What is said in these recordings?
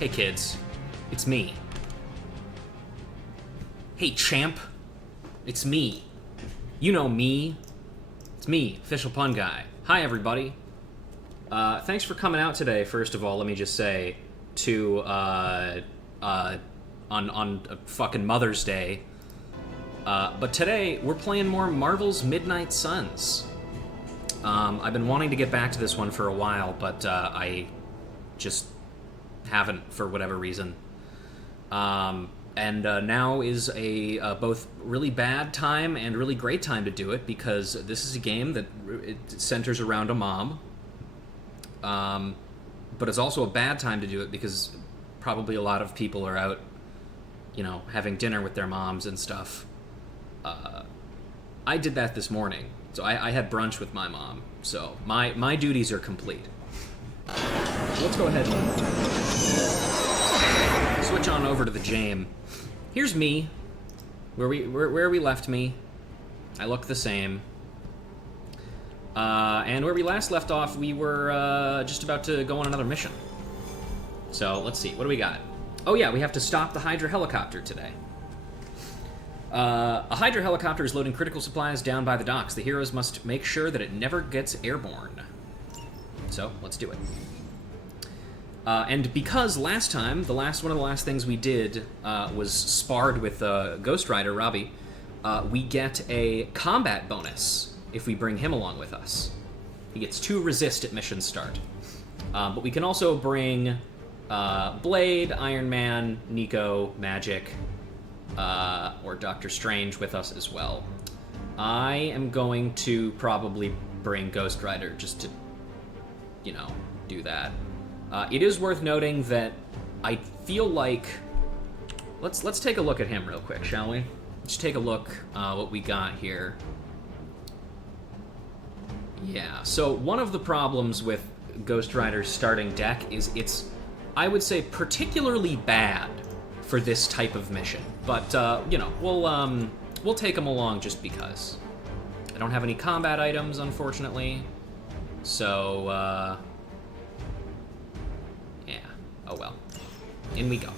Hey kids, it's me. Hey champ, it's me. You know me. It's me, Official Pun Guy. Hi everybody. Thanks for coming out today, first of all, let me just say, to, on a fucking Mother's Day. But today, we're playing more Marvel's Midnight Suns. I've been wanting to get back to this one for a while, but I just haven't for whatever reason. And now is a both really bad time and really great time to do it, because this is a game that it centers around a mom. But it's also a bad time to do it because probably a lot of people are out, you know, having dinner with their moms and stuff. I did that this morning, so I had brunch with my mom, so my duties are complete. Let's go ahead and switch on over to the Jame. Here's me, where we left me. I look the same. And where we last left off, we were just about to go on another mission. So let's see, what do we got? Oh yeah, we have to stop the Hydra helicopter today. A Hydra helicopter is loading critical supplies down by the docks. The heroes must make sure that it never gets airborne. So, let's do it. And because last time, one of the last things we did was sparred with Ghost Rider, Robbie, we get a combat bonus if we bring him along with us. He gets 2 resist at mission start. But we can also bring Blade, Iron Man, Nico, Magik, or Doctor Strange with us as well. I am going to probably bring Ghost Rider just to, you know, do that. It is worth noting that I feel like... Let's take a look at him real quick, shall we? Let's take a look what we got here. Yeah, so one of the problems with Ghost Rider's starting deck is it's, I would say, particularly bad for this type of mission. But, you know, we'll take him along just because. I don't have any combat items, unfortunately. So, yeah. Oh well. In we go.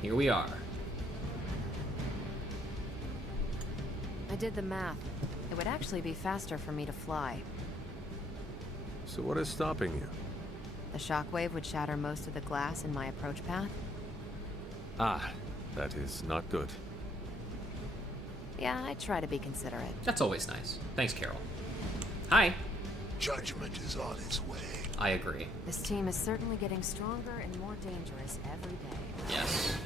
Here we are. I did the math. It would actually be faster for me to fly. So what is stopping you? The shockwave would shatter most of the glass in my approach path. Ah, that is not good. Yeah, I try to be considerate. That's always nice. Thanks, Carol. Hi. Judgment is on its way. I agree. This team is certainly getting stronger and more dangerous every day. Yes.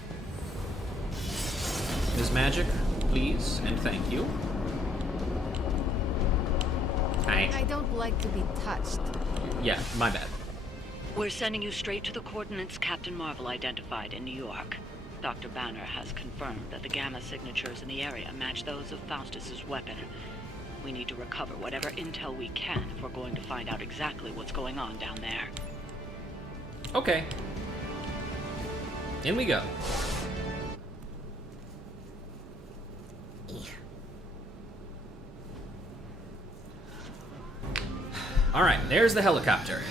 Ms. Magik, please, and thank you. Hi. I don't like to be touched. Yeah, my bad. We're sending you straight to the coordinates Captain Marvel identified in New York. Dr. Banner has confirmed that the gamma signatures in the area match those of Faustus's weapon. We need to recover whatever intel we can if we're going to find out exactly what's going on down there. Okay. In we go. Alright, there's the helicopter.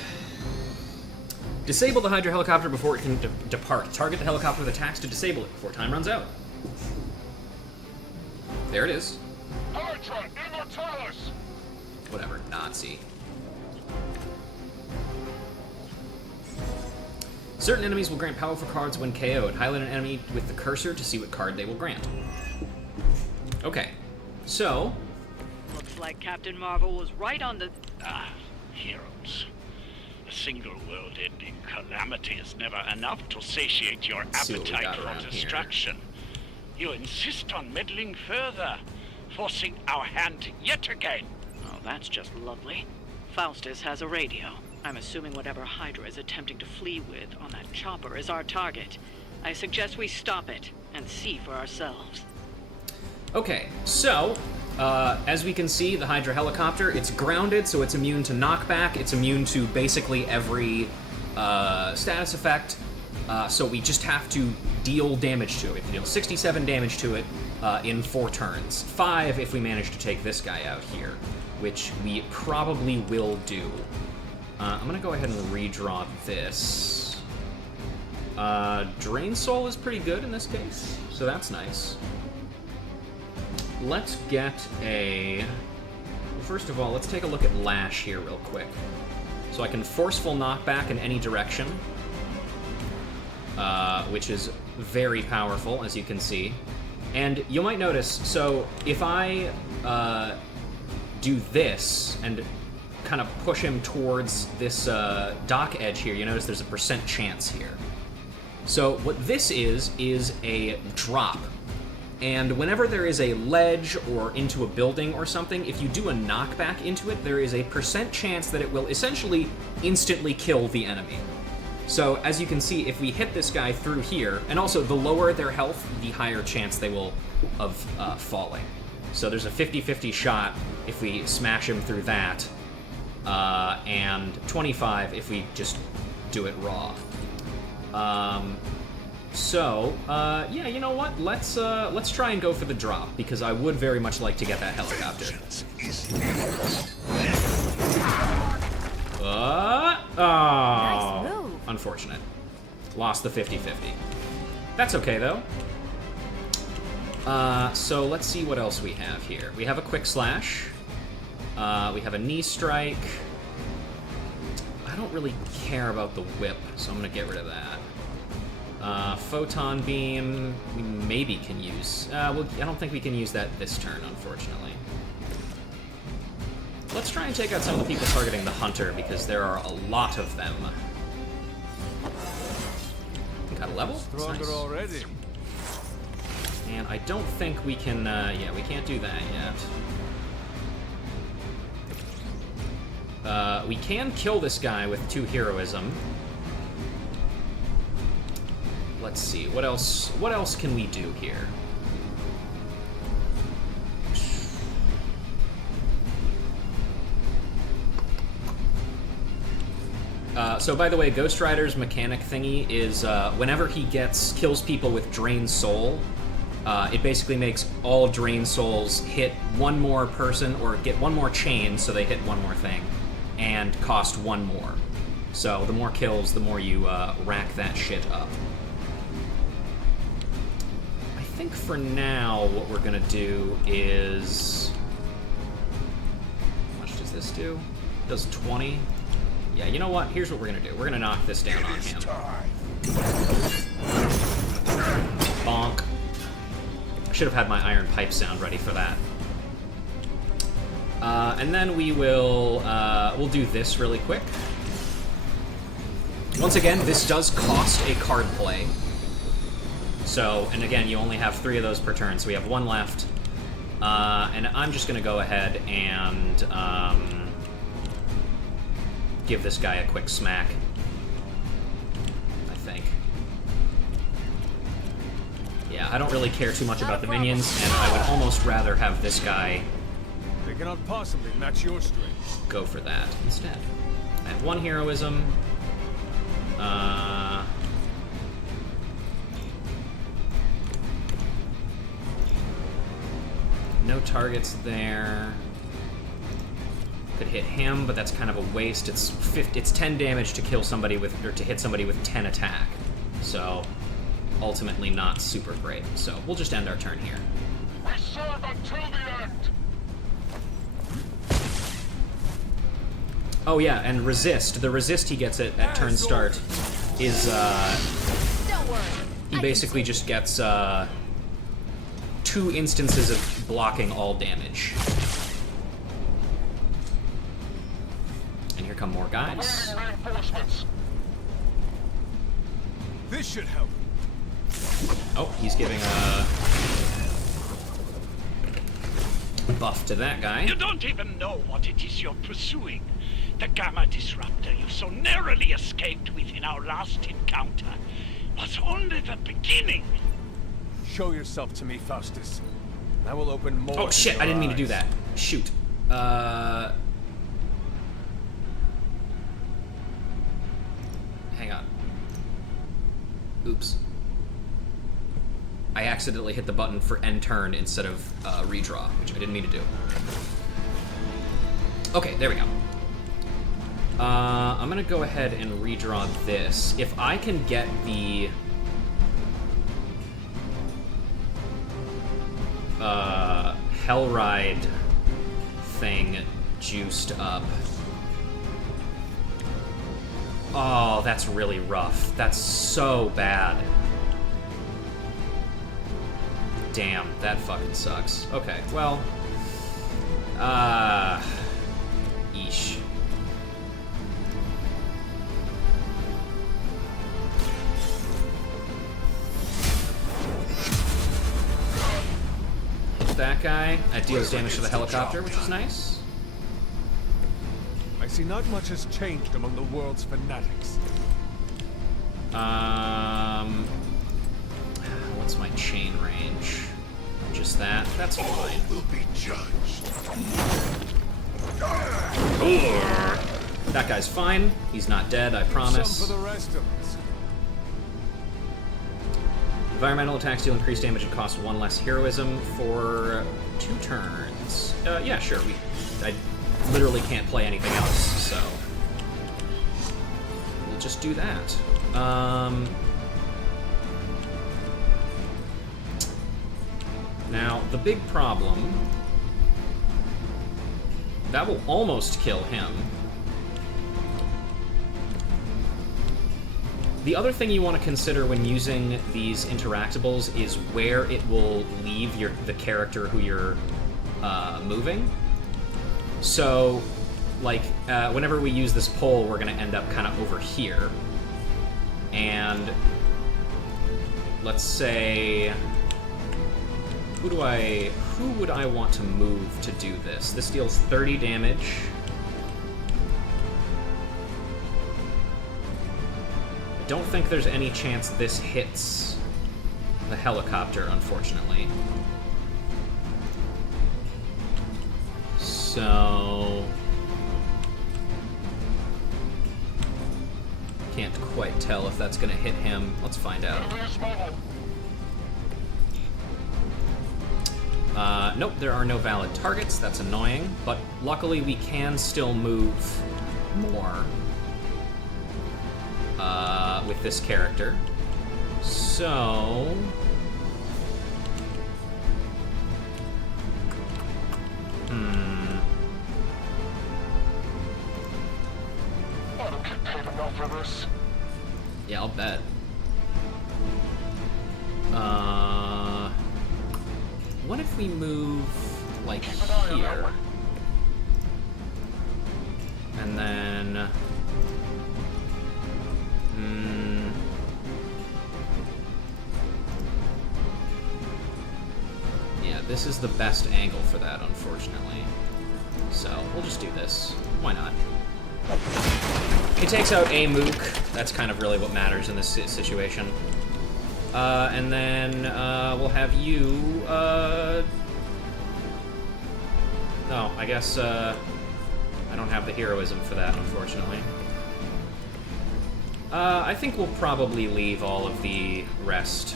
Disable the Hydra helicopter before it can depart. Target the helicopter with attacks to disable it before time runs out. There it is. Hydra, Immortalis! Whatever, Nazi. Certain enemies will grant powerful cards when KO'd. Highlight an enemy with the cursor to see what card they will grant. Okay, so... Looks like Captain Marvel was right on the... Heroes. A single world-ending calamity is never enough to satiate your Let's see what we got appetite around for here. destruction. You insist on meddling further, forcing our hand yet again. Oh, that's just lovely. Faustus has a radio. I'm assuming whatever Hydra is attempting to flee with on that chopper is our target. I suggest we stop it and see for ourselves. Okay, so, as we can see, the Hydra helicopter, it's grounded, so it's immune to knockback. It's immune to basically every status effect. So we just have to deal damage to it. We have to deal 67 damage to it in 4 turns. 5 if we manage to take this guy out here, which we probably will do. I'm gonna go ahead and redraw this. Drain Soul is pretty good in this case, so that's nice. Let's get a... First of all, let's take a look at Lash here real quick. So I can Forceful Knockback in any direction, which is very powerful, as you can see. And you might notice, so if I do this and kind of push him towards this dock edge here, you notice there's a % chance here. So what this is a drop. And whenever there is a ledge or into a building or something, if you do a knockback into it, there is a % chance that it will essentially instantly kill the enemy. So as you can see, if we hit this guy through here, and also the lower their health, the higher chance they will of falling. So there's a 50-50 shot if we smash him through that, and 25 if we just do it raw. Yeah, you know what? Let's try and go for the drop, because I would very much like to get that helicopter. Nice move. Unfortunate. Lost the 50-50. That's okay, though. So let's see what else we have here. We have a Quick Slash. We have a Knee Strike. I don't really care about the Whip, so I'm gonna get rid of that. Photon Beam, we maybe can use. I don't think we can use that this turn, unfortunately. Let's try and take out some of the people targeting the Hunter, because there are a lot of them. Got a level? That's nice. Already. And I don't think we can, yeah, we can't do that yet. We can kill this guy with 2 heroism. Let's see, what else can we do here? So by the way, Ghost Rider's mechanic thingy is whenever he kills people with Drain Soul, it basically makes all Drain Souls hit one more person or get one more chain, so they hit one more thing, and cost 1 more. So the more kills, the more you rack that shit up. I think for now, what we're gonna do is... How much does this do? It does 20. Yeah, you know what? Here's what we're gonna do. We're gonna knock this down on him. Bonk. I should have had my iron pipe sound ready for that. And then we will, we'll do this really quick. Once again, this does cost a card play. So, and again, you only have 3 of those per turn, so we have 1 left. And I'm just gonna go ahead and, give this guy a quick smack, I think. Yeah, I don't really care too much about the minions, and I would almost rather have this guy They cannot possibly match your strength. go for that instead. I have 1 heroism. No targets there. Could hit him, but that's kind of a waste. It's 10 damage to kill somebody with, or to hit somebody with 10 attack. So, ultimately not super great. So, we'll just end our turn here. We serve until the end. Oh yeah, and resist. The resist he gets at turn start is, Don't worry. he basically just gets, 2 instances of blocking all damage. And here come more guys. Bringing reinforcements. This should help. Oh, he's giving a buff to that guy. You don't even know what it is you're pursuing. The Gamma Disruptor you so narrowly escaped with in our last encounter was only the beginning. Show yourself to me, Faustus. I will open more. Oh shit, I didn't mean to do that. Shoot. Hang on. Oops. I accidentally hit the button for end turn instead of redraw, which I didn't mean to do. Okay, there we go. I'm gonna go ahead and redraw this. If I can get the... Hellride thing juiced up. Oh, that's really rough. That's so bad. Damn, that fucking sucks. Okay, well... Eesh. That guy. That deals damage to the helicopter, which is nice. I see not much has changed among the world's fanatics. What's my chain range? Just that? That's fine. Will be judged. That guy's fine. He's not dead, I promise. Some for the rest of us. Environmental attacks deal increased damage and cost 1 less heroism for 2 turns. Yeah, sure. I literally can't play anything else, so we'll just do that. Now, the big problem... That will almost kill him. The other thing you want to consider when using these interactables is where it will leave the character who you're moving. So, like, whenever we use this pole, we're going to end up kind of over here. And let's say... Who would I want to move to do this? This deals 30 damage. I don't think there's any chance this hits the helicopter, unfortunately. So... Can't quite tell if that's gonna hit him. Let's find out. Nope, there are no valid targets. That's annoying, but luckily we can still move more with this character. So... I don't get paid enough for this. Yeah, I'll bet. What if we move, like, here? And then... Yeah, this is the best angle for that, unfortunately. So, we'll just do this. Why not? It takes out a mook. That's kind of really what matters in this situation. And then we'll have you... Oh, I guess I don't have the heroism for that, unfortunately. I think we'll probably leave all of the rest.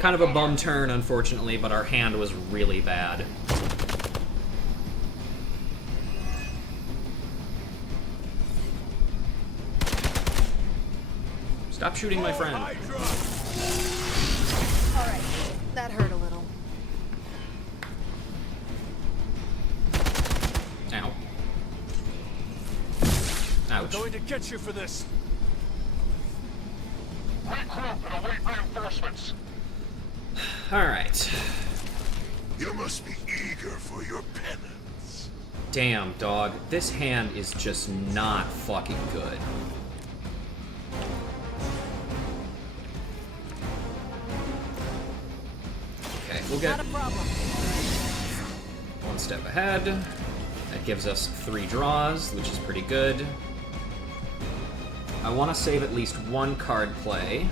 Kind of a bum turn, unfortunately, but our hand was really bad. Stop shooting my friend. Alright, that hurt a little. Ow. I'm Ouch. going to get you for this. Regroup and await reinforcements. Alright. You must be eager for your penance. Damn, dog. This hand is just not fucking good. Okay, we'll get Not a problem. one step ahead. That gives us 3 draws, which is pretty good. I want to save at least 1 card play.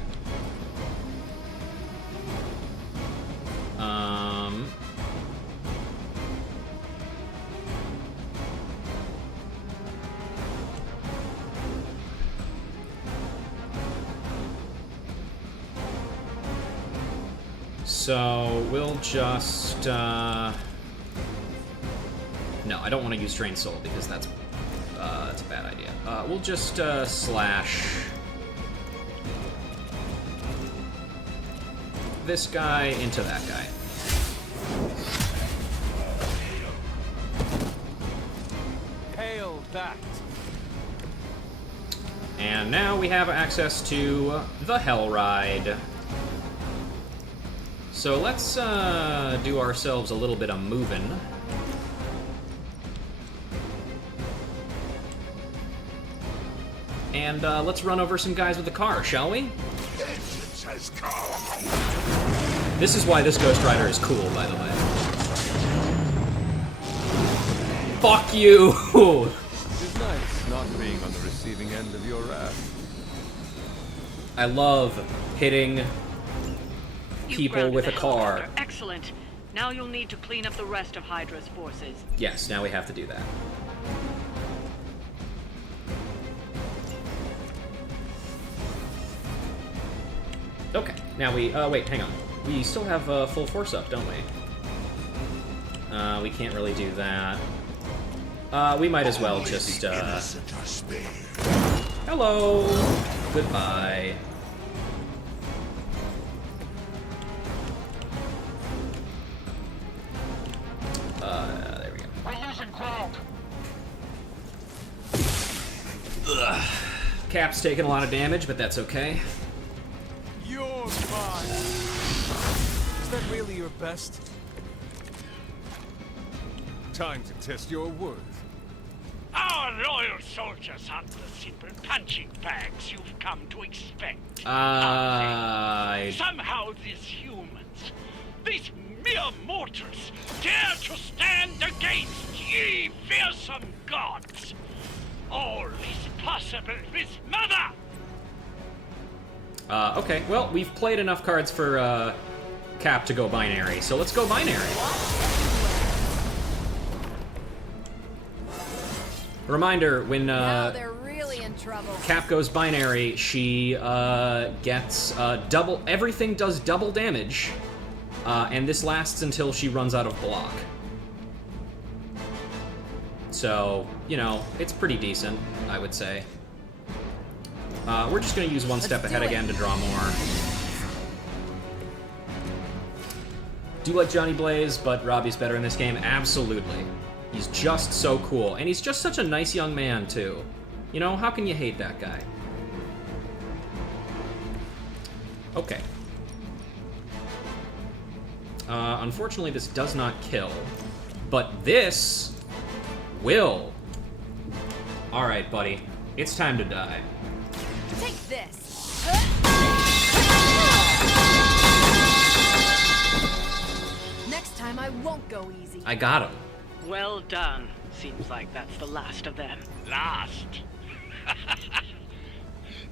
So we'll just no, I don't want to use Drain Soul because that's that's a bad idea. We'll just slash this guy into that guy. Hail that. And now we have access to the Hell Ride. So let's do ourselves a little bit of moving. And let's run over some guys with the car, shall we? Vengeance has come. This is why this Ghost Rider is cool, by the way. Fuck you! It's nice not being on the receiving end of your wrath. I love hitting You people grounded with the a car. Hellraiser. Excellent. Now you'll need to clean up the rest of Hydra's forces. Yes, now we have to do that. Okay, now we, wait, hang on. We still have full force up, don't we? We can't really do that. We might as well just, Innocent are spared. hello! Goodbye. There we go. We're losing ground. Cap's taking a lot of damage, but that's okay. You're mine. Is that really your best? Time to test your worth. Our loyal soldiers aren't the simple punching bags you've come to expect. Somehow these humans, these mere mortals, dare to stand against ye fearsome gods. All is possible with Mother! Okay, well, we've played enough cards for, Cap to go binary, so let's go binary. Reminder, when, Now they're really in trouble. Cap goes binary, she, gets, double... Everything does double damage, and this lasts until she runs out of block. So, you know, it's pretty decent, I would say. We're just gonna use one step ahead again to draw more. Do you like Johnny Blaze, but Robbie's better in this game? Absolutely. He's just so cool. And he's just such a nice young man, too. You know, how can you hate that guy? Okay. Unfortunately, this does not kill. But this will. Alright, buddy. It's time to die. Take this. Next time I won't go easy. I got him. Well done. Seems like that's the last of them. Last.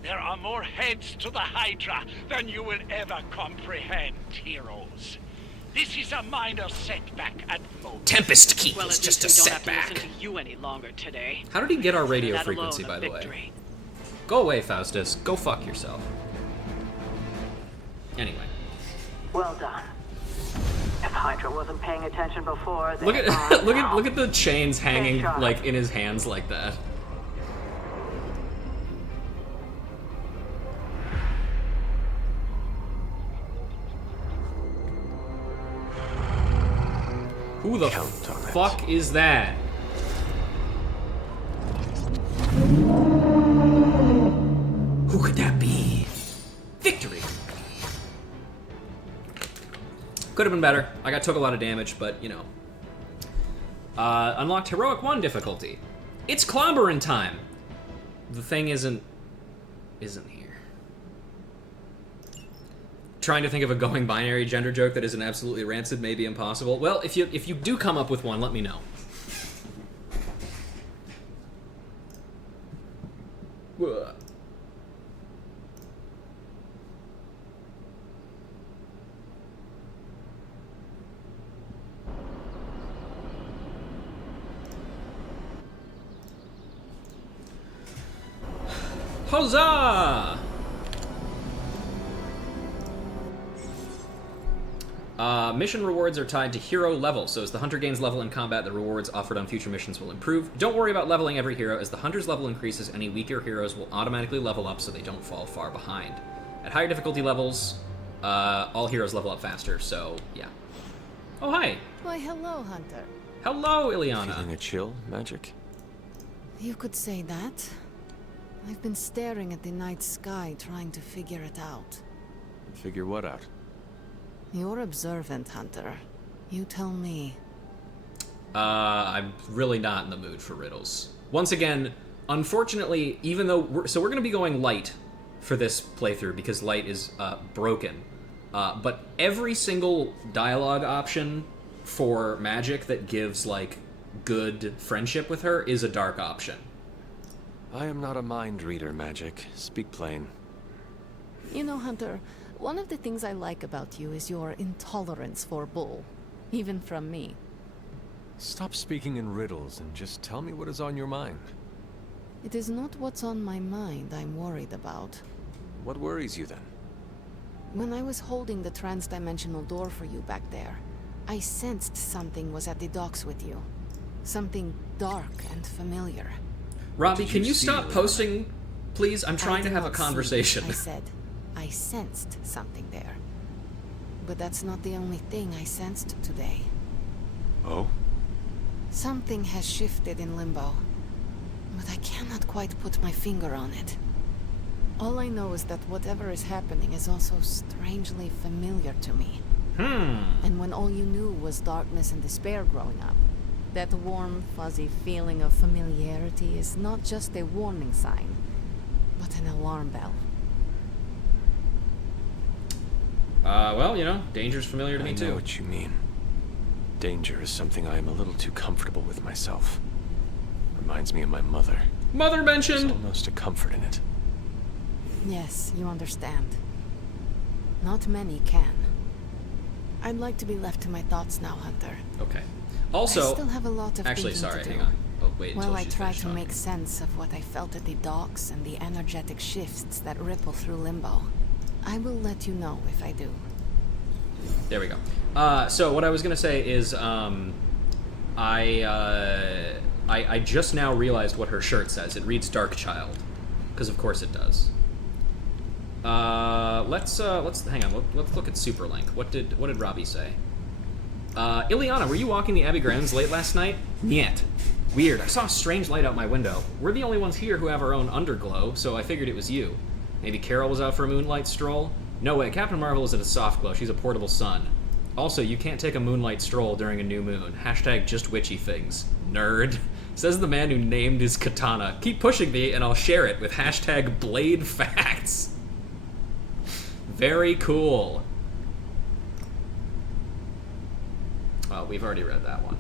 There are more heads to the Hydra than you will ever comprehend, heroes. This is a minor setback at most. Tempest Keep Well, is at just a least we don't have to setback. listen to you any longer today. How did he get our radio That frequency, alone by a the way? victory. Go away, Faustus. Go fuck yourself. Anyway. Well done. If Hydra wasn't paying attention before, Look they at are now. look at the chains hanging shot. like in his hands like that. Who the fuck is that? Who could that be? Victory. Could have been better. I took a lot of damage, but you know. Unlocked Heroic 1 difficulty. It's clobbering time. The thing isn't here. Trying to think of a going binary gender joke that isn't absolutely rancid may be impossible. Well, if you do come up with one, let me know. Ugh. Huzzah! Mission rewards are tied to hero level, so as the hunter gains level in combat, the rewards offered on future missions will improve. Don't worry about leveling every hero. As the hunter's level increases, any weaker heroes will automatically level up so they don't fall far behind. At higher difficulty levels, all heroes level up faster, so yeah. Oh, hi. Why, hello, Hunter. Hello, Ileana. Feeling a chill, Magik? You could say that. I've been staring at the night sky, trying to figure it out. Figure what out? You're observant, Hunter. You tell me. I'm really not in the mood for riddles. Once again, unfortunately, even though we're going to be going light for this playthrough because light is broken. But every single dialogue option for Magik that gives, like, good friendship with her is a dark option. I am not a mind reader, Magik. Speak plain. You know, Hunter, one of the things I like about you is your intolerance for bull. Even from me. Stop speaking in riddles and just tell me what is on your mind. It is not what's on my mind I'm worried about. What worries you then? When I was holding the trans-dimensional door for you back there, I sensed something was at the docks with you. Something dark and familiar. Robbie, Did can you you see stop Ileana? posting, please? I'm trying I to did have a not see, conversation. I said, I sensed something there. But that's not the only thing I sensed today. Oh? Something has shifted in Limbo, but I cannot quite put my finger on it. All I know is that whatever is happening is also strangely familiar to me. And when all you knew was darkness and despair growing up, that warm, fuzzy feeling of familiarity is not just a warning sign, but an alarm bell. Well, you know, danger's familiar to me I know too. what you mean. Danger is something I am a little too comfortable with myself. Reminds me of my mother. Mother There's mentioned! almost a comfort in it. Yes, you understand. Not many can. I'd like to be left to my thoughts now, Hunter. Okay. Also, I still have a lot of actually, thinking sorry, to do. hang on. Oh, wait until While I she's try finished to make talking. sense of what I felt at the docks and the energetic shifts that ripple through Limbo, I will let you know if I do. There we go. So what I was gonna say is, I just now realized what her shirt says. It reads Dark Child, because of course it does. Let's hang on. Let's look at Superlink. What did Robbie say? Ileana, were you walking the Abbey grounds late last night? Niet. Weird. I saw a strange light out my window. We're the only ones here who have our own underglow, so I figured it was you. Maybe Carol was out for a moonlight stroll? No way, Captain Marvel is at a soft glow. She's a portable sun. Also, you can't take a moonlight stroll during a new moon. Hashtag just witchy things. Nerd. Says the man who named his katana. Keep pushing me and I'll share it with hashtag blade facts. Very cool. Well, we've already read that one.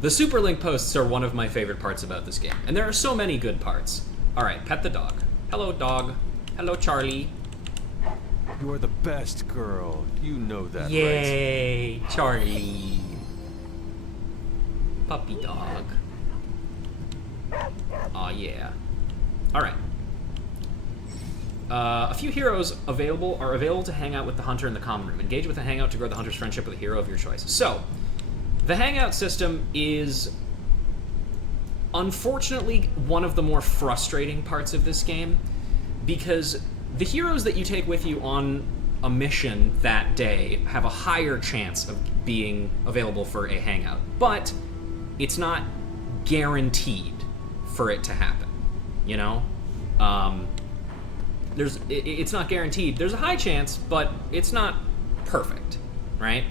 The Superlink posts are one of my favorite parts about this game, and there are so many good parts. Alright, pet the dog. Hello, dog. Hello, Charlie. You are the best girl. You know that, right? Yay, Charlie. Puppy dog. Aw, yeah. Alright. A few heroes are available to hang out with the hunter in the common room. Engage with the hangout to grow the hunter's friendship with a hero of your choice. So, the hangout system is unfortunately one of the more frustrating parts of this game, because the heroes that you take with you on a mission that day have a higher chance of being available for a hangout, but it's not guaranteed for it to happen, you know? It's not guaranteed. There's a high chance, but it's not perfect, right?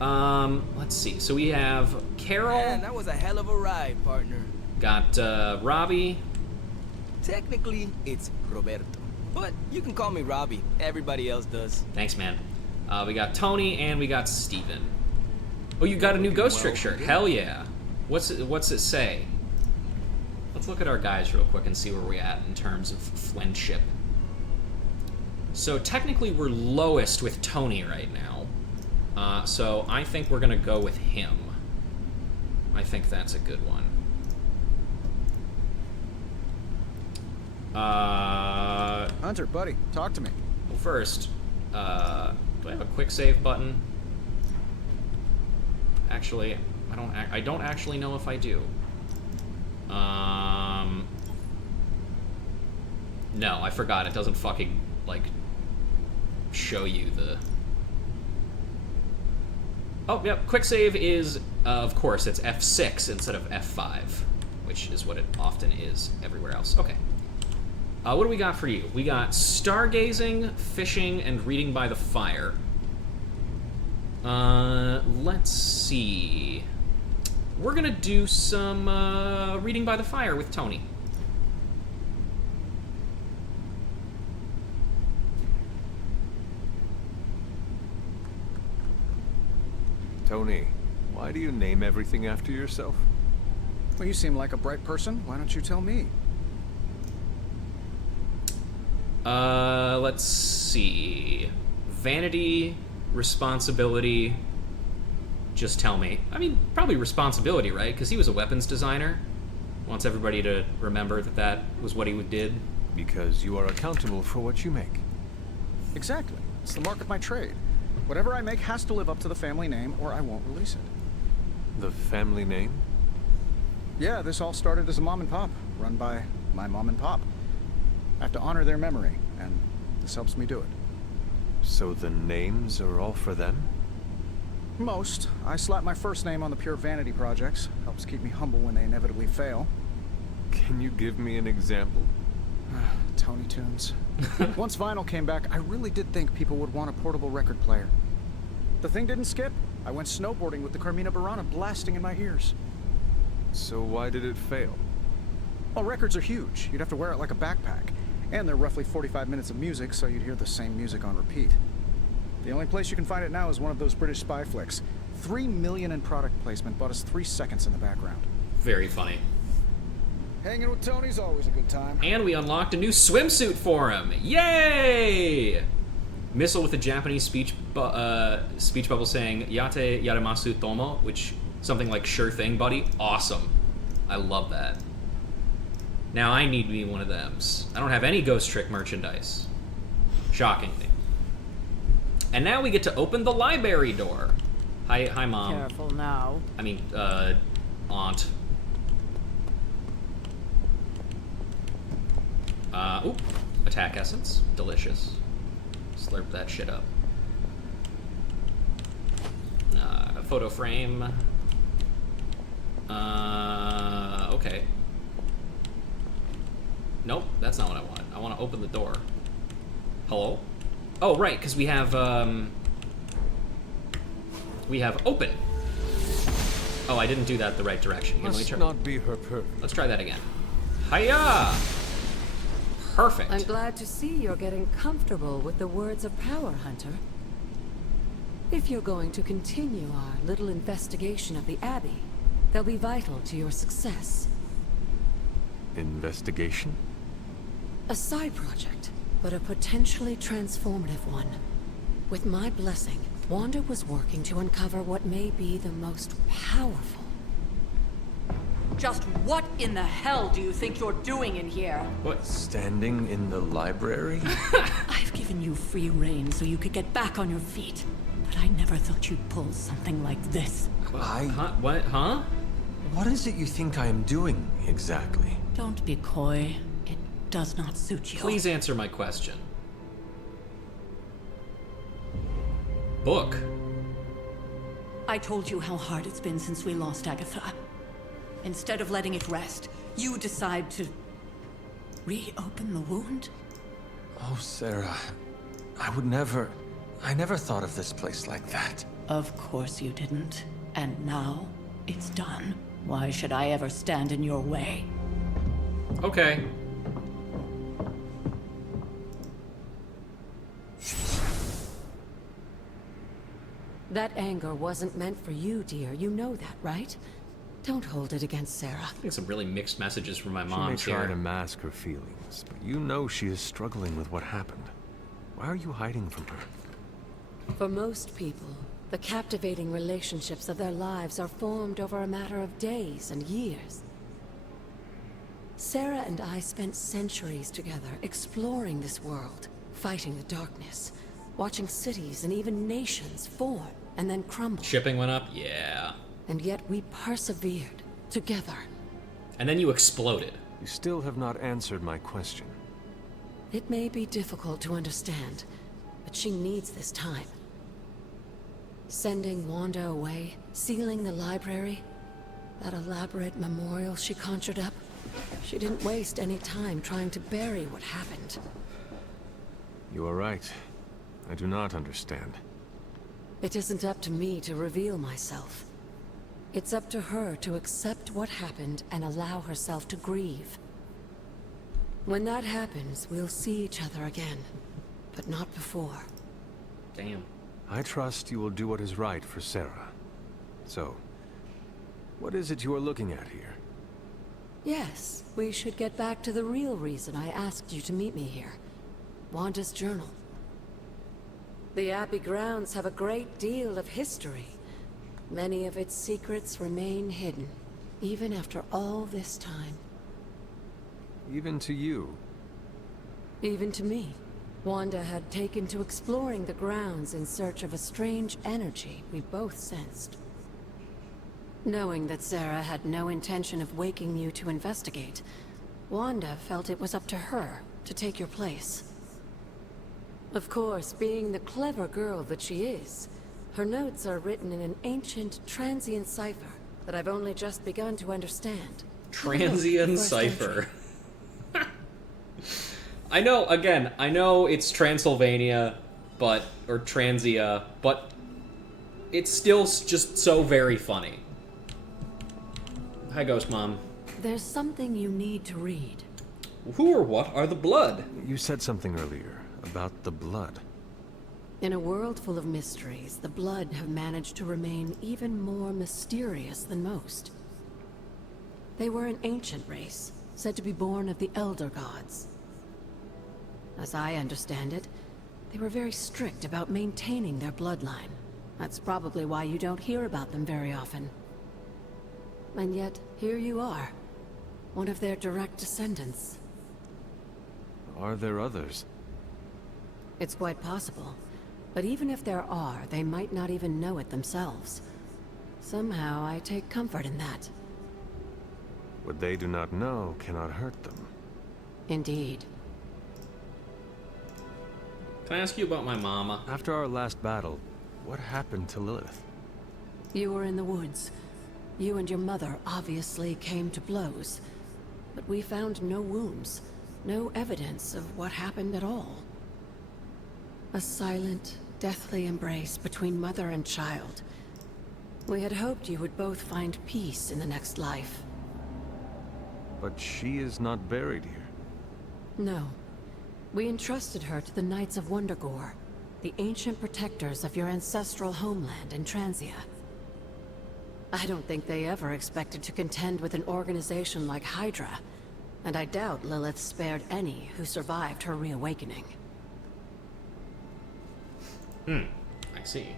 Let's see. So we have Carol. Man, that was a hell of a ride, partner. Got Robbie. Technically, it's Roberto. But you can call me Robbie. Everybody else does. Thanks, man. We got Tony and we got Steven. Oh, you got a new Ghost Trick shirt. Hell yeah. What's it say? Let's look at our guys real quick and see where we're at in terms of friendship. So technically we're lowest with Tony right now. So I think we're gonna go with him. I think that's a good one. Hunter, buddy, talk to me. Well, first, Do I have a quick save button? Actually, I don't actually know if I do. No, I forgot. It doesn't fucking, like, show you the... Oh, yep. Quick save is, of course, it's F6 instead of F5, which is what it often is everywhere else. Okay. What do we got for you? We got stargazing, fishing, and reading by the fire. Let's see. We're gonna do some reading by the fire with Tony. Tony, why do you name everything after yourself? Well, you seem like a bright person. Why don't you tell me? Let's see. Vanity, responsibility. Just tell me. I mean, probably responsibility, right? Because he was a weapons designer. Wants everybody to remember that that was what he did. Because you are accountable for what you make. Exactly. It's the mark of my trade. Whatever I make has to live up to the family name, or I won't release it. The family name? Yeah, this all started as a mom and pop, run by my mom and pop. I have to honor their memory, and this helps me do it. So the names are all for them? Most. I slap my first name on the pure vanity projects. Helps keep me humble when they inevitably fail. Can you give me an example? Tony Tunes. Once vinyl came back, I really did think people would want a portable record player. The thing didn't skip. I went snowboarding with the Carmina Burana blasting in my ears. So why did it fail? Well, records are huge. You'd have to wear it like a backpack. And they're roughly 45 minutes of music, so you'd hear the same music on repeat. The only place you can find it now is one of those British spy flicks. $3 million in product placement bought us 3 seconds in the background. Very funny. Hanging with Tony's always a good time. And we unlocked a new swimsuit for him. Yay! Missile with a Japanese speech bubble saying "Yate yaramasu tomo," which something like "sure thing, buddy." Awesome. I love that. Now I need to be one of thems. I don't have any Ghost Trick merchandise. Shockingly. And now we get to open the library door. Hi, Mom. Careful now. I mean, Aunt. Oop. Attack essence. Delicious. Slurp that shit up. Photo frame. Okay. Nope, that's not what I want. I want to open the door. Hello? Oh, right, because we have open. Oh, I didn't do that the right direction. Here, Must not be her perfect. Let's try that again. Hiya! Perfect. I'm glad to see you're getting comfortable with the words of power, Hunter. If you're going to continue our little investigation of the Abbey, they'll be vital to your success. Investigation? A side project, but a potentially transformative one. With my blessing, Wanda was working to uncover what may be the most powerful. Just what in the hell do you think you're doing in here? What? Standing in the library? I've given you free rein so you could get back on your feet. But I never thought you'd pull something like this. What? Huh? What is it you think I am doing, exactly? Don't be coy. It does not suit you. Please answer my question. Book. I told you how hard it's been since we lost Agatha. Instead of letting it rest, you decide to reopen the wound? Oh, Sarah. I never thought of this place like that. Of course you didn't. And now, it's done. Why should I ever stand in your way? Okay. That anger wasn't meant for you, dear. You know that, right? Don't hold it against Sarah. I think some really mixed messages from my She mom may try here. to mask her feelings, but you know she is struggling with what happened. Why are you hiding from her? For most people, the captivating relationships of their lives are formed over a matter of days and years. Sarah and I spent centuries together exploring this world, fighting the darkness. watching cities and even nations form and then crumble. Shipping went up? Yeah. And yet we persevered, together. And then you exploded. You still have not answered my question. It may be difficult to understand, but she needs this time. Sending Wanda away, sealing the library, that elaborate memorial she conjured up, she didn't waste any time trying to bury what happened. You are right. I do not understand. It isn't up to me to reveal myself. It's up to her to accept what happened and allow herself to grieve. When that happens, we'll see each other again, but not before. Damn. I trust you will do what is right for Sarah. So, what is it you are looking at here? Yes, we should get back to the real reason I asked you to meet me here. Wanda's journal. The Abbey grounds have a great deal of history. Many of its secrets remain hidden, even after all this time. Even to you? Even to me. Wanda had taken to exploring the grounds in search of a strange energy we both sensed. Knowing that Sarah had no intention of waking you to investigate, Wanda felt it was up to her to take your place. Of course, being the clever girl that she is, her notes are written in an ancient transient cipher that I've only just begun to understand. Transient cipher. I know it's Transylvania, or Transia, but it's still just so very funny. Hi, Ghost Mom. There's something you need to read. Who or what are the blood? You said something earlier about the blood. In a world full of mysteries, the blood have managed to remain even more mysterious than most. They were an ancient race, said to be born of the Elder Gods. As I understand it, they were very strict about maintaining their bloodline. That's probably why you don't hear about them very often. And yet, here you are, one of their direct descendants. Are there others? It's quite possible. But even if there are, they might not even know it themselves. Somehow, I take comfort in that. What they do not know cannot hurt them. Indeed. Can I ask you about my mama? After our last battle, what happened to Lilith? You were in the woods. You and your mother obviously came to blows. But we found no wounds, no evidence of what happened at all. A silent, deathly embrace between mother and child. We had hoped you would both find peace in the next life. But she is not buried here. No. We entrusted her to the Knights of Wondergore, the ancient protectors of your ancestral homeland in Transia. I don't think they ever expected to contend with an organization like Hydra, and I doubt Lilith spared any who survived her reawakening. I see.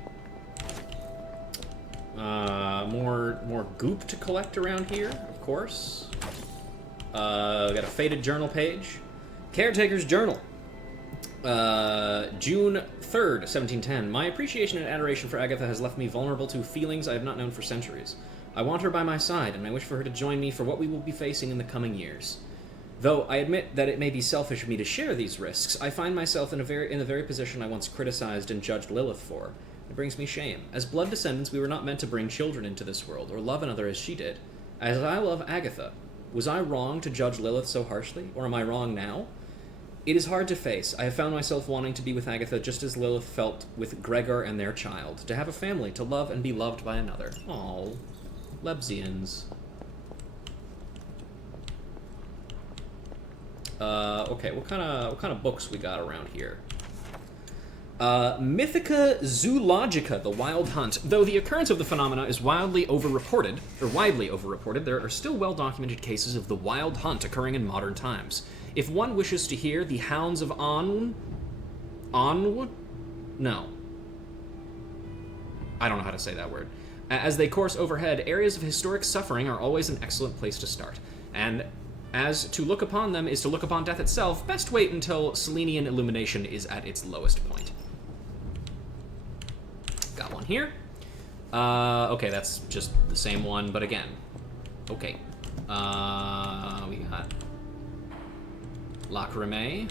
More goop to collect around here, of course. We got a faded journal page. Caretaker's Journal. June 3rd, 1710. My appreciation and adoration for Agatha has left me vulnerable to feelings I have not known for centuries. I want her by my side, and I wish for her to join me for what we will be facing in the coming years. Though I admit that it may be selfish of me to share these risks, I find myself in the very position I once criticized and judged Lilith for. It brings me shame. As blood descendants, we were not meant to bring children into this world, or love another as she did. As I love Agatha, was I wrong to judge Lilith so harshly, or am I wrong now? It is hard to face. I have found myself wanting to be with Agatha just as Lilith felt with Gregor and their child, to have a family, to love and be loved by another. Aww. Lebsians. Okay, what kind of books we got around here? Mythica Zoologica, The Wild Hunt. Though the occurrence of the phenomena is widely overreported, there are still well-documented cases of the wild hunt occurring in modern times. If one wishes to hear the hounds of No. I don't know how to say that word. As they course overhead, areas of historic suffering are always an excellent place to start. And as to look upon them is to look upon death itself, best wait until Selenian illumination is at its lowest point. here. Okay, that's just the same one, but again. Okay. We got Lacrimae.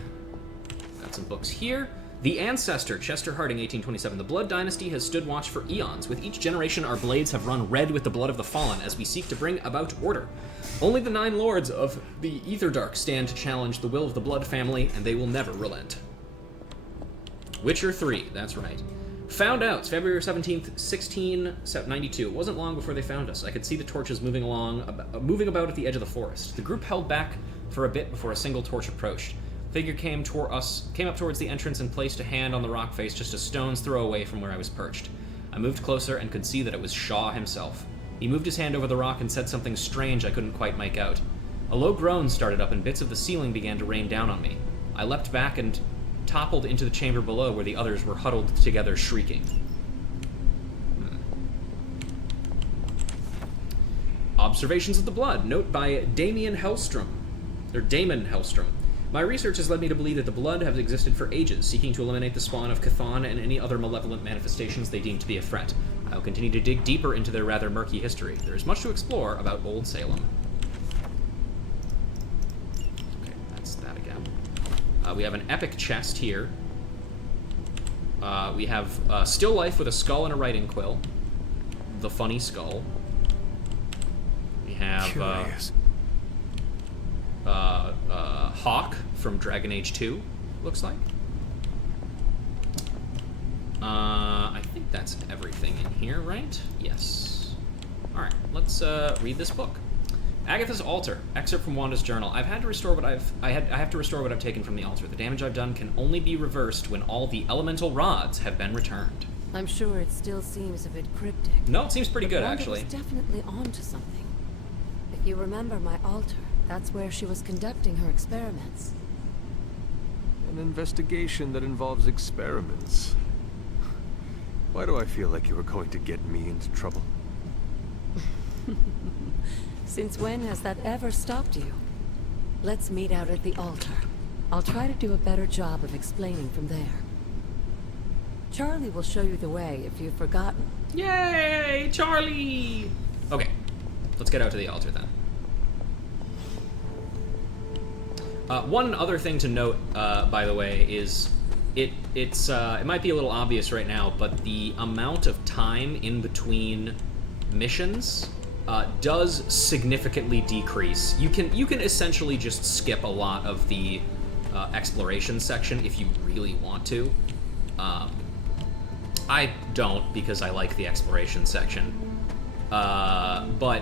Got some books here. The Ancestor, Chester Harding, 1827. The Blood Dynasty has stood watch for eons. With each generation, our blades have run red with the blood of the fallen as we seek to bring about order. Only the 9 lords of the Etherdark stand to challenge the will of the Blood family, and they will never relent. Witcher 3, that's right. Found out, February 17th, 1692. It wasn't long before they found us. I could see the torches moving about at the edge of the forest. The group held back for a bit before a single torch approached. Figure came up towards the entrance and placed a hand on the rock face just a stone's throw away from where I was perched. I moved closer and could see that it was Shaw himself. He moved his hand over the rock and said something strange I couldn't quite make out. A low groan started up and bits of the ceiling began to rain down on me. I leapt back and toppled into the chamber below where the others were huddled together shrieking. Observations of the Blood. Note by Damon Hellstrom. My research has led me to believe that the Blood have existed for ages, seeking to eliminate the spawn of Cthon and any other malevolent manifestations they deem to be a threat. I'll continue to dig deeper into their rather murky history. There is much to explore about Old Salem. Okay, that's that again. We have an epic chest here. We have still life with a skull and a writing quill. The funny skull. We have Hawk from Dragon Age 2, looks like. I think that's everything in here, right? Yes. Alright, let's read this book. Agatha's Altar, excerpt from Wanda's journal. I have to restore what I've taken from the altar. The damage I've done can only be reversed when all the elemental rods have been returned. I'm sure it still seems a bit cryptic. No, it seems pretty good, Wanda actually. was definitely onto something. If you remember my altar, that's where she was conducting her experiments. An investigation that involves experiments. Why do I feel like you were going to get me into trouble? Since when has that ever stopped you? Let's meet out at the altar. I'll try to do a better job of explaining from there. Charlie will show you the way if you've forgotten. Yay, Charlie! Okay, let's get out to the altar then. One other thing to note, by the way, is it might be a little obvious right now, but the amount of time in between missions does significantly decrease. You can essentially just skip a lot of the exploration section if you really want to. I don't, because I like the exploration section. But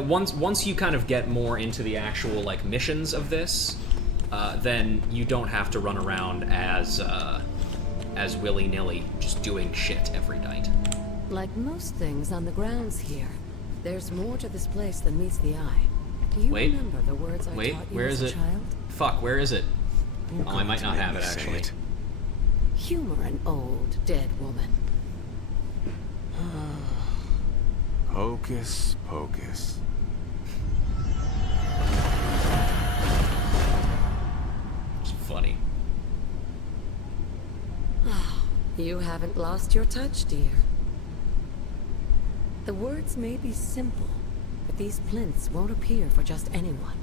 once you kind of get more into the actual like missions of this, then you don't have to run around as willy-nilly, just doing shit every night. Like most things on the grounds here, there's more to this place than meets the eye. Do you remember the words I taught you where as is a it? child? Fuck, where is it? Oh, I might not have it actually. Humor an old, dead woman. Hocus pocus. It's funny. You haven't lost your touch, dear. The words may be simple, but these plinths won't appear for just anyone.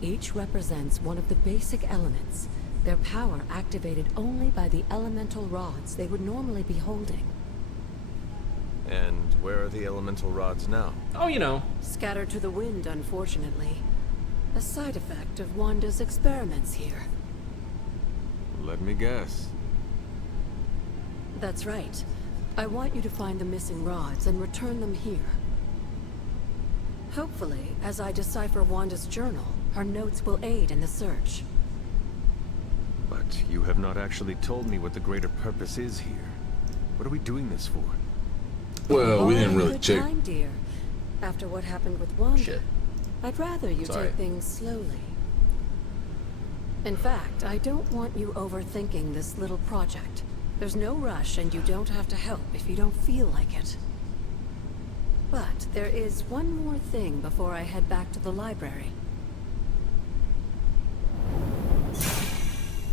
Each represents one of the basic elements, their power activated only by the elemental rods they would normally be holding. And where are the elemental rods now? Oh, you know. Scattered to the wind, unfortunately. A side effect of Wanda's experiments here. Let me guess. That's right. I want you to find the missing rods and return them here. Hopefully, as I decipher Wanda's journal, her notes will aid in the search. But you have not actually told me what the greater purpose is here. What are we doing this for? Well, we didn't really Good check. time, dear. After what happened with Wanda, Shit. I'd rather you Sorry. take things slowly. In fact, I don't want you overthinking this little project. There's no rush, and you don't have to help if you don't feel like it. But there is one more thing before I head back to the library.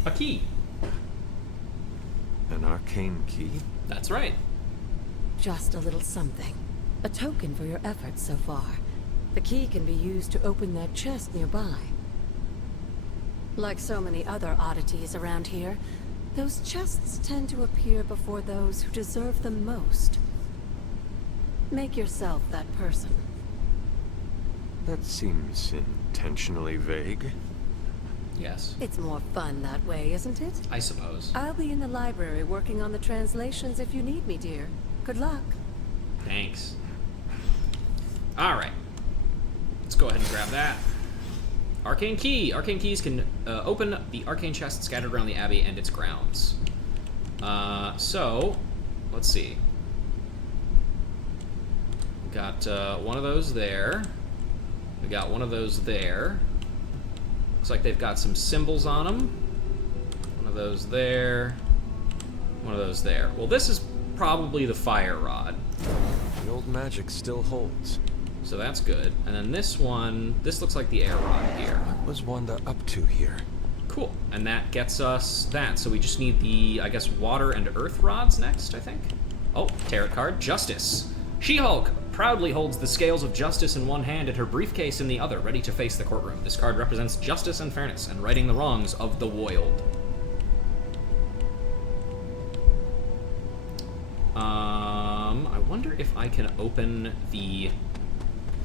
A key. An An arcane key? That's right. Just a little something. A token for your efforts so far. The key can be used to open that chest nearby. Like so many other oddities around here, those chests tend to appear before those who deserve them most. Make yourself that person. That seems intentionally vague. Yes. It's more fun that way, isn't it? I suppose. I'll be in the library working on the translations if you need me, dear. Good luck. Thanks. Alright. Let's go ahead and grab that. Arcane Key! Arcane keys can open the arcane chest scattered around the Abbey and its grounds. So, let's see. We got one of those there. We got one of those there. Looks like they've got some symbols on them. One of those there. One of those there. Well, this is probably the fire rod. The old magic still holds. So that's good. And then this one, this looks like the air rod here. What was Wanda up to here? Cool. And that gets us that. So we just need the, I guess, water and earth rods next, I think. Oh, tarot card. Justice. She-Hulk proudly holds the scales of justice in one hand and her briefcase in the other, ready to face the courtroom. This card represents justice and fairness and righting the wrongs of the world. I wonder if I can open the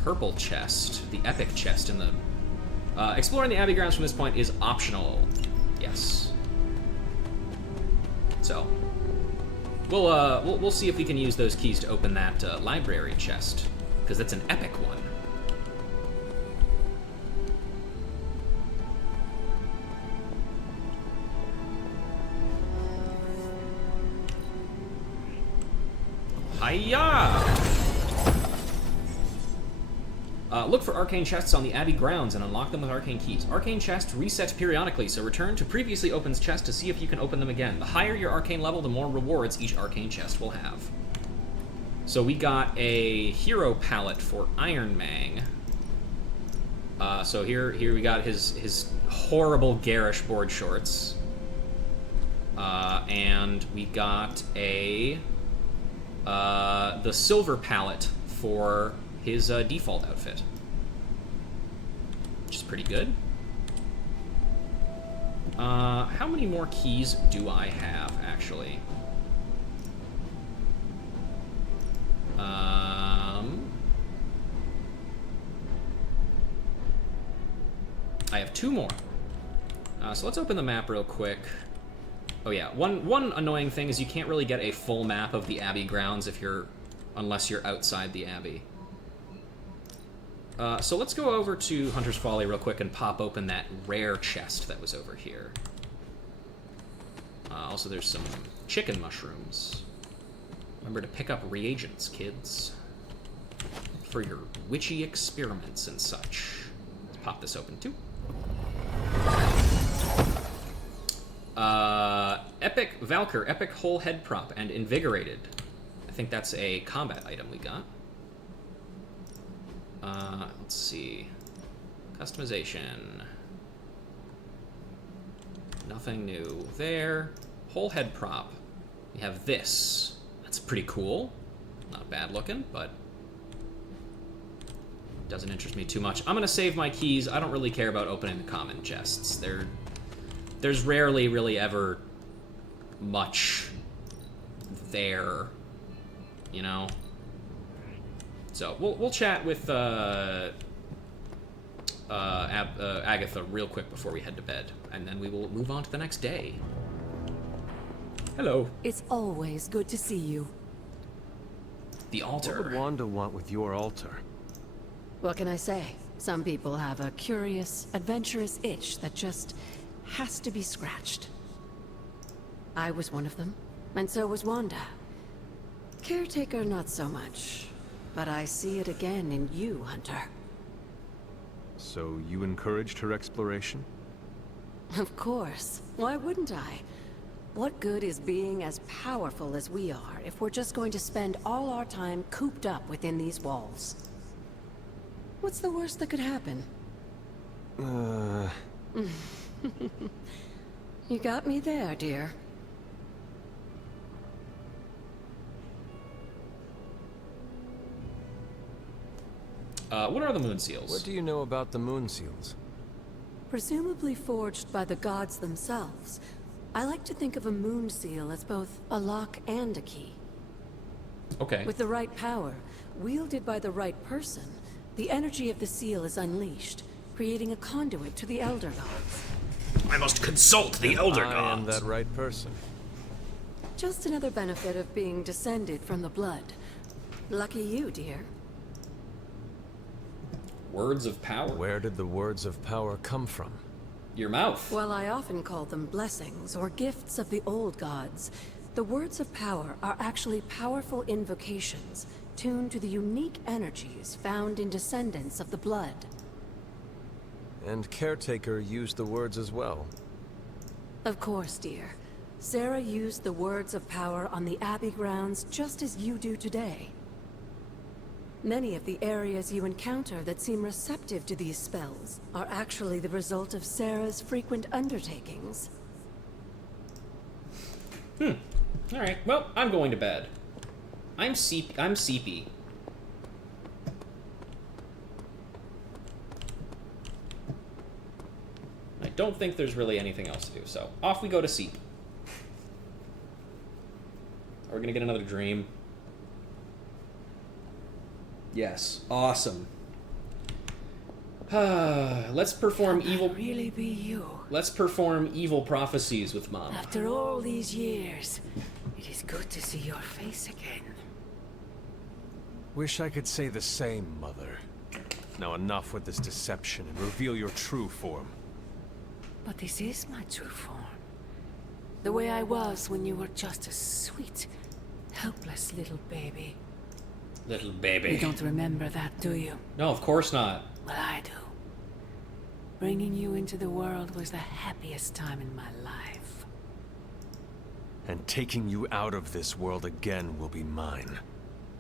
purple chest, the epic chest in the... exploring the Abbey grounds from this point is optional. Yes. So, we'll see if we can use those keys to open that library chest, because that's an epic one. Hiya! Look for arcane chests on the Abbey grounds and unlock them with arcane keys. Arcane chests reset periodically, so return to previously opened chests to see if you can open them again. The higher your arcane level, the more rewards each arcane chest will have. So we got a hero palette for Iron Man. So here we got his horrible garish board shorts. And we got a the silver palette for his default outfit, which is pretty good. How many more keys do I have, actually? I have 2 more. So let's open the map real quick. Oh yeah, one annoying thing is you can't really get a full map of the Abbey grounds unless you're outside the Abbey. So let's go over to Hunter's Folly real quick and pop open that rare chest that was over here. Also, there's some chicken mushrooms. Remember to pick up reagents, kids, for your witchy experiments and such. Let's pop this open, too. Epic Valkyr, Epic Whole Head Prop, and Invigorated. I think that's a combat item we got. Let's see. Customization. Nothing new there. Whole head prop. We have this. That's pretty cool. Not bad looking, but doesn't interest me too much. I'm gonna save my keys. I don't really care about opening the common chests. There's rarely really ever much there, you know? So we'll chat with Agatha real quick before we head to bed, and then we will move on to the next day. Hello. It's always good to see you. The altar. What would Wanda want with your altar? What can I say? Some people have a curious, adventurous itch that just has to be scratched. I was one of them, and so was Wanda. Caretaker, not so much. But I see it again in you, Hunter. So you encouraged her exploration? Of course. Why wouldn't I? What good is being as powerful as we are if we're just going to spend all our time cooped up within these walls? What's the worst that could happen? You got me there, dear. What are the moon seals? What do you know about the moon seals? Presumably forged by the gods themselves. I like to think of a moon seal as both a lock and a key. Okay. With the right power, wielded by the right person, the energy of the seal is unleashed, creating a conduit to the Elder Gods. I must consult the Elder Gods. I am that right person. Just another benefit of being descended from the blood. Lucky you, dear. Words of power. Where did the words of power come from? Your mouth. Well, I often call them blessings or gifts of the old gods. The words of power are actually powerful invocations, tuned to the unique energies found in descendants of the blood. And Caretaker used the words as well. Of course, dear. Sarah used the words of power on the Abbey grounds just as you do today. Many of the areas you encounter that seem receptive to these spells are actually the result of Sarah's frequent undertakings. Alright, well, I'm going to bed. I'm sleepy. I don't think there's really anything else to do, so off we go to sleep. Are we gonna get another dream? Yes. Awesome. Let's perform evil... really be you. Let's perform evil prophecies with Mom. After all these years, it is good to see your face again. Wish I could say the same, Mother. Now enough with this deception and reveal your true form. But this is my true form. The way I was when you were just a sweet, helpless little baby. Little baby. You don't remember that, do you? No, of course not. Well, I do. Bringing you into the world was the happiest time in my life. And taking you out of this world again will be mine.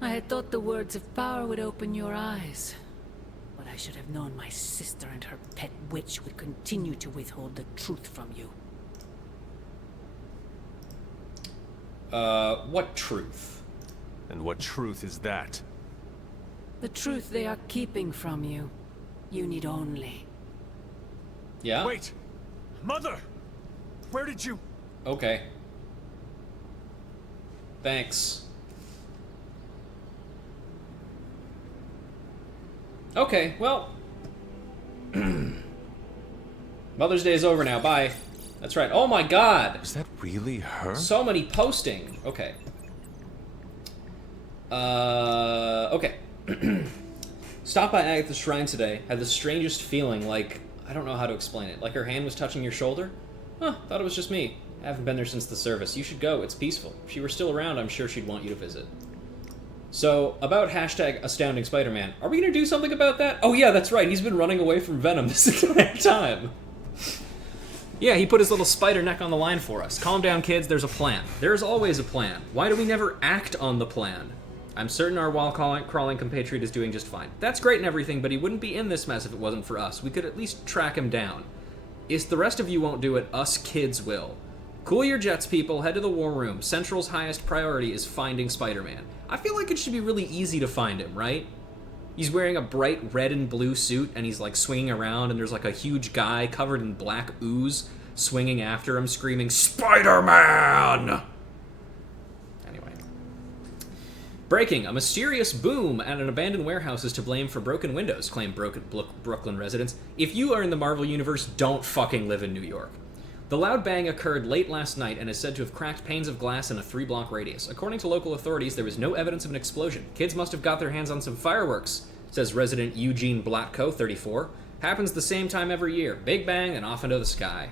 I had thought the words of power would open your eyes. But I should have known my sister and her pet witch would continue to withhold the truth from you. What truth? And what truth is that? The truth they are keeping from you. You need only. Yeah? Wait! Mother! Where did you... Okay. Thanks. Okay, well... Mother's Day is over now, bye. That's right. Oh my god! Is that really her? So many posting. Okay. Okay. Stopped by Agatha's shrine today. Had the strangest feeling, like... I don't know how to explain it. Like her hand was touching your shoulder? Huh, thought it was just me. I haven't been there since the service. You should go, it's peaceful. If she were still around, I'm sure she'd want you to visit. So, about hashtag Astounding Spider-Man. Are we gonna do something about that? Oh yeah, that's right, he's been running away from Venom this entire time. Yeah, he put his little spider neck on the line for us. Calm down, kids, there's a plan. There's always a plan. Why do we never act on the plan? I'm certain our wall-crawling compatriot is doing just fine. That's great and everything, but he wouldn't be in this mess if it wasn't for us. We could at least track him down. If the rest of you won't do it, us kids will. Cool your jets, people. Head to the war room. Central's highest priority is finding Spider-Man. I feel like it should be really easy to find him, right? He's wearing a bright red and blue suit, and he's, like, swinging around, and there's, like, a huge guy covered in black ooze swinging after him, screaming, "Spider-Man!" Breaking. A mysterious boom at an abandoned warehouse is to blame for broken windows, claim Brooklyn residents. If you are in the Marvel Universe, don't fucking live in New York. The loud bang occurred late last night and is said to have cracked panes of glass in a 3-block radius. According to local authorities, there was no evidence of an explosion. Kids must have got their hands on some fireworks, says resident Eugene Blatko, 34. Happens the same time every year. Big bang, then off into the sky.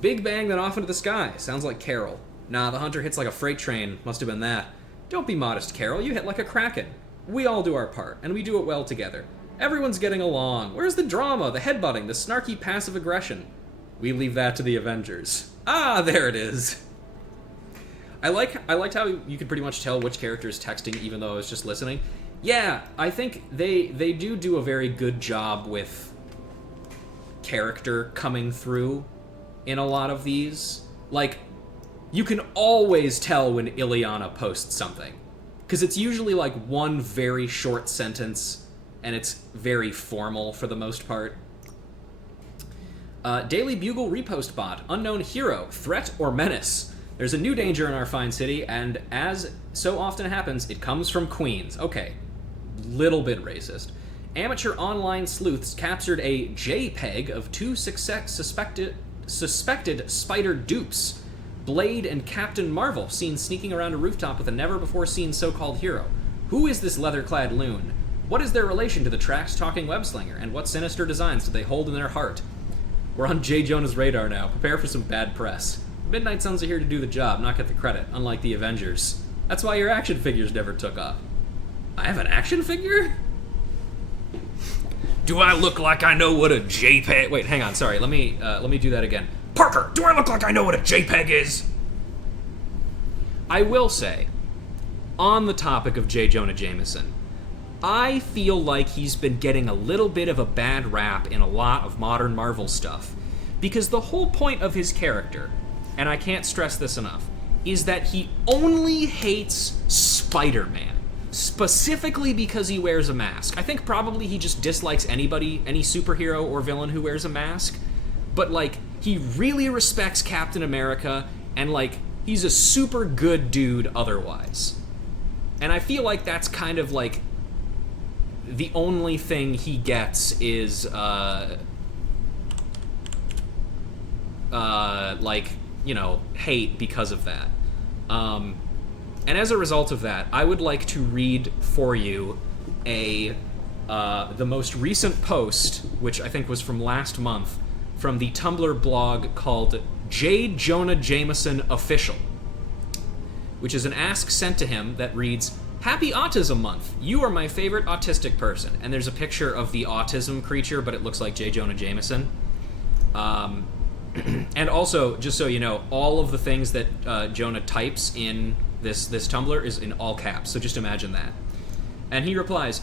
Big bang, then off into the sky. Sounds like Carol. Nah, the hunter hits like a freight train. Must have been that. Don't be modest, Carol. You hit like a kraken. We all do our part, and we do it well together. Everyone's getting along. Where's the drama, the headbutting, the snarky passive aggression? We leave that to the Avengers. Ah, there it is. I liked how you could pretty much tell which character is texting, even though I was just listening. Yeah, I think they do a very good job with character coming through in a lot of these. Like, you can always tell when Ileana posts something. Because it's usually like one very short sentence and it's very formal for the most part. Daily Bugle repost bot. Unknown hero. Threat or menace. There's a new danger in our fine city, and as so often happens, it comes from Queens. Okay. Little bit racist. Amateur online sleuths captured a JPEG of two suspected spider dupes. Blade and Captain Marvel seen sneaking around a rooftop with a never-before-seen so-called hero. Who is this leather-clad loon? What is their relation to the trash-talking web-slinger, and what sinister designs do they hold in their heart? We're on J. Jonah's radar now. Prepare for some bad press. Midnight Suns are here to do the job, not get the credit, unlike the Avengers. That's why your action figures never took off. I have an action figure? Do I look like I know what a JPEG... Wait, hang on, sorry. Let me do that again. Parker, do I look like I know what a JPEG is? I will say, on the topic of J. Jonah Jameson, I feel like he's been getting a little bit of a bad rap in a lot of modern Marvel stuff. Because the whole point of his character, and I can't stress this enough, is that he only hates Spider-Man. Specifically because he wears a mask. I think probably he just dislikes anybody, any superhero or villain who wears a mask. But, like, he really respects Captain America, and, like, he's a super good dude otherwise. And I feel like that's kind of, like, the only thing he gets is, like, you know, hate because of that. And as a result of that, I would like to read for you the most recent post, which I think was from last month, from the Tumblr blog called J. Jonah Jameson Official, which is an ask sent to him that reads, "Happy Autism Month. You are my favorite autistic person." And there's a picture of the autism creature, but it looks like J. Jonah Jameson. And also, just so you know, all of the things that Jonah types in this Tumblr is in all caps, so just imagine that. And he replies,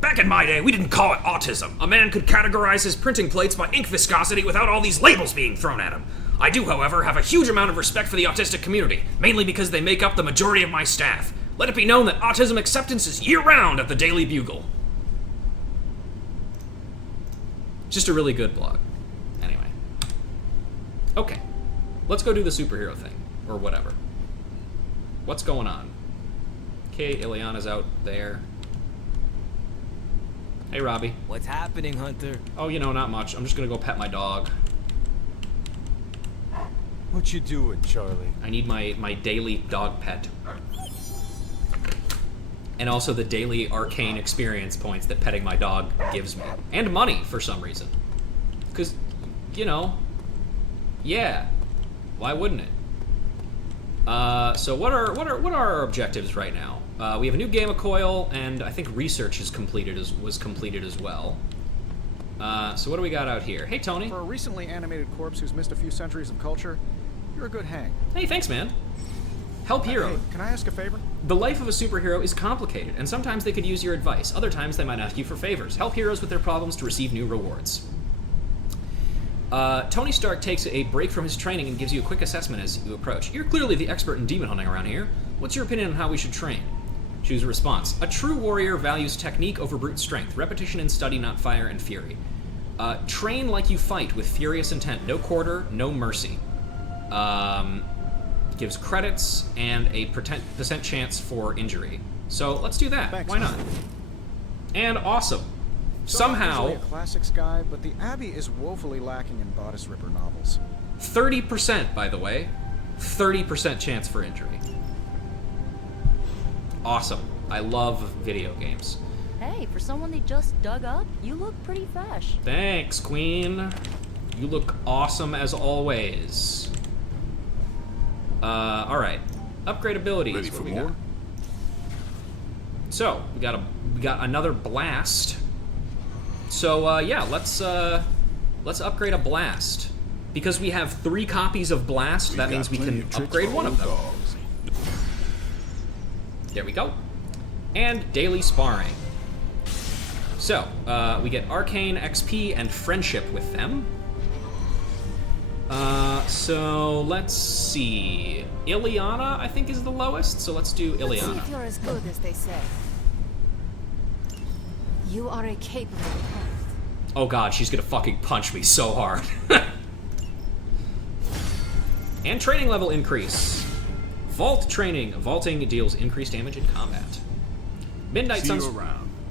"Back in my day, we didn't call it autism. A man could categorize his printing plates by ink viscosity without all these labels being thrown at him. I do, however, have a huge amount of respect for the autistic community, mainly because they make up the majority of my staff. Let it be known that autism acceptance is year-round at the Daily Bugle." Just a really good blog. Anyway. Okay. Let's go do the superhero thing. Or whatever. What's going on? Okay, Ileana's out there. Hey, Robbie. What's happening, Hunter? Oh, you know, not much. I'm just gonna go pet my dog. What you doing, Charlie? I need my daily dog pet. And also the daily arcane experience points that petting my dog gives me. And money, for some reason. Because, you know, yeah. Why wouldn't it? So what are our objectives right now? We have a new game of Coil, and I think research was completed as well. So what do we got out here? Hey, Tony. For a recently animated corpse who's missed a few centuries of culture, you're a good hang. Hey, thanks, man. Help hero. Hey, can I ask a favor? The life of a superhero is complicated, and sometimes they could use your advice. Other times they might ask you for favors. Help heroes with their problems to receive new rewards. Tony Stark takes a break from his training and gives you a quick assessment as you approach. You're clearly the expert in demon hunting around here. What's your opinion on how we should train? Choose a response. A true warrior values technique over brute strength, repetition and study, not fire and fury. Train like you fight with furious intent. No quarter, no mercy. Gives credits and a percent chance for injury. So let's do that. Thanks, why not? And awesome. Somehow, I'm usually a classics guy, but the Abbey is woefully lacking in bodice ripper novels. 30%, by the way. 30% chance for injury. Awesome. I love video games. Hey, for someone they just dug up, you look pretty fresh. Thanks, Queen. You look awesome as always. Alright. Upgrade abilities. Ready for more? So, we got another blast. So, yeah, let's upgrade a blast. Because we have 3 copies of blast, that means we can upgrade one of them. There we go. And daily sparring. So, we get arcane XP and friendship with them. So let's see. Ileana, I think, is the lowest, so let's do Ileana. Let's see if you're as good as they say. You are a capable opponent. Oh god, she's gonna fucking punch me so hard. And training level increase. Vault training. Vaulting deals increased damage in combat. Midnight Sun's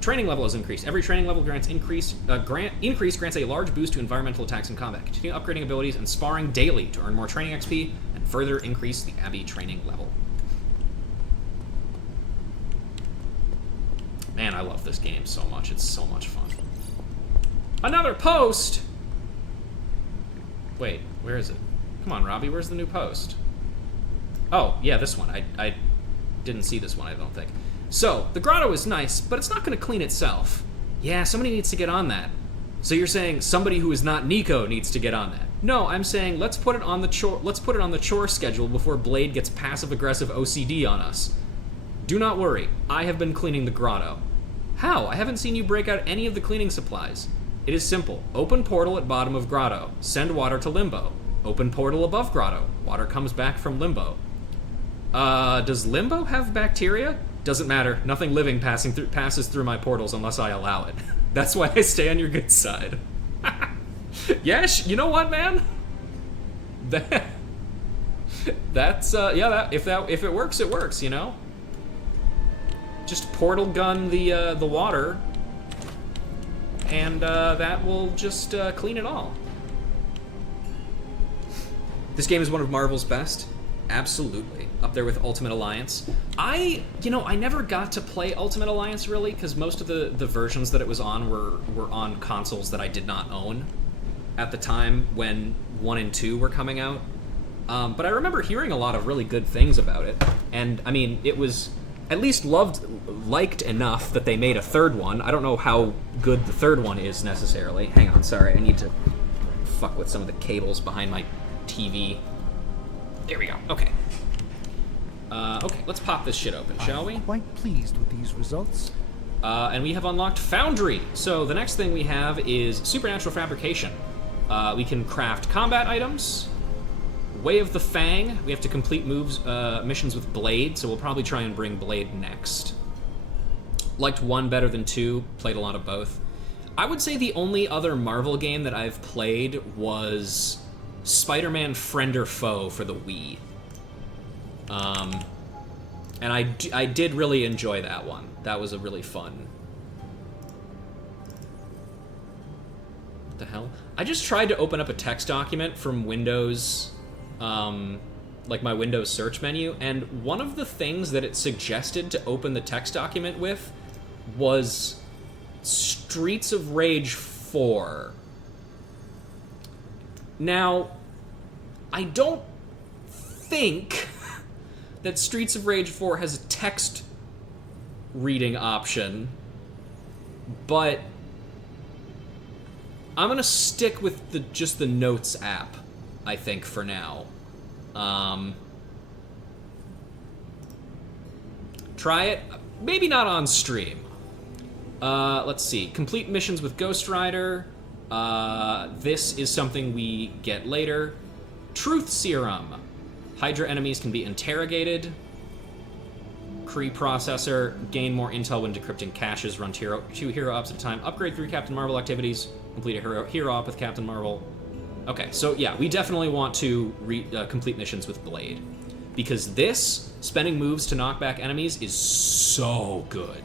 training level is increased. Every training level grants increase grants a large boost to environmental attacks in combat. Continue upgrading abilities and sparring daily to earn more training XP and further increase the Abbey training level. Man, I love this game so much. It's so much fun. Another post! Wait, where is it? Come on, Robbie, where's the new post? Oh, yeah, this one. I didn't see this one, I don't think. So, the grotto is nice, but it's not going to clean itself. Yeah, somebody needs to get on that. So you're saying somebody who is not Nico needs to get on that. No, I'm saying let's put it on the chore schedule before Blade gets passive-aggressive OCD on us. Do not worry, I have been cleaning the grotto. How? I haven't seen you break out any of the cleaning supplies. It is simple. Open portal at bottom of grotto. Send water to limbo. Open portal above grotto. Water comes back from limbo. Does limbo have bacteria? Doesn't matter. Nothing living passes through my portals unless I allow it. That's why I stay on your good side. Yes, you know what, man? That's yeah. If it works, it works. You know. Just portal gun the water, and that will just clean it all. This game is one of Marvel's best. Absolutely. Up there with Ultimate Alliance. I never got to play Ultimate Alliance, really, because most of the versions that it was on were on consoles that I did not own at the time when 1 and 2 were coming out. But I remember hearing a lot of really good things about it. And, I mean, it was at least liked enough that they made a third one. I don't know how good the third one is, necessarily. Hang on, sorry, I need to fuck with some of the cables behind my TV. There we go. Okay. Okay, let's pop this shit open, shall we? I'm quite pleased with these results. And we have unlocked Foundry. So the next thing we have is Supernatural Fabrication. We can craft combat items. Way of the Fang. We have to complete missions with Blade, so we'll probably try and bring Blade next. Liked 1 better than 2. Played a lot of both. I would say the only other Marvel game that I've played was Spider-Man Friend or Foe for the Wii. And I did really enjoy that one. That was a really fun. What the hell? I just tried to open up a text document from Windows, like my Windows search menu, and one of the things that it suggested to open the text document with was Streets of Rage 4. Now, I don't think that Streets of Rage 4 has a text reading option, but I'm gonna stick with just the Notes app, I think, for now. Try it. Maybe not on stream. Let's see. Complete missions with Ghost Rider. This is something we get later. Truth Serum. Hydra enemies can be interrogated. Kree processor. Gain more intel when decrypting caches. Run 2 hero ups at a time. Upgrade 3 Captain Marvel activities. Complete a hero up with Captain Marvel. Okay, so yeah, we definitely want to complete missions with Blade. Because this, spending moves to knock back enemies, is so good.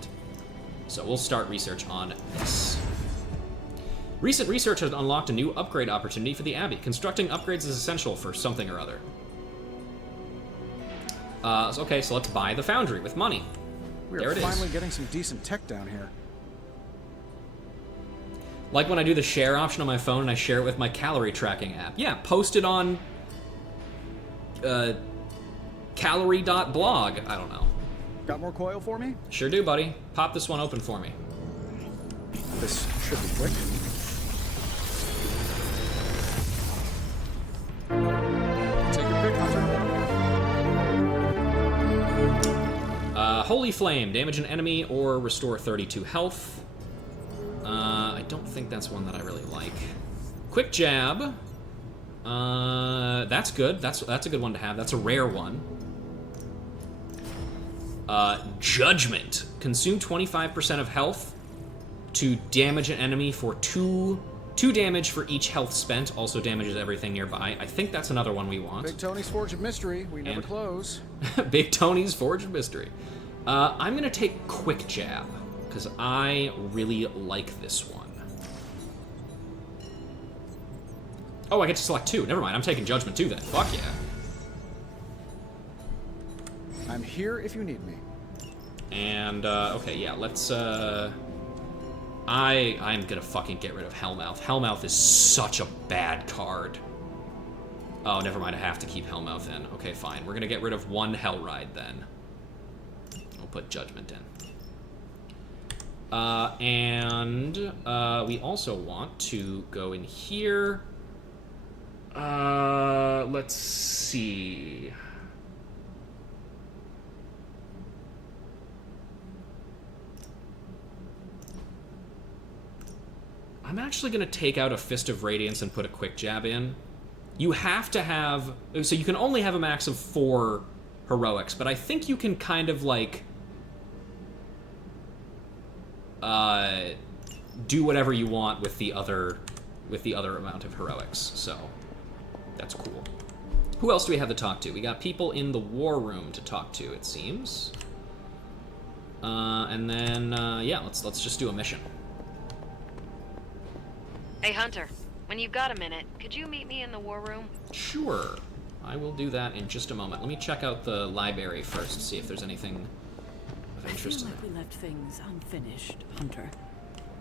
So we'll start research on this. Recent research has unlocked a new upgrade opportunity for the Abbey. Constructing upgrades is essential for something or other. Okay, so let's buy the Foundry with money. We're finally getting some decent tech down here. Like when I do the share option on my phone and I share it with my calorie tracking app. Yeah, post it on calorie.blog. I don't know. Got more coil for me? Sure do, buddy. Pop this one open for me. This should be quick. Take your pick, Hunter. Holy Flame. Damage an enemy or restore 32 health. I don't think that's one that I really like. Quick Jab. That's good. That's a good one to have. That's a rare one. Judgment. Consume 25% of health to damage an enemy for two damage for each health spent. Also damages everything nearby. I think that's another one we want. Big Tony's Forge of Mystery. We never close. Big Tony's Forge of Mystery. I'm going to take Quick Jab, because I really like this one. Oh, I get to select 2. Never mind, I'm taking Judgment too then. Fuck yeah. I'm here if you need me. And, okay, yeah, let's, I'm gonna fucking get rid of Hellmouth. Hellmouth is such a bad card. Oh, never mind, I have to keep Hellmouth in. Okay, fine. We're gonna get rid of 1 Hellride then. We'll put Judgment in. We also want to go in here. Let's see. I'm actually going to take out a Fist of Radiance and put a Quick Jab in. You have to have... So you can only have a max of 4 heroics, but I think you can kind of, like... do whatever you want with the other amount of heroics, so... That's cool. Who else do we have to talk to? We got people in the war room to talk to, it seems. And then, yeah, let's just do a mission. Hey, Hunter. When you've got a minute, could you meet me in the war room? Sure. I will do that in just a moment. Let me check out the library first, see if there's anything of interest in I feel like we left things unfinished, Hunter.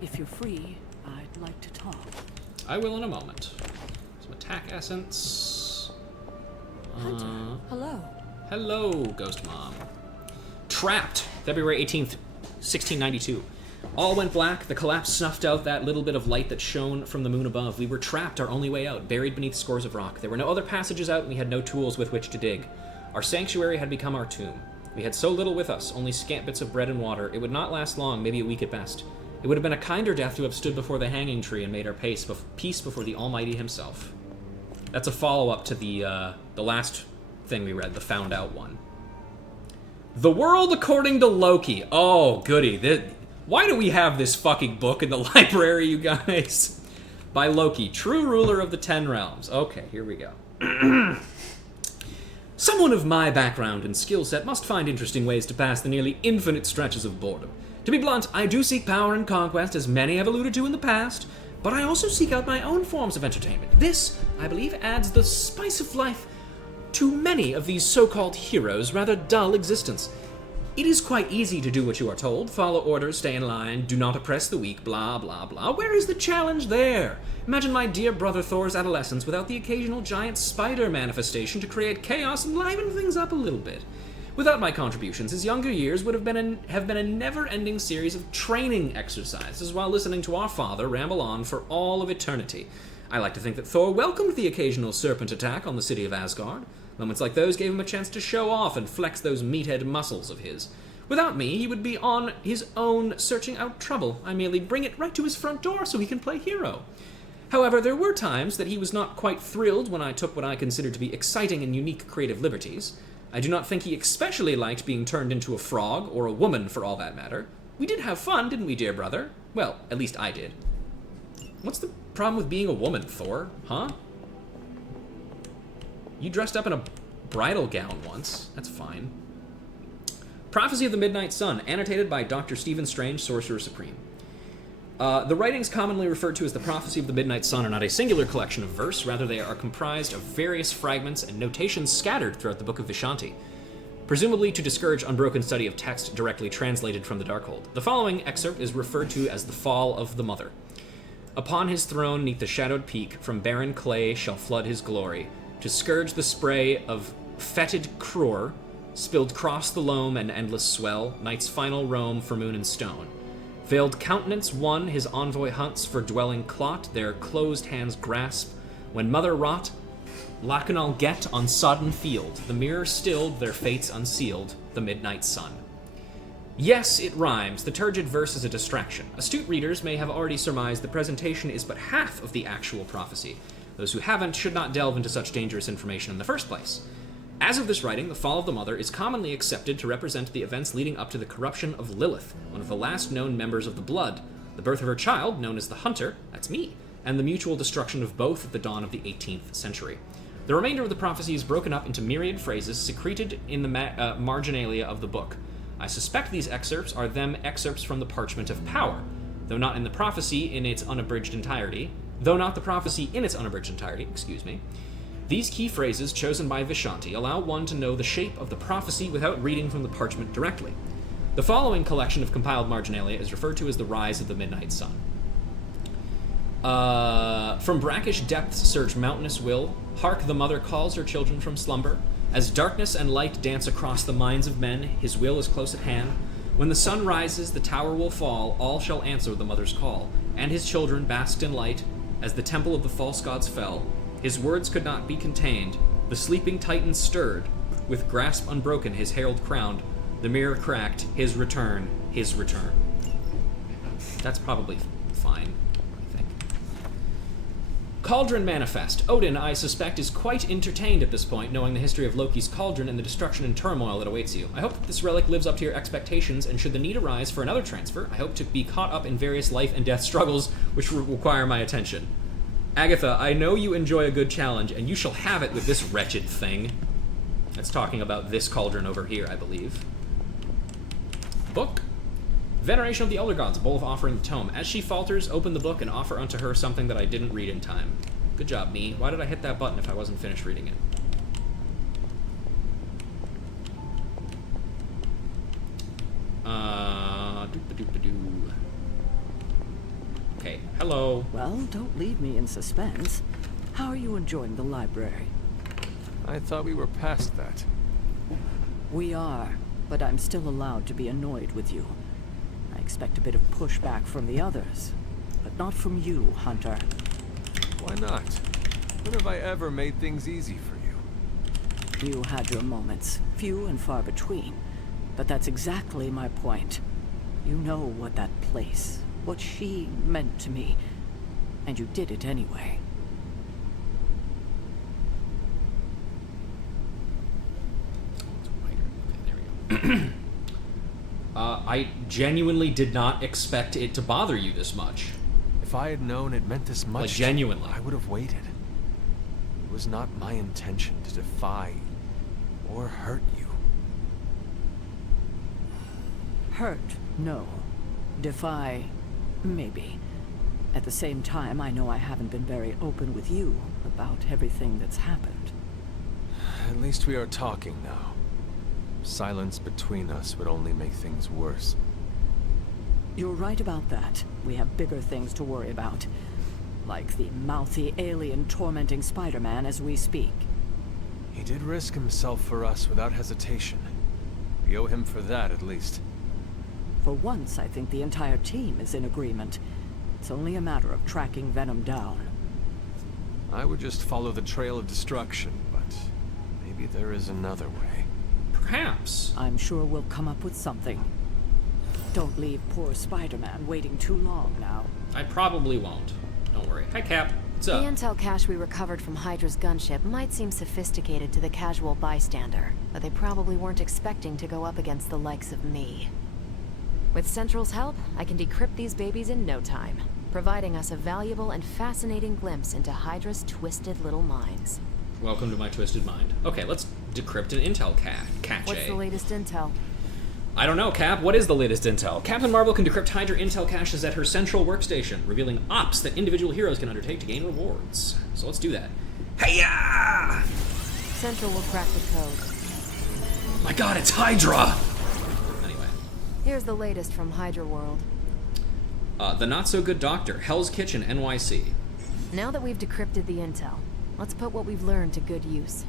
If you're free, I'd like to talk. I will in a moment. Some attack essence. Hunter, hello. Hello, Ghost Mom. Trapped, February 18th, 1692. All went black. The collapse snuffed out that little bit of light that shone from the moon above. We were trapped, our only way out, buried beneath scores of rock. There were no other passages out, and we had no tools with which to dig. Our sanctuary had become our tomb. We had so little with us, only scant bits of bread and water. It would not last long, maybe a week at best. It would have been a kinder death to have stood before the hanging tree and made our peace before the Almighty himself. That's a follow-up to the last thing we read, the Found Out one. The World According to Loki. Oh, goody. Why do we have this fucking book in the library, you guys? By Loki, true ruler of the 10 realms. Okay, here we go. Someone of my background and skill set must find interesting ways to pass the nearly infinite stretches of boredom. To be blunt, I do seek power and conquest, as many have alluded to in the past, but I also seek out my own forms of entertainment. This, I believe, adds the spice of life to many of these so-called heroes' rather dull existence. It is quite easy to do what you are told, follow orders, stay in line, do not oppress the weak, blah, blah, blah. Where is the challenge there? Imagine my dear brother Thor's adolescence without the occasional giant spider manifestation to create chaos and liven things up a little bit. Without my contributions, his younger years would have been a never-ending series of training exercises while listening to our father ramble on for all of eternity. I like to think that Thor welcomed the occasional serpent attack on the city of Asgard. Moments like those gave him a chance to show off and flex those meathead muscles of his. Without me, he would be on his own searching out trouble. I merely bring it right to his front door so he can play hero. However, there were times that he was not quite thrilled when I took what I considered to be exciting and unique creative liberties. I do not think he especially liked being turned into a frog, or a woman for all that matter. We did have fun, didn't we, dear brother? Well, at least I did. What's the problem with being a woman, Thor? Huh? You dressed up in a bridal gown once. That's fine. Prophecy of the Midnight Sun, annotated by Dr. Stephen Strange, Sorcerer Supreme. The writings commonly referred to as the Prophecy of the Midnight Sun are not a singular collection of verse, rather they are comprised of various fragments and notations scattered throughout the Book of Vishanti, presumably to discourage unbroken study of text directly translated from the Darkhold. The following excerpt is referred to as the Fall of the Mother. Upon his throne, neath the shadowed peak, from barren clay shall flood his glory, to scourge the spray of fetid Kror, spilled cross the loam and endless swell, night's final roam for moon and stone. Veiled countenance one his envoy hunts for dwelling clot, their closed hands grasp. When mother wrought, Lacanal get on sodden field, the mirror stilled, their fates unsealed, the midnight sun. Yes, it rhymes. The turgid verse is a distraction. Astute readers may have already surmised the presentation is but half of the actual prophecy. Those who haven't should not delve into such dangerous information in the first place. As of this writing, the Fall of the Mother is commonly accepted to represent the events leading up to the corruption of Lilith, one of the last known members of the Blood, the birth of her child, known as the Hunter, that's me, and the mutual destruction of both at the dawn of the 18th century. The remainder of the prophecy is broken up into myriad phrases secreted in the marginalia of the book. I suspect these excerpts are them excerpts from the Parchment of Power, though not the prophecy in its unabridged entirety. These key phrases, chosen by Vishanti, allow one to know the shape of the prophecy without reading from the parchment directly. The following collection of compiled marginalia is referred to as the Rise of the Midnight Sun. From brackish depths surge mountainous will. Hark, the mother calls her children from slumber. As darkness and light dance across the minds of men, his will is close at hand. When the sun rises, the tower will fall, all shall answer the mother's call. And his children basked in light, as the temple of the false gods fell. His words could not be contained. The sleeping titan stirred. With grasp unbroken, his herald crowned. The mirror cracked. His return. His return. That's probably fine, I think. Cauldron Manifest. Odin, I suspect, is quite entertained at this point, knowing the history of Loki's cauldron and the destruction and turmoil that awaits you. I hope that this relic lives up to your expectations, and should the need arise for another transfer, I hope to be caught up in various life and death struggles which require my attention. Agatha, I know you enjoy a good challenge, and you shall have it with this wretched thing. That's talking about this cauldron over here, I believe. Book. Veneration of the Elder Gods, bowl of offering the tome. As she falters, open the book and offer unto her something that I didn't read in time. Good job, me. Why did I hit that button if I wasn't finished reading it? Doop-a-doop-a-doo. Okay, hello. Well, don't leave me in suspense. How are you enjoying the library? I thought we were past that. We are, but I'm still allowed to be annoyed with you. I expect a bit of pushback from the others, but not from you, Hunter. Why not? When have I ever made things easy for you? You had your moments, few and far between, but that's exactly my point. You know what that place, what she meant to me, and you did it anyway. I genuinely did not expect it to bother you this much. If I had known it meant this much, like, genuinely, I would have waited. It was not my intention to defy or hurt you. Hurt, no. Defy, maybe. At the same time, I know I haven't been very open with you about everything that's happened. At least we are talking now. Silence between us would only make things worse. You're right about that. We have bigger things to worry about. Like the mouthy alien tormenting Spider-Man as we speak. He did risk himself for us without hesitation. We owe him for that, at least. For once, I think the entire team is in agreement. It's only a matter of tracking Venom down. I would just follow the trail of destruction, but maybe there is another way. Perhaps. I'm sure we'll come up with something. Don't leave poor Spider-Man waiting too long now. I probably won't. Don't worry. Hi, Cap. What's up? The intel cache we recovered from Hydra's gunship might seem sophisticated to the casual bystander, but they probably weren't expecting to go up against the likes of me. With Central's help, I can decrypt these babies in no time, providing us a valuable and fascinating glimpse into Hydra's twisted little minds. Welcome to my twisted mind. Okay, let's decrypt an intel cache. What's the latest intel? I don't know, Cap. What is the latest intel? Captain Marvel can decrypt Hydra intel caches at her central workstation, revealing ops that individual heroes can undertake to gain rewards. So let's do that. Hey-ya! Central will crack the code. My god, it's Hydra! Anyway. Here's the latest from Hydra World. The Not-So-Good Doctor, Hell's Kitchen, NYC. Now that we've decrypted the intel, let's put what we've learned to good use.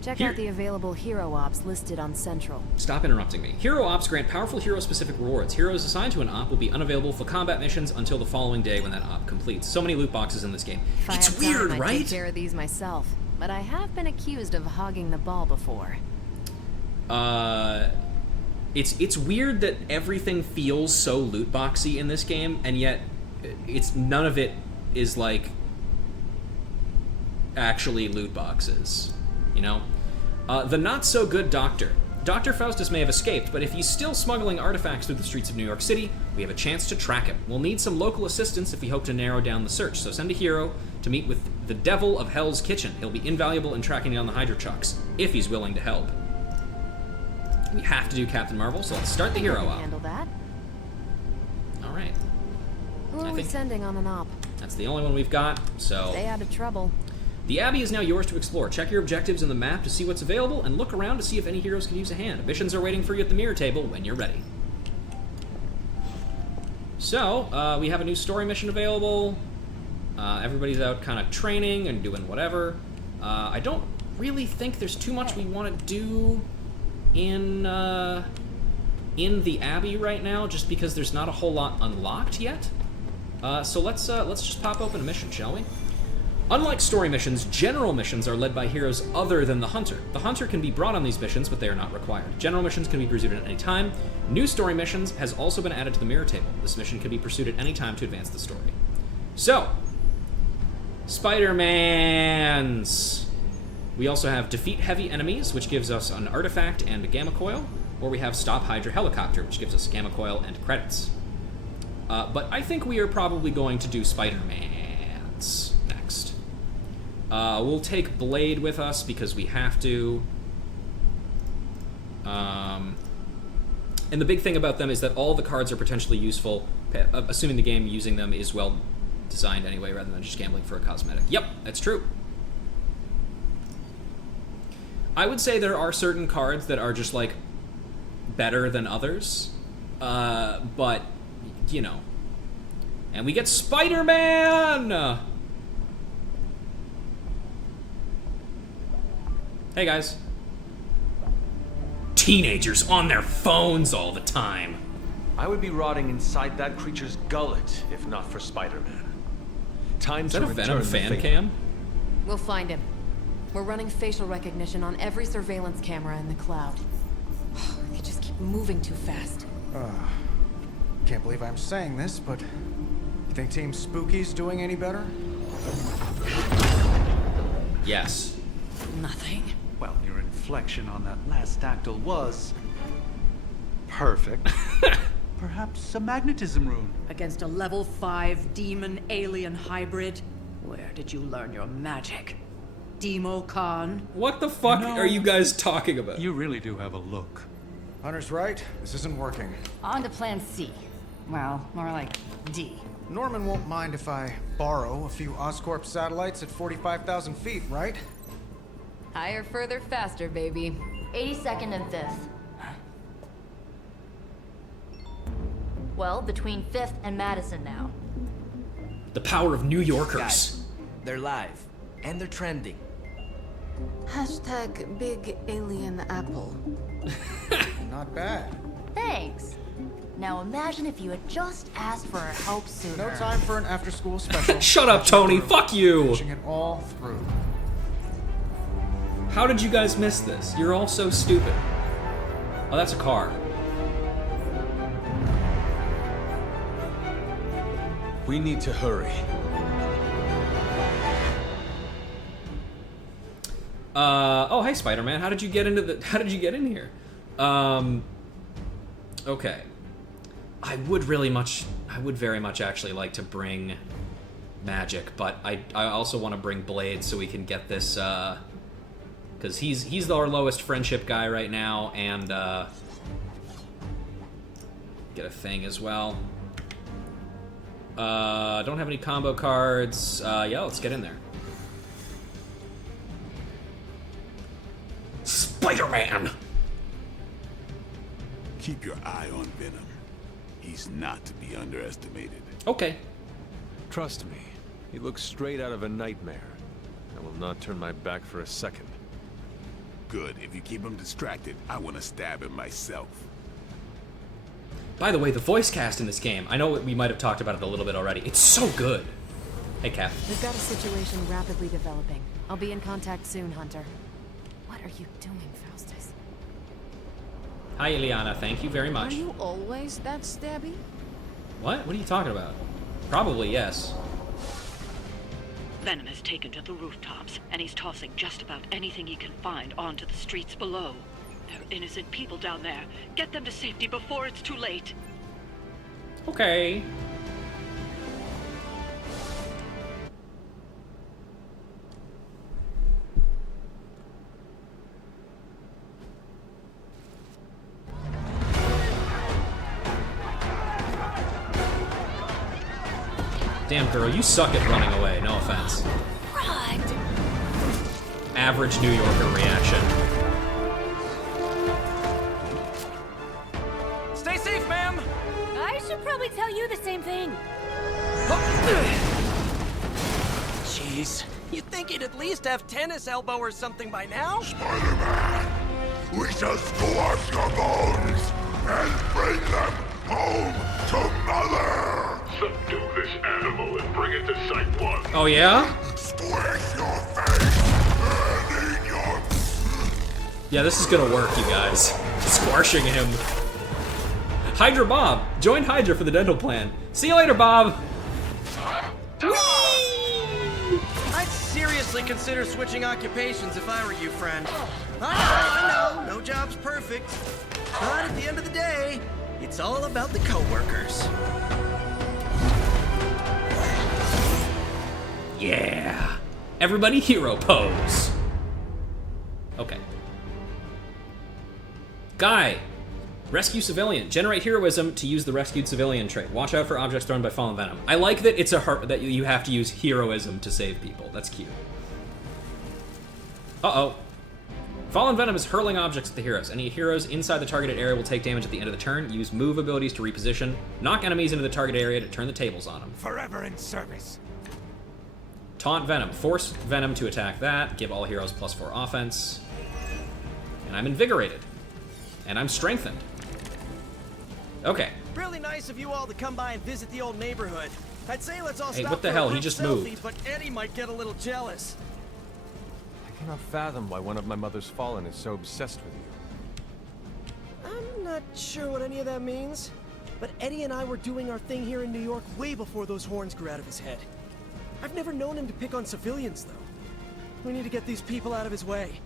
Check out the available hero ops listed on Central. Stop interrupting me. Hero ops grant powerful hero-specific rewards. Heroes assigned to an op will be unavailable for combat missions until the following day when that op completes. So many loot boxes in this game. It's weird, right? I'd take care of these myself, but I have been accused of hogging the ball before. It's weird that everything feels so loot boxy in this game, and yet it's none of it is like actually loot boxes. You know? The Not-So-Good Doctor. Dr. Faustus may have escaped, but if he's still smuggling artifacts through the streets of New York City, we have a chance to track him. We'll need some local assistance if we hope to narrow down the search, so send a hero to meet with the Devil of Hell's Kitchen. He'll be invaluable in tracking down the Hydra Chucks, if he's willing to help. We have to do Captain Marvel, so let's start the hero up. Handle that. All right. Who are we sending on an op? That's the only one we've got, so... Stay out of trouble. The Abbey is now yours to explore. Check your objectives in the map to see what's available, and look around to see if any heroes can use a hand. Missions are waiting for you at the mirror table when you're ready. So, we have a new story mission available. Everybody's out kind of training and doing whatever. I don't really think there's too much we want to do in the Abbey right now, just because there's not a whole lot unlocked yet. So let's just pop open a mission, shall we? Unlike story missions, general missions are led by heroes other than the Hunter. The Hunter can be brought on these missions, but they are not required. General missions can be pursued at any time. New story missions has also been added to the mirror table. This mission can be pursued at any time to advance the story. So, Spider-Mans! We also have Defeat Heavy Enemies, which gives us an artifact and a gamma coil, or we have Stop Hydra Helicopter, which gives us a gamma coil and credits. But I think we are probably going to do Spider-Mans next. We'll take Blade with us because we have to. And the big thing about them is that all the cards are potentially useful, assuming the game using them is well designed anyway, rather than just gambling for a cosmetic. Yep, that's true. I would say there are certain cards that are just, like, better than others, but, you know. And we get Spider-Man! Hey, guys. Teenagers on their phones all the time. I would be rotting inside that creature's gullet if not for Spider-Man. Time Is to that a Venom return the fan favor. cam? We'll find him. We're running facial recognition on every surveillance camera in the cloud. They just keep moving too fast. Can't believe I'm saying this, but you think Team Spooky's doing any better? Yes. Nothing. Well, your inflection on that last dactyl was perfect. Perhaps a magnetism rune. Against a level 5 demon alien hybrid? Where did you learn your magic? Demo Khan? What the fuck are you guys talking about? You really do have a look. Hunter's right. This isn't working. On to plan C. Well, more like D. Norman won't mind if I borrow a few Oscorp satellites at 45,000 feet, right? Higher, further, faster, baby. 82nd and 5th. Well, between 5th and Madison now. The power of New Yorkers. Guys, they're live. And they're trending. Hashtag Big Alien Apple. Not bad. Thanks. Now imagine if you had just asked for our help sooner. No time for an after-school special. Shut up, Tony. Fuck you. Pushing it all through. How did you guys miss this? You're all so stupid. Oh, that's a car. We need to hurry. Oh, hey, Spider-Man. How did you get into the? How did you get in here? Okay. I would very much actually like to bring Magik, but I also want to bring Blade so we can get this, because he's our lowest friendship guy right now, and get a thing as well. Don't have any combo cards. Yeah, let's get in there. Spider-Man! Keep your eye on Venom. He's not to be underestimated. Okay. Trust me, he looks straight out of a nightmare. I will not turn my back for a second. Good. If you keep him distracted, I want to stab him myself. By the way, the voice cast in this game, I know we might have talked about it a little bit already. It's so good. Hey, Cap. We've got a situation rapidly developing. I'll be in contact soon, Hunter. What are you doing, Faustus? Hi, Ileana. Thank you very much. Are you always that stabby? What? What are you talking about? Probably, yes. Venom has taken to the rooftops, and he's tossing just about anything he can find onto the streets below. There are innocent people down there. Get them to safety before it's too late. Okay. Damn, girl, you suck at running away. No offense. Right. Average New Yorker reaction. Stay safe, ma'am! I should probably tell you the same thing. Jeez, you'd think he'd at least have tennis elbow or something by now? We shall squash your bones and bring them home to Mother! Subdue this animal and bring it to Site 1. Oh, yeah? Squish your face and eat your... Yeah, this is gonna work, you guys. Squashing him. Hydra Bob! Join Hydra for the dental plan. See you later, Bob! I'd seriously consider switching occupations if I were you, friend. I know, no job's perfect. But at the end of the day, it's all about the coworkers. Yeah! Everybody hero pose! Okay. Guy! Rescue civilian. Generate heroism to use the rescued civilian trait. Watch out for objects thrown by fallen venom. I like that it's that you have to use heroism to save people. That's cute. Uh-oh. Fallen venom is hurling objects at the heroes. Any heroes inside the targeted area will take damage at the end of the turn. Use move abilities to reposition. Knock enemies into the target area to turn the tables on them. Forever in service. Taunt venom. Force venom to attack that. Give all heroes +4 offense. And I'm invigorated. And I'm strengthened. Okay. Really nice of you all to come by and visit the old neighborhood. I'd say let's all Hey, stop what the for a hell? He group just selfie, moved. But Eddie might get a little jealous. I cannot fathom why one of my mother's fallen is so obsessed with you. I'm not sure what any of that means, but Eddie and I were doing our thing here in New York way before those horns grew out of his head. I've never known him to pick on civilians, though. We need to get these people out of his way.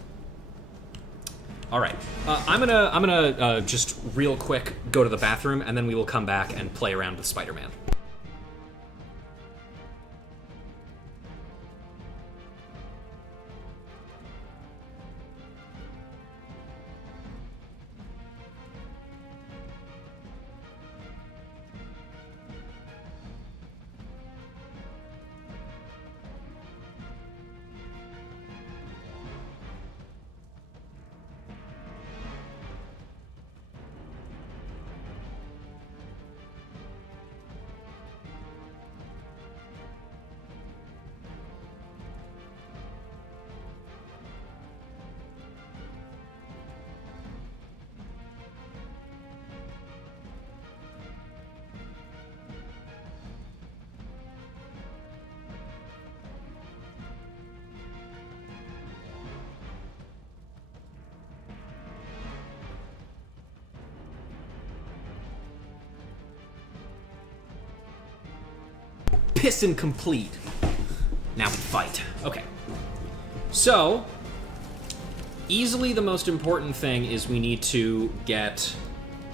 All right. I'm gonna just real quick go to the bathroom, and then we will come back and play around with Spider-Man. Piston complete. Now we fight. Okay. So, easily the most important thing is we need to get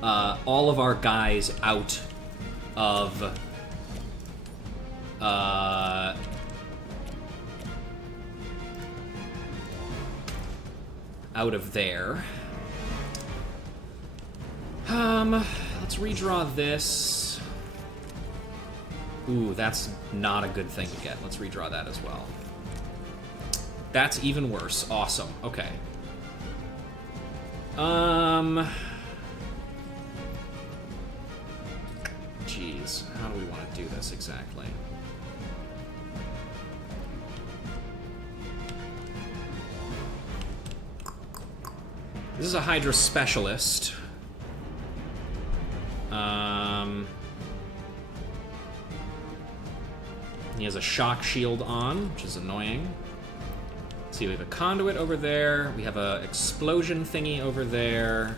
all of our guys out of out of there. Let's redraw this. Ooh, that's not a good thing to get. Let's redraw that as well. That's even worse. Awesome. Okay. Jeez, how do we want to do this exactly? This is a Hydra specialist. He has a shock shield on, which is annoying. Let's see, we have a conduit over there. We have a explosion thingy over there.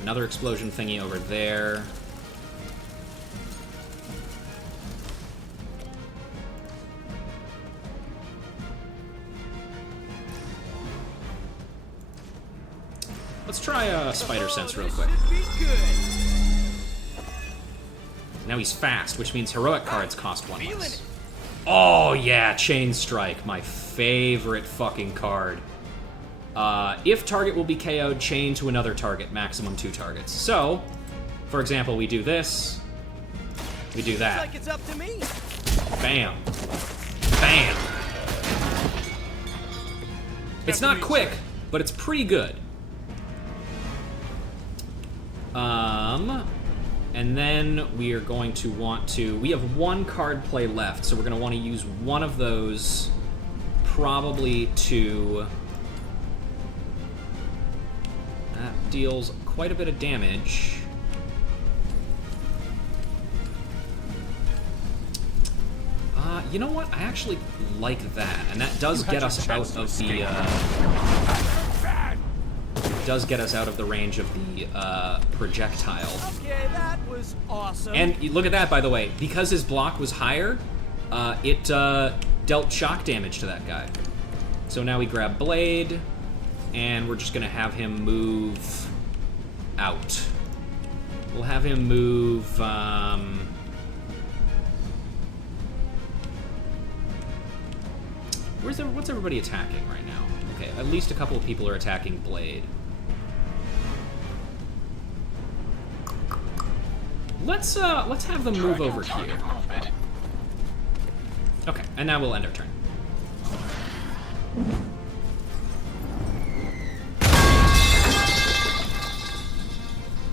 Another explosion thingy over there. Let's try Spider Sense real quick. Now he's fast, which means heroic cards cost 1 less. Oh yeah, Chain Strike, my favorite fucking card. If target will be KO'd, chain to another target, maximum 2 targets. So, for example, we do this, we do that. Looks like it's up to me. Bam. Bam. It's not quick, but it's pretty good. And then we are going to want to... We have 1 card play left, so we're going to want to use one of those probably to... That deals quite a bit of damage. You know what? I actually like that, and that does get us out of the... does get us out of the range of the projectile. Okay, that was awesome. And look at that, by the way. Because his block was higher, it dealt shock damage to that guy. So now we grab Blade, and we're just going to have him move out. We'll have him move... what's everybody attacking right now? Okay, at least a couple of people are attacking Blade. Let's have them move over here. Okay, and now we'll end our turn.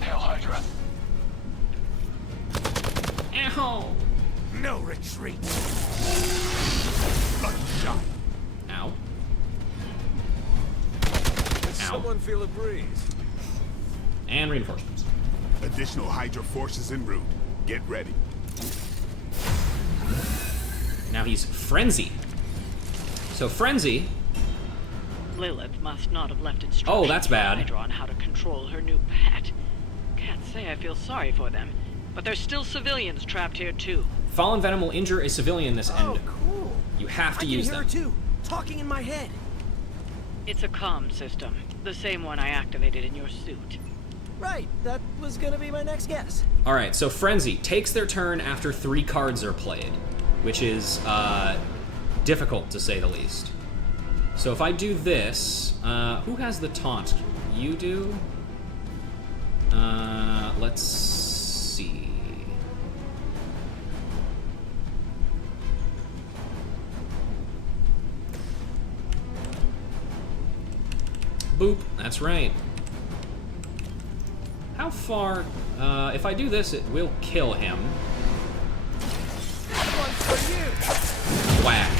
Hail Hydra. Ow! No retreat. Bloodshot. Ow. Does someone feel a breeze? And reinforcements. Additional Hydra forces en route. Get ready. Now he's Frenzy. So Frenzy... Lilith must not have left instructions Oh, that's bad. for Hydra on how to control her new pet. Can't say I feel sorry for them, but there's still civilians trapped here too. Fallen Venom will injure a civilian this end. Cool. You have to use them. I can hear her too, talking in my head. It's a comm system, the same one I activated in your suit. Right, that was gonna be my next guess. Alright, so Frenzy takes their turn after 3 cards are played, which is difficult to say the least. So if I do this, who has the taunt? You do? Let's see. Boop, that's right. How far? If I do this, it will kill him. Whack.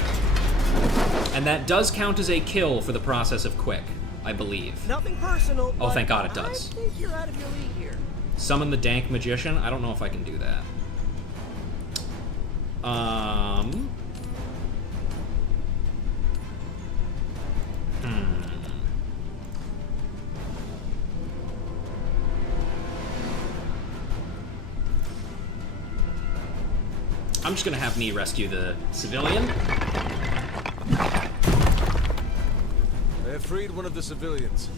And that does count as a kill for the process of quick, I believe. Nothing personal. Oh, thank God it does. I think you're out of your league here. Summon the Dank Magician? I don't know if I can do that. I'm just gonna have me rescue the civilian. They have freed one of the civilians.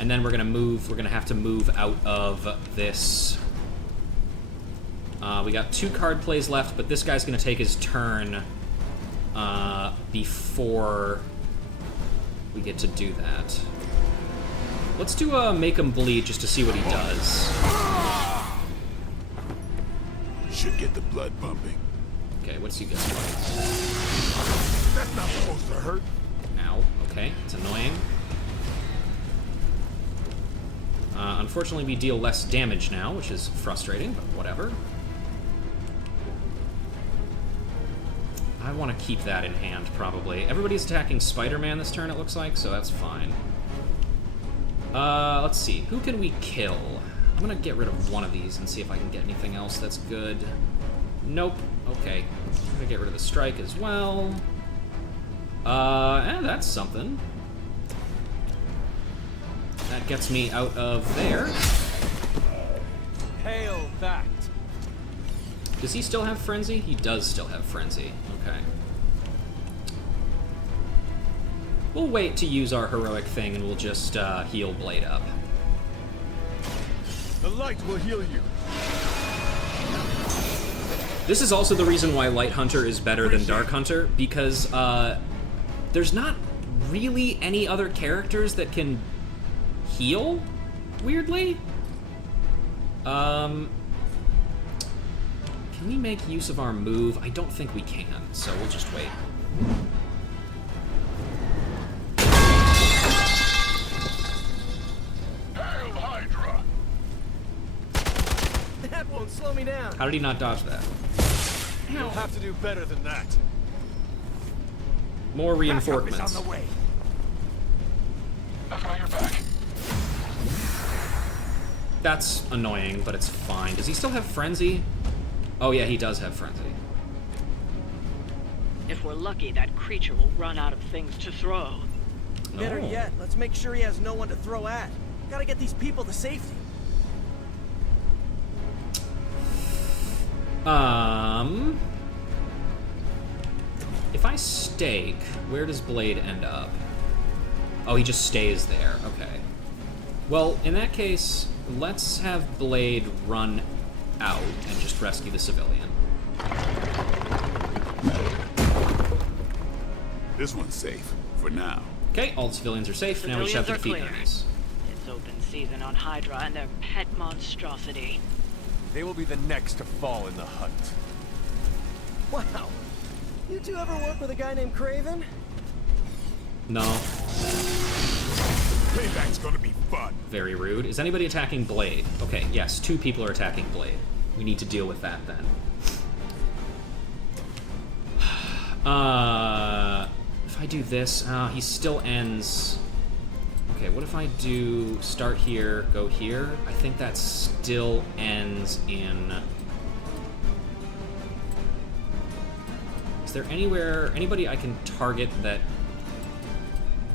And then we're gonna have to move out of this. We got 2 card plays left, but this guy's gonna take his turn before we get to do that. Let's do make him bleed just to see what he does. Should get the blood pumping. Okay, what's he got? That's not supposed to hurt. Ow. Okay, it's annoying. Unfortunately, we deal less damage now, which is frustrating, but whatever. I want to keep that in hand, probably. Everybody's attacking Spider-Man this turn, it looks like, so that's fine. Let's see. Who can we kill? I'm gonna get rid of one of these and see if I can get anything else that's good. Nope. Okay. I'm gonna get rid of the strike as well. And that's something. That gets me out of there. Hail that. Does he still have Frenzy? He does still have Frenzy. Okay. We'll wait to use our heroic thing and we'll just heal Blade up. The light will heal you. This is also the reason why Light Hunter is better than Dark Hunter, because there's not really any other characters that can heal, weirdly. Can we make use of our move? I don't think we can, so we'll just wait. Hail Hydra! That won't slow me down. How did he not dodge that? You'll have to do better than that. More Backup is reinforcements. on the way. I've got your back. That's annoying, but it's fine. Does he still have Frenzy? Oh yeah, he does have Frenzy. If we're lucky, that creature will run out of things to throw. Better yet, let's make sure he has no one to throw at. Gotta get these people to safety. If I stake, where does Blade end up? Oh, he just stays there. Okay. Well, in that case, let's have Blade run out and just rescue the civilian. This one's safe, for now. Okay, all the civilians are safe. Now we just have to defeat enemies. It's open season on Hydra and their pet monstrosity. They will be the next to fall in the hunt. Wow. You two ever work with a guy named Craven? No. Payback's gonna be fun. Very rude. Is anybody attacking Blade? Okay, yes, 2 people are attacking Blade. We need to deal with that then. If I do this, he still ends. Okay, what if I do start here, go here? I think that still ends in. Is there anybody I can target that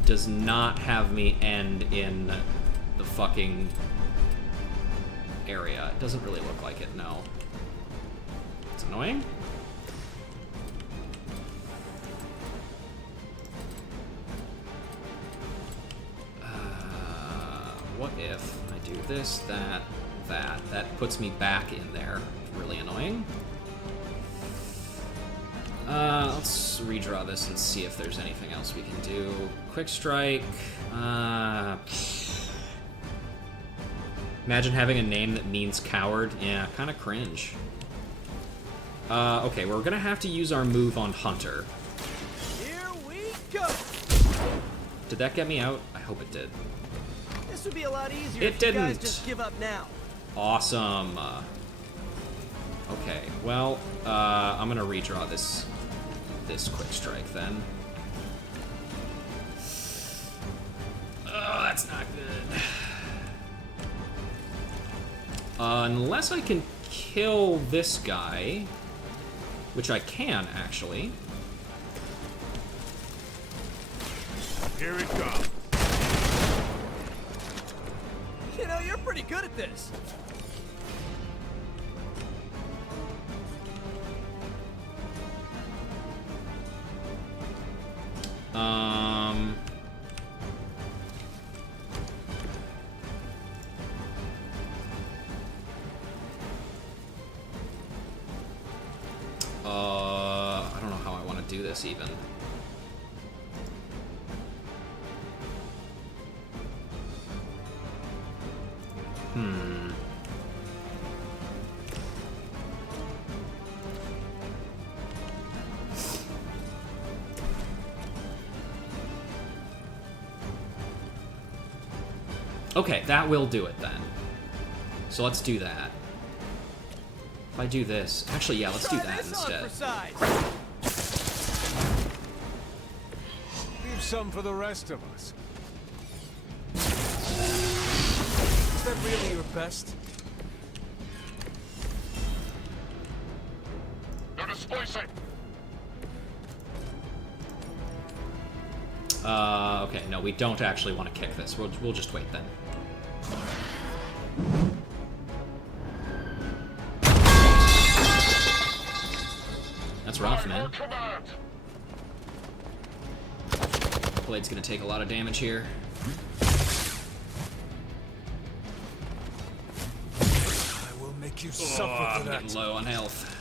does not have me end in the fucking area? It doesn't really look like it, no. It's annoying. What if I do this, that, that? That puts me back in there. Really annoying. Let's redraw this and see if there's anything else we can do. Quick strike. Imagine having a name that means coward. Yeah, kind of cringe. Okay, we're gonna have to use our move on Hunter. Here we go. Did that get me out? I hope it did. This would be a lot easier It if you guys didn't. just give up now. Awesome. Okay, well, I'm gonna redraw this quick strike then. Oh, that's not good. Unless I can kill this guy, which I can actually. Here it comes. You know, you're pretty good at this. I don't know how I want to do this even. Okay, that will do it then. So let's do that. If I do this... Actually, yeah, let's do that instead. Leave some for the rest of us. Is that really your best? They're displacing. Okay, no, we don't actually want to kick this. We'll just wait then. That's rough, man. Blade's gonna take a lot of damage here. make you suffer I'm for that. getting low on health.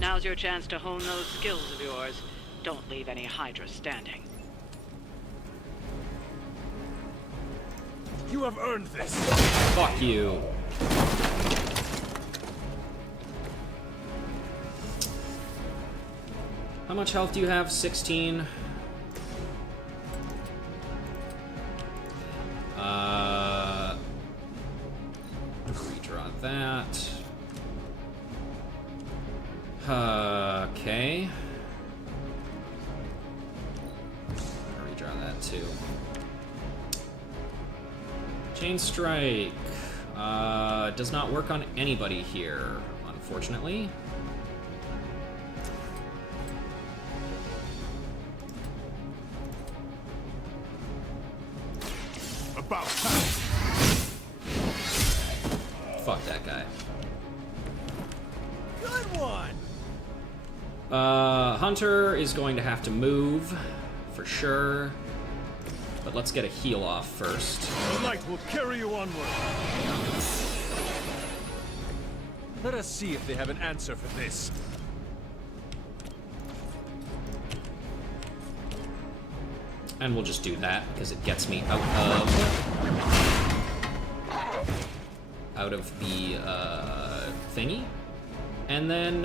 Now's your chance to hone those skills of yours. Don't leave any Hydra standing. You have earned this. Fuck you. How much health do you have? 16. Redraw that. Okay. Redraw that too. Chain Strike. Does not work on anybody here, unfortunately. About time. Fuck that guy. Good one. Hunter is going to have to move, for sure. But let's get a heal off first. The light will carry you onward. Let us see if they have an answer for this. And we'll just do that, because it gets me out of the, thingy. And then,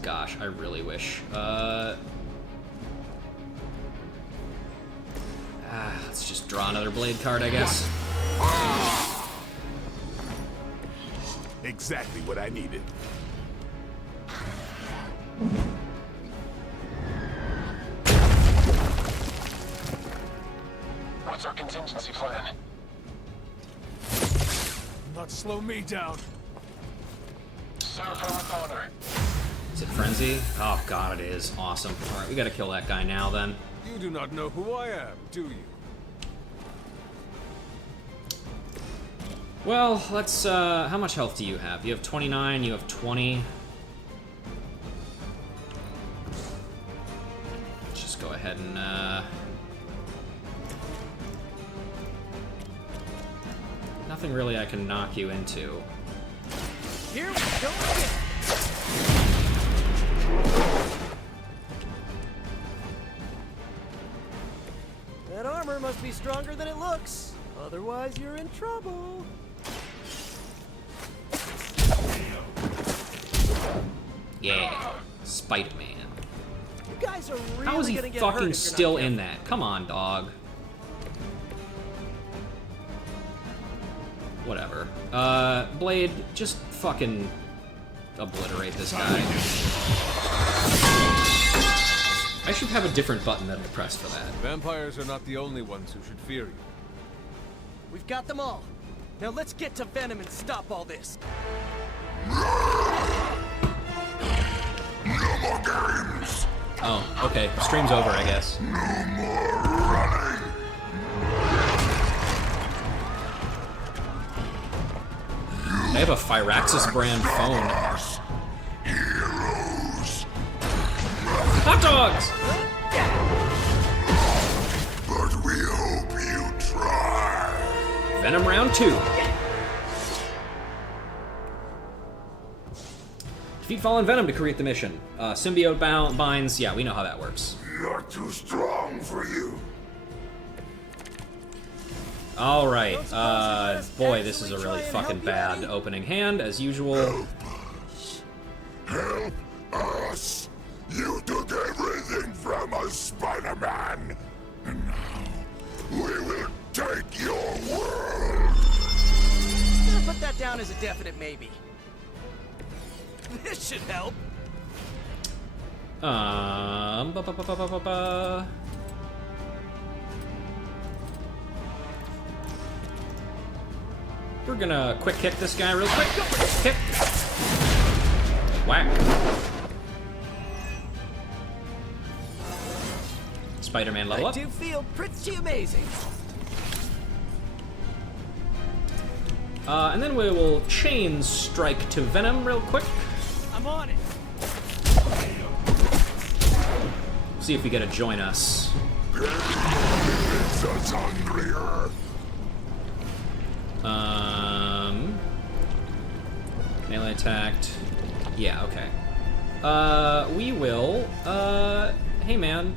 gosh, I really wish. Let's just draw another blade card, I guess. Exactly what I needed. What's our contingency plan? Not slow me down. Serve our honor. Is it Frenzy? Oh god, it is. Awesome. Alright, we gotta kill that guy now, then. You do not know who I am, do you? Well, let's, how much health do you have? You have 29, you have 20. Let's just go ahead and, nothing really I can knock you into. Here we go again. That armor must be stronger than it looks. Otherwise, you're in trouble. Yeah, Spider-Man. You guys are really How is he gonna get hurt fucking if you're not still careful. in that? Come on, dog. Whatever. Blade, just fucking obliterate this guy. I should have a different button that I press for that. Vampires are not the only ones who should fear you. We've got them all. Now let's get to Venom and stop all this. No more games. Oh, okay. Stream's over, I guess. No more running. I have a Firaxis brand phone. Heroes. Hot dogs! But we hope you try. Venom round 2. Defeat fallen Venom to create the mission. Symbiote binds. Yeah, we know how that works. Not too strong for you. All right. Boy, this is a really fucking bad opening hand, as usual. Help us. You took everything from us, Spider-Man. And now we will take your world. I'm gonna put that down as a definite maybe. This should help. We're gonna quick kick this guy real quick. Kick. Whack. Spider-Man level up. I do feel pretty amazing. And then we will chain strike to Venom real quick. I'm on it. See if we get a join us. It's us hungrier. Melee attacked. Yeah, okay. We will. Hey man,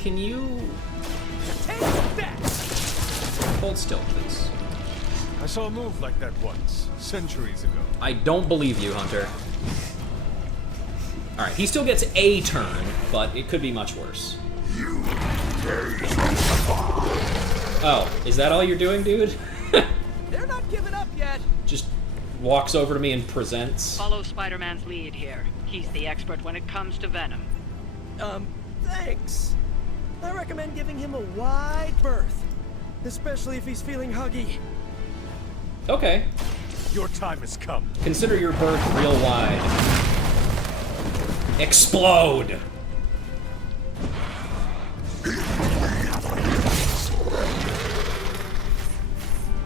can you hold still, please? I saw a move like that once, centuries ago. I don't believe you, Hunter. Alright, he still gets a turn, but it could be much worse. Oh, is that all you're doing, dude? They're not giving up yet. Just walks over to me and presents. Follow Spider-Man's lead here. He's the expert when it comes to venom. Thanks. I recommend giving him a wide berth, especially if he's feeling huggy. Okay. Your time has come. Consider your berth real wide. Explode!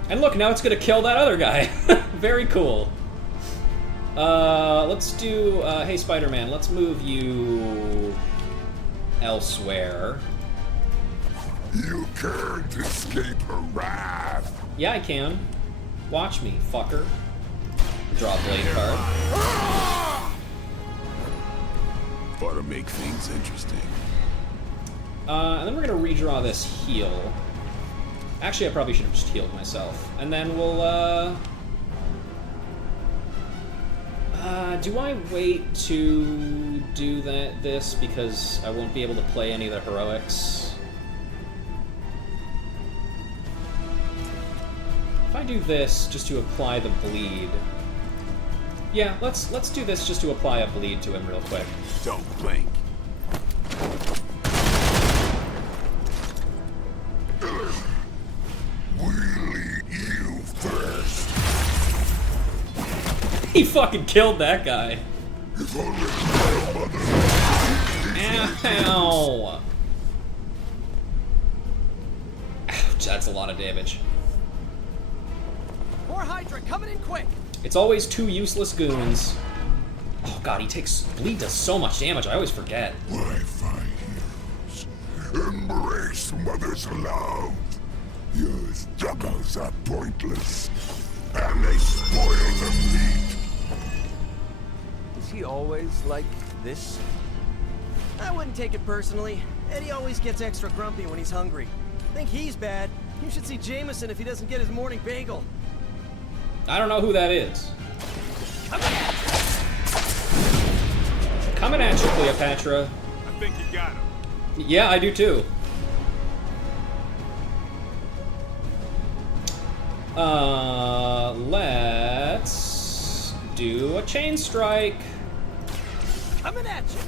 And look, now it's gonna kill that other guy. Very cool. Let's do, hey Spider-Man, let's move you elsewhere. You can't escape her wrath. Yeah, I can. Watch me, fucker. Draw a blade card. Ought to make things interesting. And then we're gonna redraw this heal. Actually, I probably should have just healed myself. And then we'll, do I wait to do this because I won't be able to play any of the heroics? If I do this just to apply the bleed... Yeah, let's do this just to apply a bleed to him real quick. Don't blink. We'll eat you first. He fucking killed that guy. If only my mother... Ow! Ouch, that's a lot of damage. More Hydra coming in quick. It's always two useless goons. Oh god, bleed does so much damage, I always forget. Wi-Fi heroes, embrace mother's love. Your struggles are pointless, and they spoil the meat. Is he always like this? I wouldn't take it personally. Eddie always gets extra grumpy when he's hungry. Think he's bad. You should see Jameson if he doesn't get his morning bagel. I don't know who that is. Coming at you, Cleopatra. I think you got him. Yeah, I do too. Let's do a chain strike. Coming at you.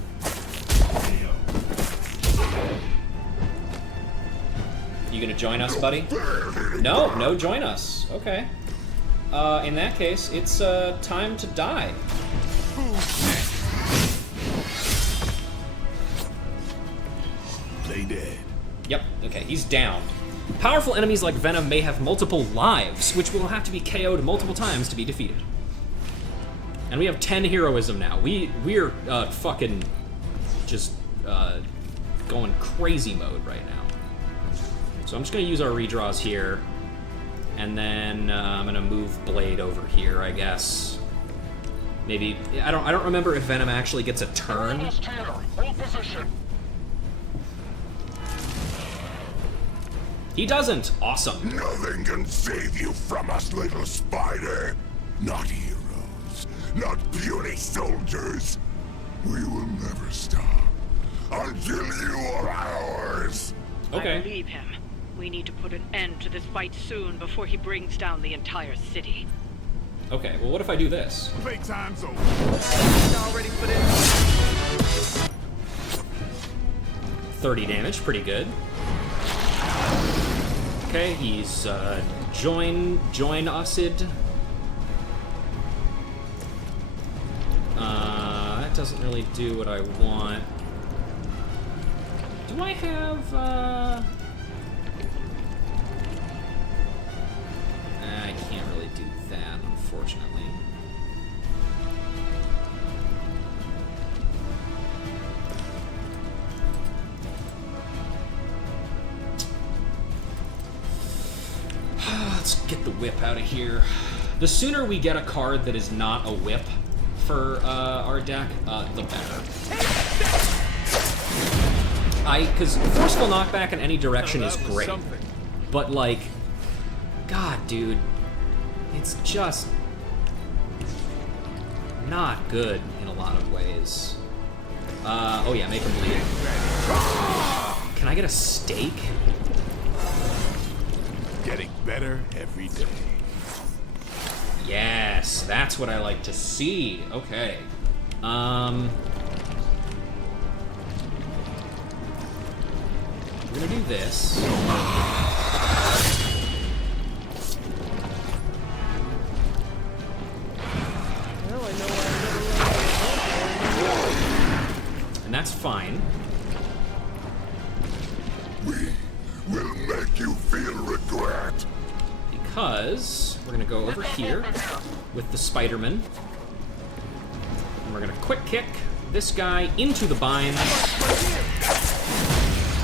You gonna join us, buddy? No, join us. Okay. In that case, it's time to die. Play dead. Yep, okay, he's down. Powerful enemies like Venom may have multiple lives, which will have to be KO'd multiple times to be defeated. And we have 10 heroism now. We're fucking just going crazy mode right now. So I'm just gonna use our redraws here. And then I'm gonna move Blade over here, I guess. Maybe I don't remember if Venom actually gets a turn. Hold position. He doesn't. Awesome. Nothing can save you from us, little spider. Not heroes, not puny soldiers. We will never stop until you are ours. Okay. I believe him. We need to put an end to this fight soon before he brings down the entire city. Okay, well, what if I do this? Playtime's over. Already put in. 30 damage, pretty good. Okay, he's join us'd. That doesn't really do what I want. Do I have I can't really do that, unfortunately. let's get the whip out of here. The sooner we get a card that is not a whip for our deck, the better. Because forceful knockback in any direction is great, but like, God, dude, it's just not good in a lot of ways. Oh yeah, make him bleed. Can I get a steak? Getting better every day. Yes, that's what I like to see. Okay. We're gonna do this. And that's fine. We will make you feel regret. Because we're gonna go over here with the Spider-Man. And we're gonna quick kick this guy into the bind,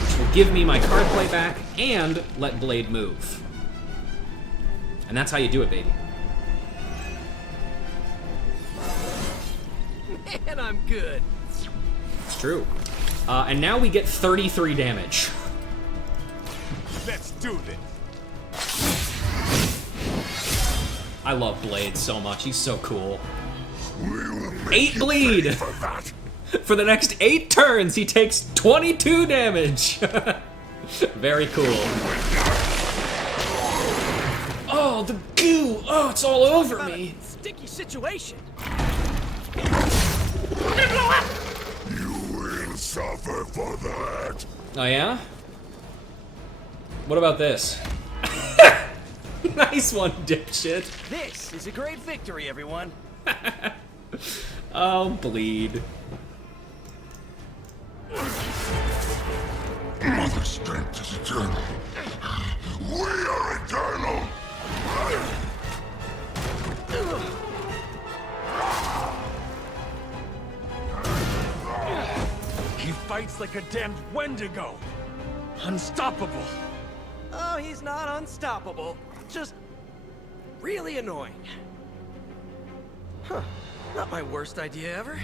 which will give me my card play back and let Blade move. And that's how you do it, baby. Man, I'm good. It's true. And now we get 33 damage. Let's do this. I love Blade so much. He's so cool. 8 bleed! For the next 8 turns, he takes 22 damage. Very cool. Oh, the goo! Oh, it's all over me. Sticky situation. You will suffer for that. Oh yeah? What about this? Nice one, dipshit. This is a great victory, everyone. Oh, bleed. Mother strength is eternal. We are eternal. He fights like a damned Wendigo. Unstoppable. Oh, he's not unstoppable. Just really annoying. Huh. Not my worst idea ever.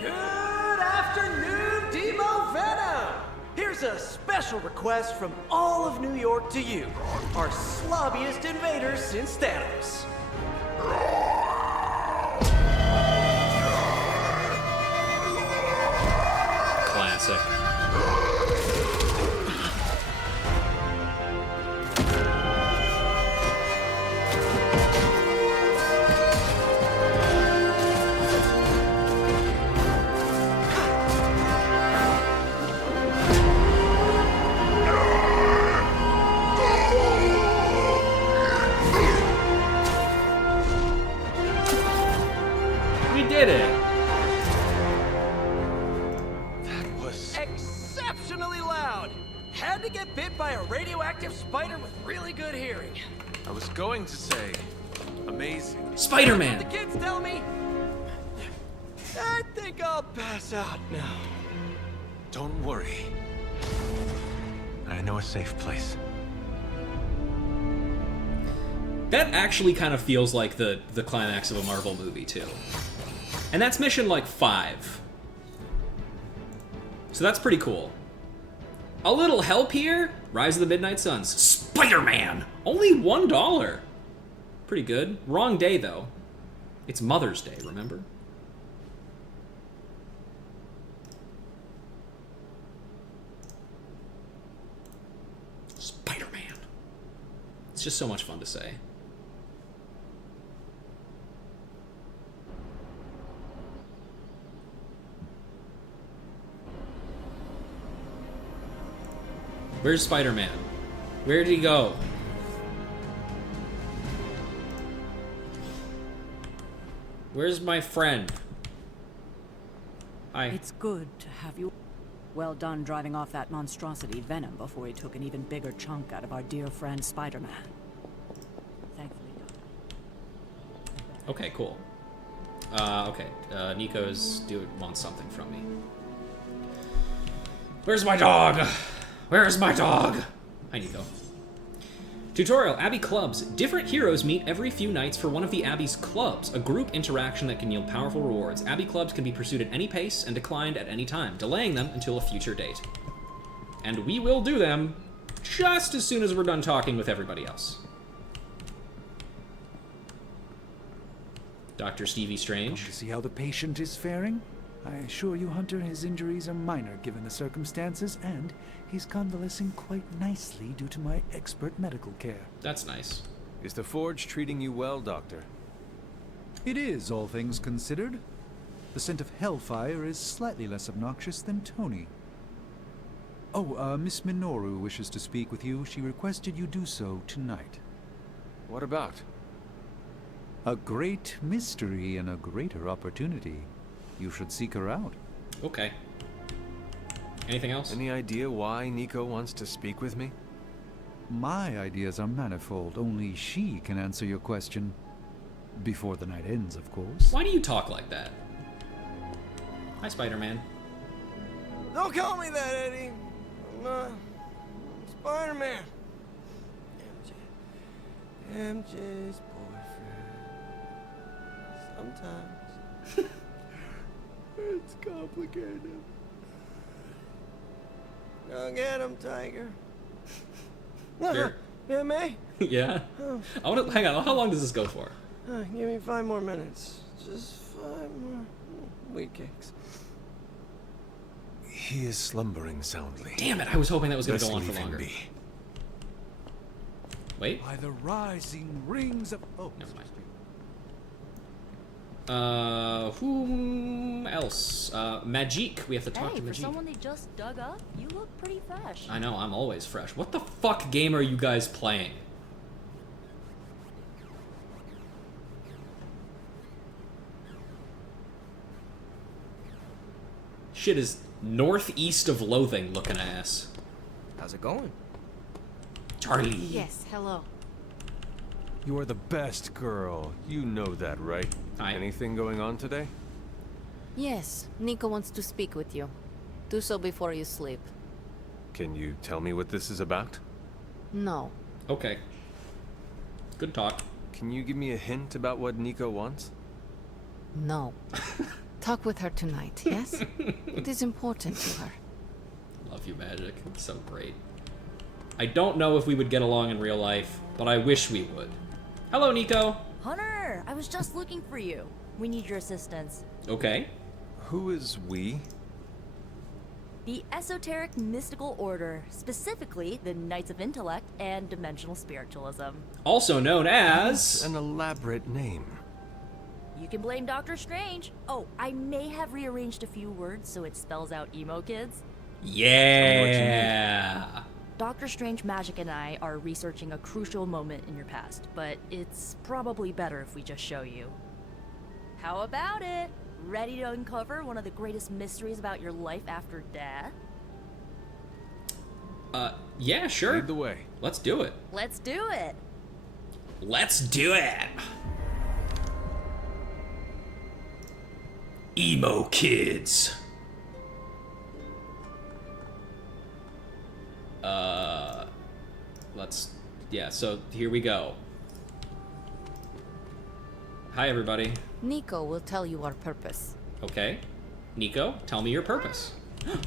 Good afternoon, Demo Venom! Here's a special request from all of New York to you, our slobbiest invaders since Thanos. Classic. We did it. That was exceptionally loud. Had to get bit by a radioactive spider with really good hearing. I was going to say, amazing. Spider-Man. The kids tell me. I think I'll pass out now. Don't worry. I know a safe place. That actually kind of feels like the climax of a Marvel movie, too. And that's mission, like, 5. So that's pretty cool. A little help here? Rise of the Midnight Suns. Spider-Man! Only $1. Pretty good. Wrong day, though. It's Mother's Day, remember? Spider-Man. It's just so much fun to say. Where's Spider-Man? Where did he go? Where's my friend? Hi. It's good to have you. Well done driving off that monstrosity Venom before he took an even bigger chunk out of our dear friend Spider-Man. Thankfully done. Okay, cool. Okay. Nico's wants something from me. Where's my dog? Where's my dog? Hi, Nico. Tutorial, Abbey Clubs. Different heroes meet every few nights for one of the Abbey's clubs, a group interaction that can yield powerful rewards. Abbey Clubs can be pursued at any pace and declined at any time, delaying them until a future date. And we will do them just as soon as we're done talking with everybody else. Dr. Stevie Strange. Come to see how the patient is faring? I assure you, Hunter, his injuries are minor given the circumstances, and he's convalescing quite nicely due to my expert medical care. That's nice. Is the Forge treating you well, Doctor? It is, all things considered. The scent of hellfire is slightly less obnoxious than Tony. Oh, Miss Minoru wishes to speak with you. She requested you do so tonight. What about? A great mystery and a greater opportunity. You should seek her out. Okay. Anything else? Any idea why Nico wants to speak with me? My ideas are manifold. Only she can answer your question. Before the night ends, of course. Why do you talk like that? Hi, Spider-Man. Don't call me that, Eddie. I'm Spider-Man. MJ's boyfriend. Sometimes. It's complicated. Go get him, Tiger. Sure. Yeah, me? Yeah. Oh. I want to hang on. How long does this go for? Give me 5 more minutes. Just 5 more wheat cakes. He is slumbering soundly. Damn it! I was hoping that was going to Let's go on for leave him longer. be. Wait. By the rising rings of... Oh, never mind. Whom else? Magik. We have to talk to Hey, for Magik. someone they just dug up, you look pretty fresh. I know, I'm always fresh. What the fuck game are you guys playing? Shit is northeast of Loathing looking ass. How's it going? Charlie. Yes, hello. You are the best girl. You know that, right? Hi. Anything going on today? Yes, Nico wants to speak with you. Do so before you sleep. Can you tell me what this is about? No. Okay. Good talk. Can you give me a hint about what Nico wants? No. Talk with her tonight, yes? It is important to her. Love you, Magik. It's so great. I don't know if we would get along in real life, but I wish we would. Hello, Nico. Hunter, I was just looking for you. We need your assistance. Okay. Who is we? The Esoteric Mystical Order, specifically the Knights of Intellect and Dimensional Spiritualism. Also known as... An elaborate name. You can blame Doctor Strange. Oh, I may have rearranged a few words so it spells out emo kids. Yeah. Dr. Strange, Magik, and I are researching a crucial moment in your past, but it's probably better if we just show you. How about it? Ready to uncover one of the greatest mysteries about your life after death? Yeah, sure. Lead the way. Let's do it. Let's do it! Let's do it! Emo kids. Yeah, so here we go. Hi, everybody. Nico will tell you our purpose. Okay. Nico, tell me your purpose.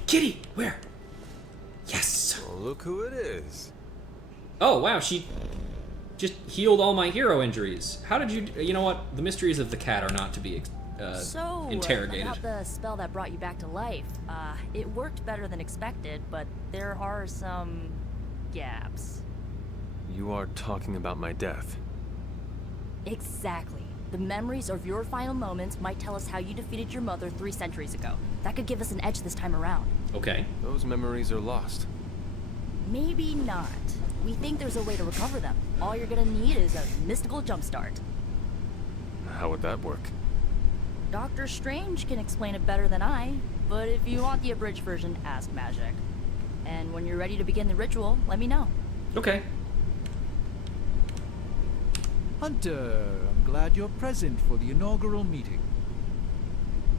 Kitty, where? Yes! Well, look who it is. Oh, wow, she just healed all my hero injuries. How did you... You know what? The mysteries of the cat are not to be interrogated. About the spell that brought you back to life. It worked better than expected, but there are some gaps. You are talking about my death. Exactly. The memories of your final moments might tell us how you defeated your mother 3 centuries ago. That could give us an edge this time around. Okay. Those memories are lost. Maybe not. We think there's a way to recover them. All you're gonna need is a mystical jumpstart. How would that work? Doctor Strange can explain it better than I, but if you want the abridged version, ask Magik. And when you're ready to begin the ritual, let me know. Okay. Hunter, I'm glad you're present for the inaugural meeting.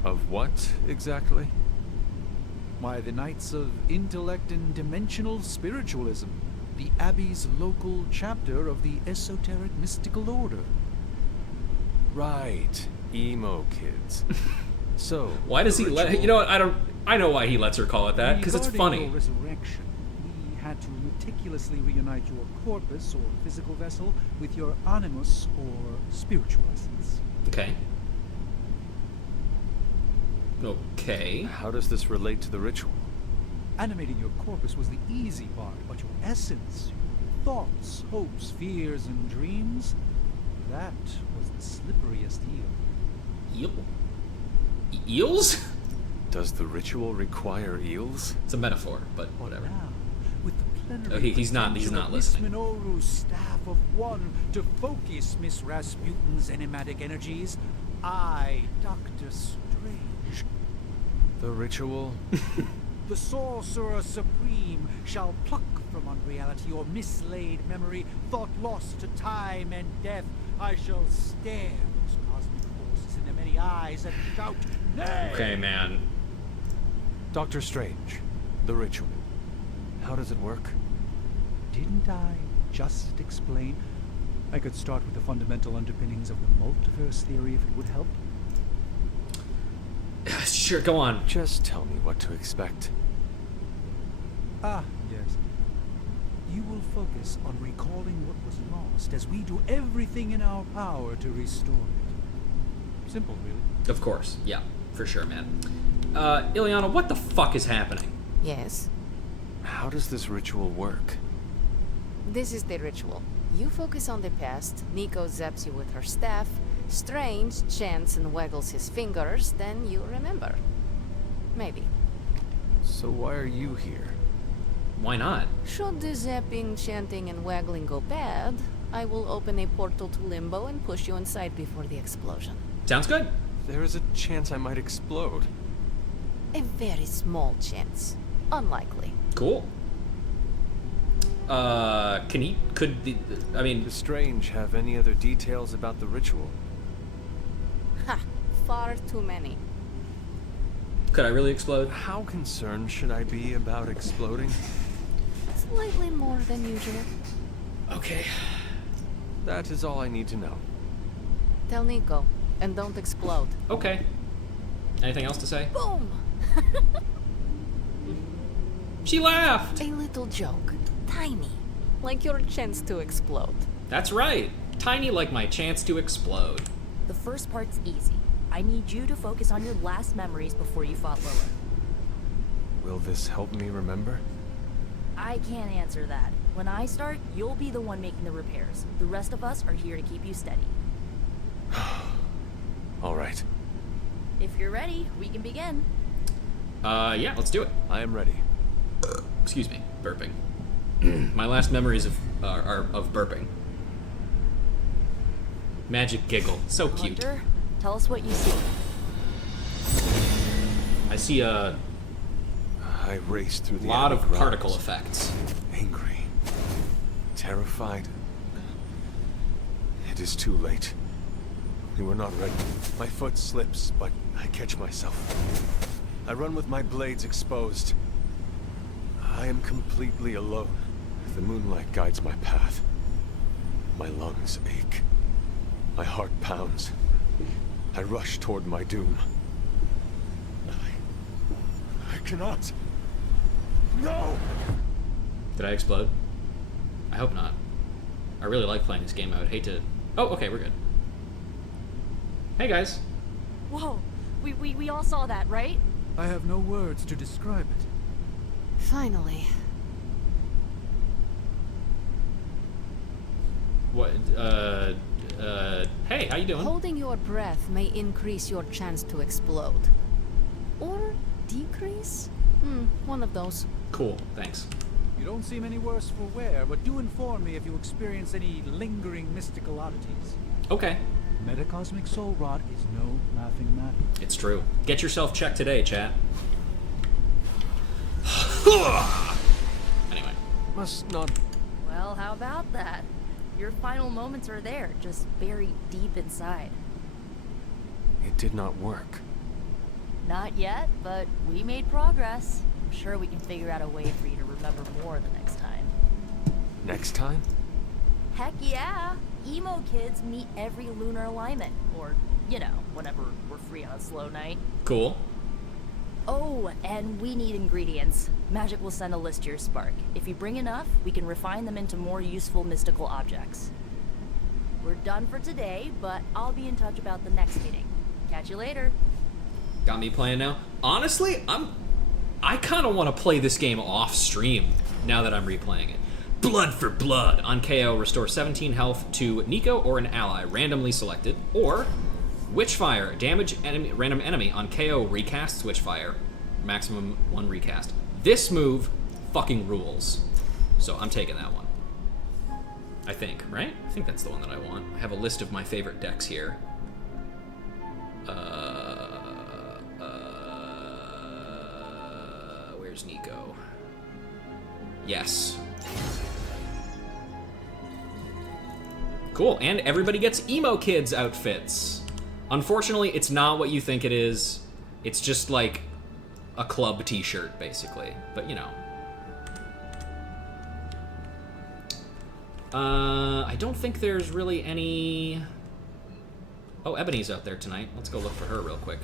Of what, exactly? Why, the Knights of Intellect and Dimensional Spiritualism. the Abbey's local chapter of the Esoteric Mystical Order. Right. Emo kids. So, why does he let... You know what, I know why he lets her call it that, because it's Regarding funny. your resurrection, we had to meticulously reunite your corpus, or physical vessel, with your animus, or spiritual essence. Okay. Okay. How does this relate to the ritual? Animating your corpus was the easy part, but your essence, your thoughts, hopes, fears, and dreams, that was the slipperiest eel. Eel? Eels? Does the ritual require eels? It's a metaphor, but whatever. Now, with the plenary He's not listening. Miss Minoru's staff of one to focus Miss Rasputin's enigmatic energies, I, Dr. Strange, The ritual? the Sorcerer Supreme, shall pluck from unreality your mislaid memory, thought lost to time and death. I shall stare those cosmic forces in their many eyes and shout, nay! Okay, man. Dr. Strange, the ritual. How does it work? Didn't I just explain? I could start with the fundamental underpinnings of the multiverse theory if it would help. Sure, go on. Just tell me what to expect. Ah, yes. You will focus on recalling what was lost as we do everything in our power to restore it. Simple, really. Of course, yeah, for sure, man. Ileana, what the fuck is happening? Yes. How does this ritual work? This is the ritual. You focus on the past, Nico zaps you with her staff, Strange chants and waggles his fingers, then you remember. Maybe. So why are you here? Why not? Should the zapping, chanting, and waggling go bad, I will open a portal to Limbo and push you inside before the explosion. Sounds good. There is a chance I might explode. A very small chance. Unlikely. Cool. Does Strange have any other details about the ritual? Ha! Far too many. Could I really explode? How concerned should I be about exploding? Slightly more than usual. Okay. That is all I need to know. Tell Nico, and don't explode. Okay. Anything else to say? Boom! She laughed! A little joke. Tiny. Like your chance to explode. That's right. Tiny like my chance to explode. The first part's easy. I need you to focus on your last memories before you fought Lilith. Will this help me remember? I can't answer that. When I start, you'll be the one making the repairs. The rest of us are here to keep you steady. All right. If you're ready, we can begin. Yeah, let's do it. I am ready. Excuse me, burping. My last memories are of burping. Magic giggle. So cute. Hunter, tell us what you see. I see a I raced through the lot of attic particle grounds. effects. Angry. Terrified. It is too late. We were not ready. My foot slips, but I catch myself. I run with my blades exposed. I am completely alone. The moonlight guides my path. My lungs ache. My heart pounds. I rush toward my doom. I cannot. No! Did I explode? I hope not. I really like playing this game. I would hate to... Oh, okay, we're good. Hey, guys. Whoa, we all saw that, right? I have no words to describe it. Finally. What, hey, how you doing? Holding your breath may increase your chance to explode. Or decrease? One of those. Cool, thanks. You don't seem any worse for wear, but do inform me if you experience any lingering mystical oddities. Okay. Metacosmic soul rot is no laughing matter. It's true. Get yourself checked today, chat. Anyway. Must not... Well, how about that? Your final moments are there, just buried deep inside. It did not work. Not yet, but we made progress. I'm sure we can figure out a way for you to remember more the next time. Next time? Heck yeah! Emo kids meet every lunar alignment. Or, you know, whenever we're free on a slow night. Cool. Oh, and we need ingredients. Magik will send a list to your spark. If you bring enough, we can refine them into more useful mystical objects. We're done for today, but I'll be in touch about the next meeting. Catch you later. Got me playing now. Honestly, I kind of want to play this game off stream now that I'm replaying it. Blood for Blood. On KO, restore 17 health to Nico or an ally, randomly selected. Or Witchfire, damage enemy, random enemy. On KO, recast Witchfire. Maximum 1 recast. This move fucking rules. So I'm taking that one. I think, right? I think that's the one that I want. I have a list of my favorite decks here. Where's Nico? Yes. Cool, and everybody gets Emo Kids outfits. Unfortunately, it's not what you think it is. It's just like a club t-shirt, basically. But, you know. I don't think there's really any... Oh, Ebony's out there tonight. Let's go look for her real quick.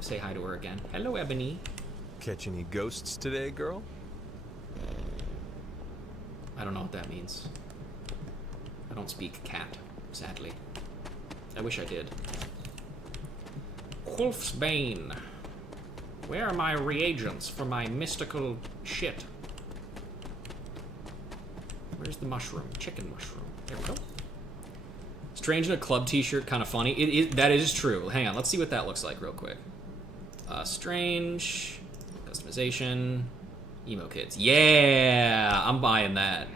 Say hi to her again. Hello, Ebony. Catch any ghosts today, girl? I don't know what that means. I don't speak cat, sadly. I wish I did. Wolf's Bane. Where are my reagents for my mystical shit? Where's the mushroom? Chicken mushroom. There we go. Strange in a club t-shirt, kind of funny. That is true. Hang on, let's see what that looks like real quick. Strange. Customization. Emo Kids. Yeah! I'm buying that.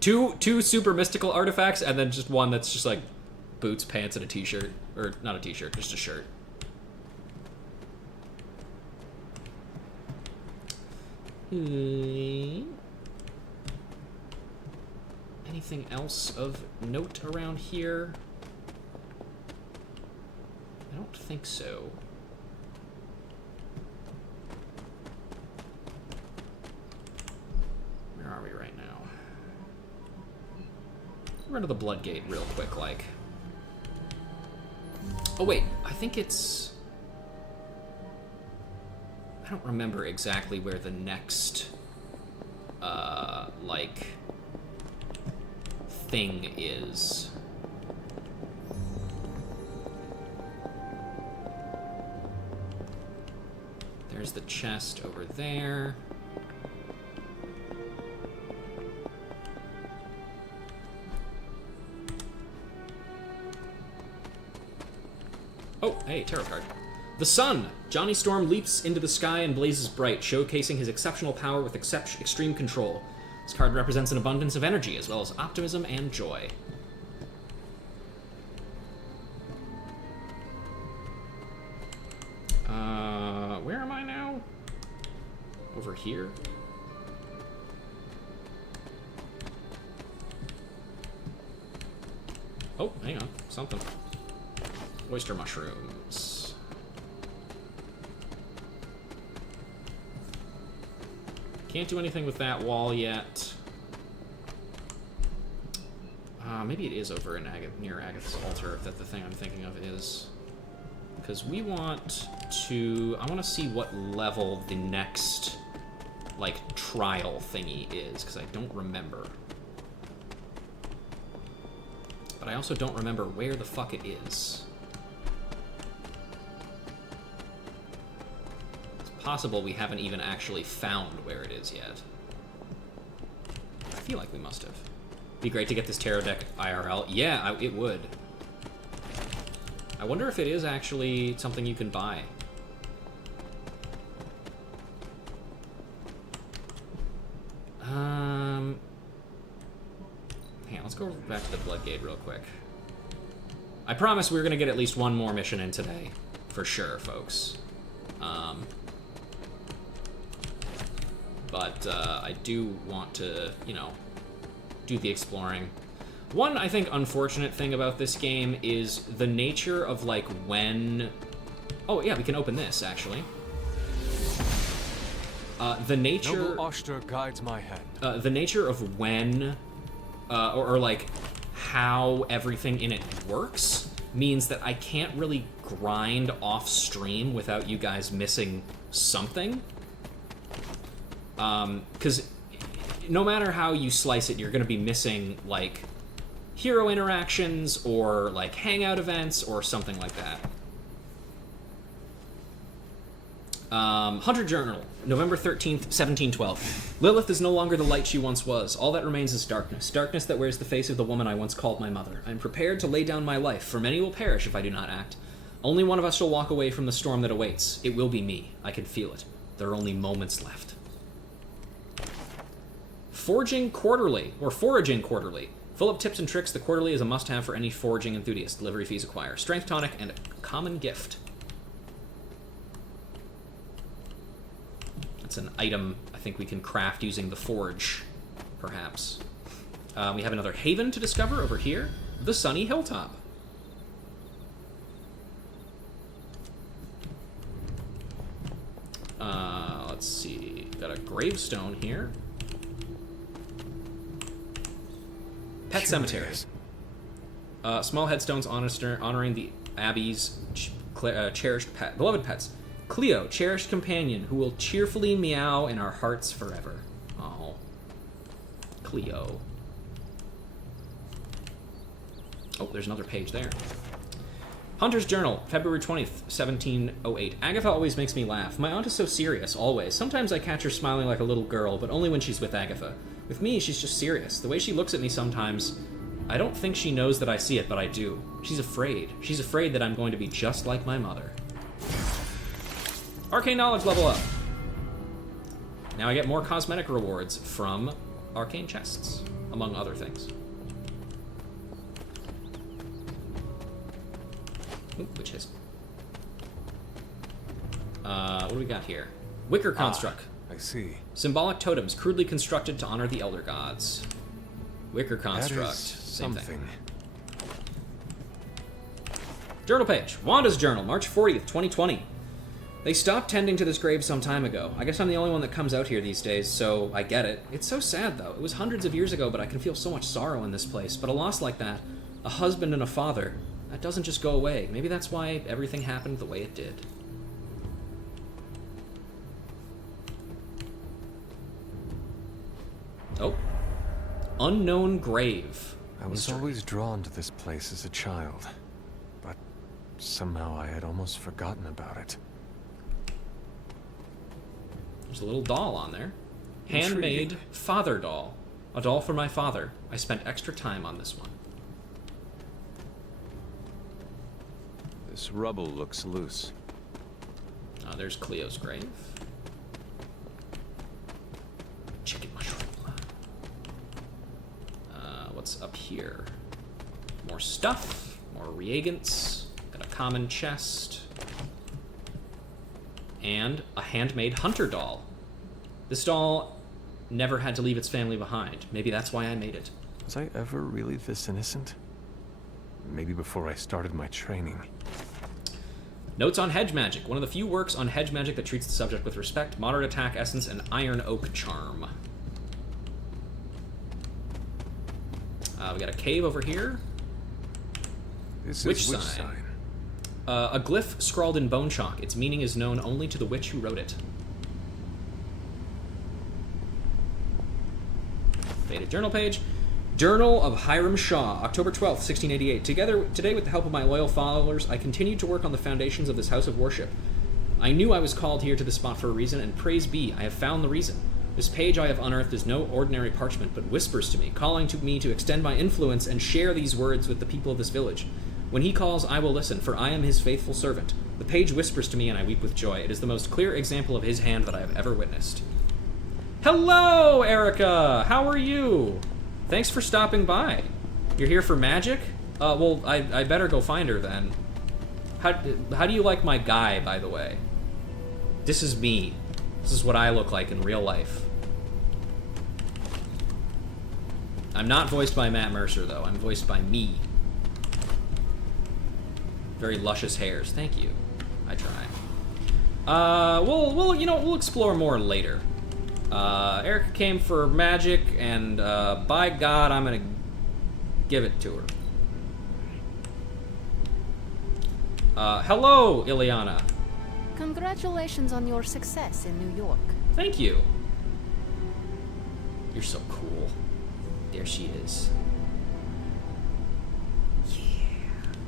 Two super mystical artifacts, and then just one that's just like boots, pants, and a t-shirt. Or not a t-shirt, just a shirt. Anything else of note around here? I don't think so. Where are we right now? Run to the Bloodgate real quick, like. Oh wait, I think it's... I don't remember exactly where the next, like, thing is. There's the chest over there. Oh, hey, tarot card. The Sun! Johnny Storm leaps into the sky and blazes bright, showcasing his exceptional power with extreme control. This card represents an abundance of energy, as well as optimism and joy. Where am I now? Over here? Oh, hang on. Something. Oyster mushrooms. Can't do anything with that wall yet. Maybe it is over in near Agatha's altar, if that's the thing I'm thinking of is. Because we want to... I want to see what level the next, like, trial thingy is, because I don't remember. But I also don't remember where the fuck it is. It's possible we haven't even actually found where it is yet. I feel like we must have. Be great to get this tarot deck IRL. Yeah, it would. I wonder if it is actually something you can buy. Hang on, let's go back to the Bloodgate real quick. I promise we're gonna get at least one more mission in today. For sure, folks. But I do want to, you know, do the exploring. One, I think, unfortunate thing about this game is the nature of, like, when... Oh, yeah, we can open this, actually. The nature... Noble Oster guides my hand. The nature of when, or like, how everything in it works means that I can't really grind off stream without you guys missing something. Because no matter how you slice it, you're going to be missing, like, hero interactions or, like, hangout events or something like that. Hunter Journal, November 13th, 1712. Lilith is no longer the light she once was. All that remains is darkness. Darkness that wears the face of the woman I once called my mother. I am prepared to lay down my life, for many will perish if I do not act. Only one of us shall walk away from the storm that awaits. It will be me. I can feel it. There are only moments left. Forging Quarterly, or Foraging Quarterly. Full of tips and tricks, the Quarterly is a must-have for any foraging enthusiast. Delivery fees acquire. Strength tonic and a common gift. That's an item I think we can craft using the forge, perhaps. We have another haven to discover over here. The Sunny Hilltop. Let's see. Got a gravestone here. Pet Cemetery. Small headstones honoring the Abbey's cherished beloved pets. Cleo, cherished companion, who will cheerfully meow in our hearts forever. Oh. Cleo. Oh, there's another page there. Hunter's Journal, February 20th, 1708. Agatha always makes me laugh. My aunt is so serious, always. Sometimes I catch her smiling like a little girl, but only when she's with Agatha. With me, she's just serious. The way she looks at me sometimes, I don't think she knows that I see it, but I do. She's afraid. She's afraid that I'm going to be just like my mother. Arcane Knowledge level up. Now I get more cosmetic rewards from arcane chests, among other things. Ooh, which is... what do we got here? Wicker Construct. I see. Symbolic totems, crudely constructed to honor the Elder Gods. Wicker Construct. Same something. thing. Journal page. Wanda's Journal, March 40th, 2020. They stopped tending to this grave some time ago. I guess I'm the only one that comes out here these days, so I get it. It's so sad, though. It was hundreds of years ago, but I can feel so much sorrow in this place. But a loss like that, a husband and a father, that doesn't just go away. Maybe that's why everything happened the way it did. Oh. Unknown Grave. I was always drawn to this place as a child, but somehow I had almost forgotten about it. There's a little doll on there. Handmade father doll. A doll for my father. I spent extra time on this one. This rubble looks loose. There's Cleo's grave. Chicken mushroom. What's up here? More stuff. More reagents. Got a common chest. And a handmade hunter doll. This doll never had to leave its family behind. Maybe that's why I made it. Was I ever really this innocent? Maybe before I started my training. Notes on Hedge Magic. One of the few works on Hedge Magic that treats the subject with respect. Moderate attack essence and iron oak charm. We got a cave over here. This Witch is which sign. sign? A glyph scrawled in bone chalk. Its meaning is known only to the witch who wrote it. Faded journal page. Journal of Hiram Shaw, October 12th, 1688. Today, with the help of my loyal followers, I continued to work on the foundations of this house of worship. I knew I was called here to this spot for a reason, and praise be, I have found the reason. This page I have unearthed is no ordinary parchment, but whispers to me, calling to me to extend my influence and share these words with the people of this village. When he calls, I will listen, for I am his faithful servant. The page whispers to me, and I weep with joy. It is the most clear example of his hand that I have ever witnessed. Hello, Erica! How are you? Thanks for stopping by. You're here for magic? Well, I better go find her then. How do you like my guy, by the way? This is me. This is what I look like in real life. I'm not voiced by Matt Mercer, though. I'm voiced by me. Very luscious hairs. Thank you. I try. We'll explore more later. Erica came for Magik, and by God, I'm gonna give it to her. Hello, Ileana. Congratulations on your success in New York. Thank you. You're so cool. There she is. Yeah.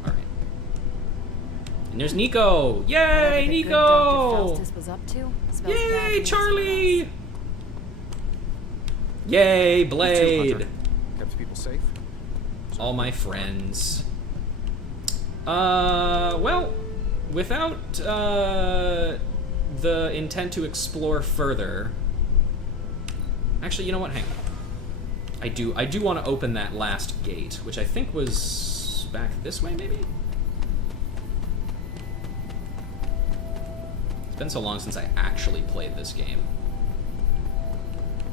All right. And there's Nico. Yay, Nico! Dr. Faustus was up to? Yay, Charlie! Yay, Blade! Kept people safe. All my friends. Well, without the intent to explore further. Actually, you know what? Hang on. I do want to open that last gate, which I think was back this way, maybe? It's been so long since I actually played this game.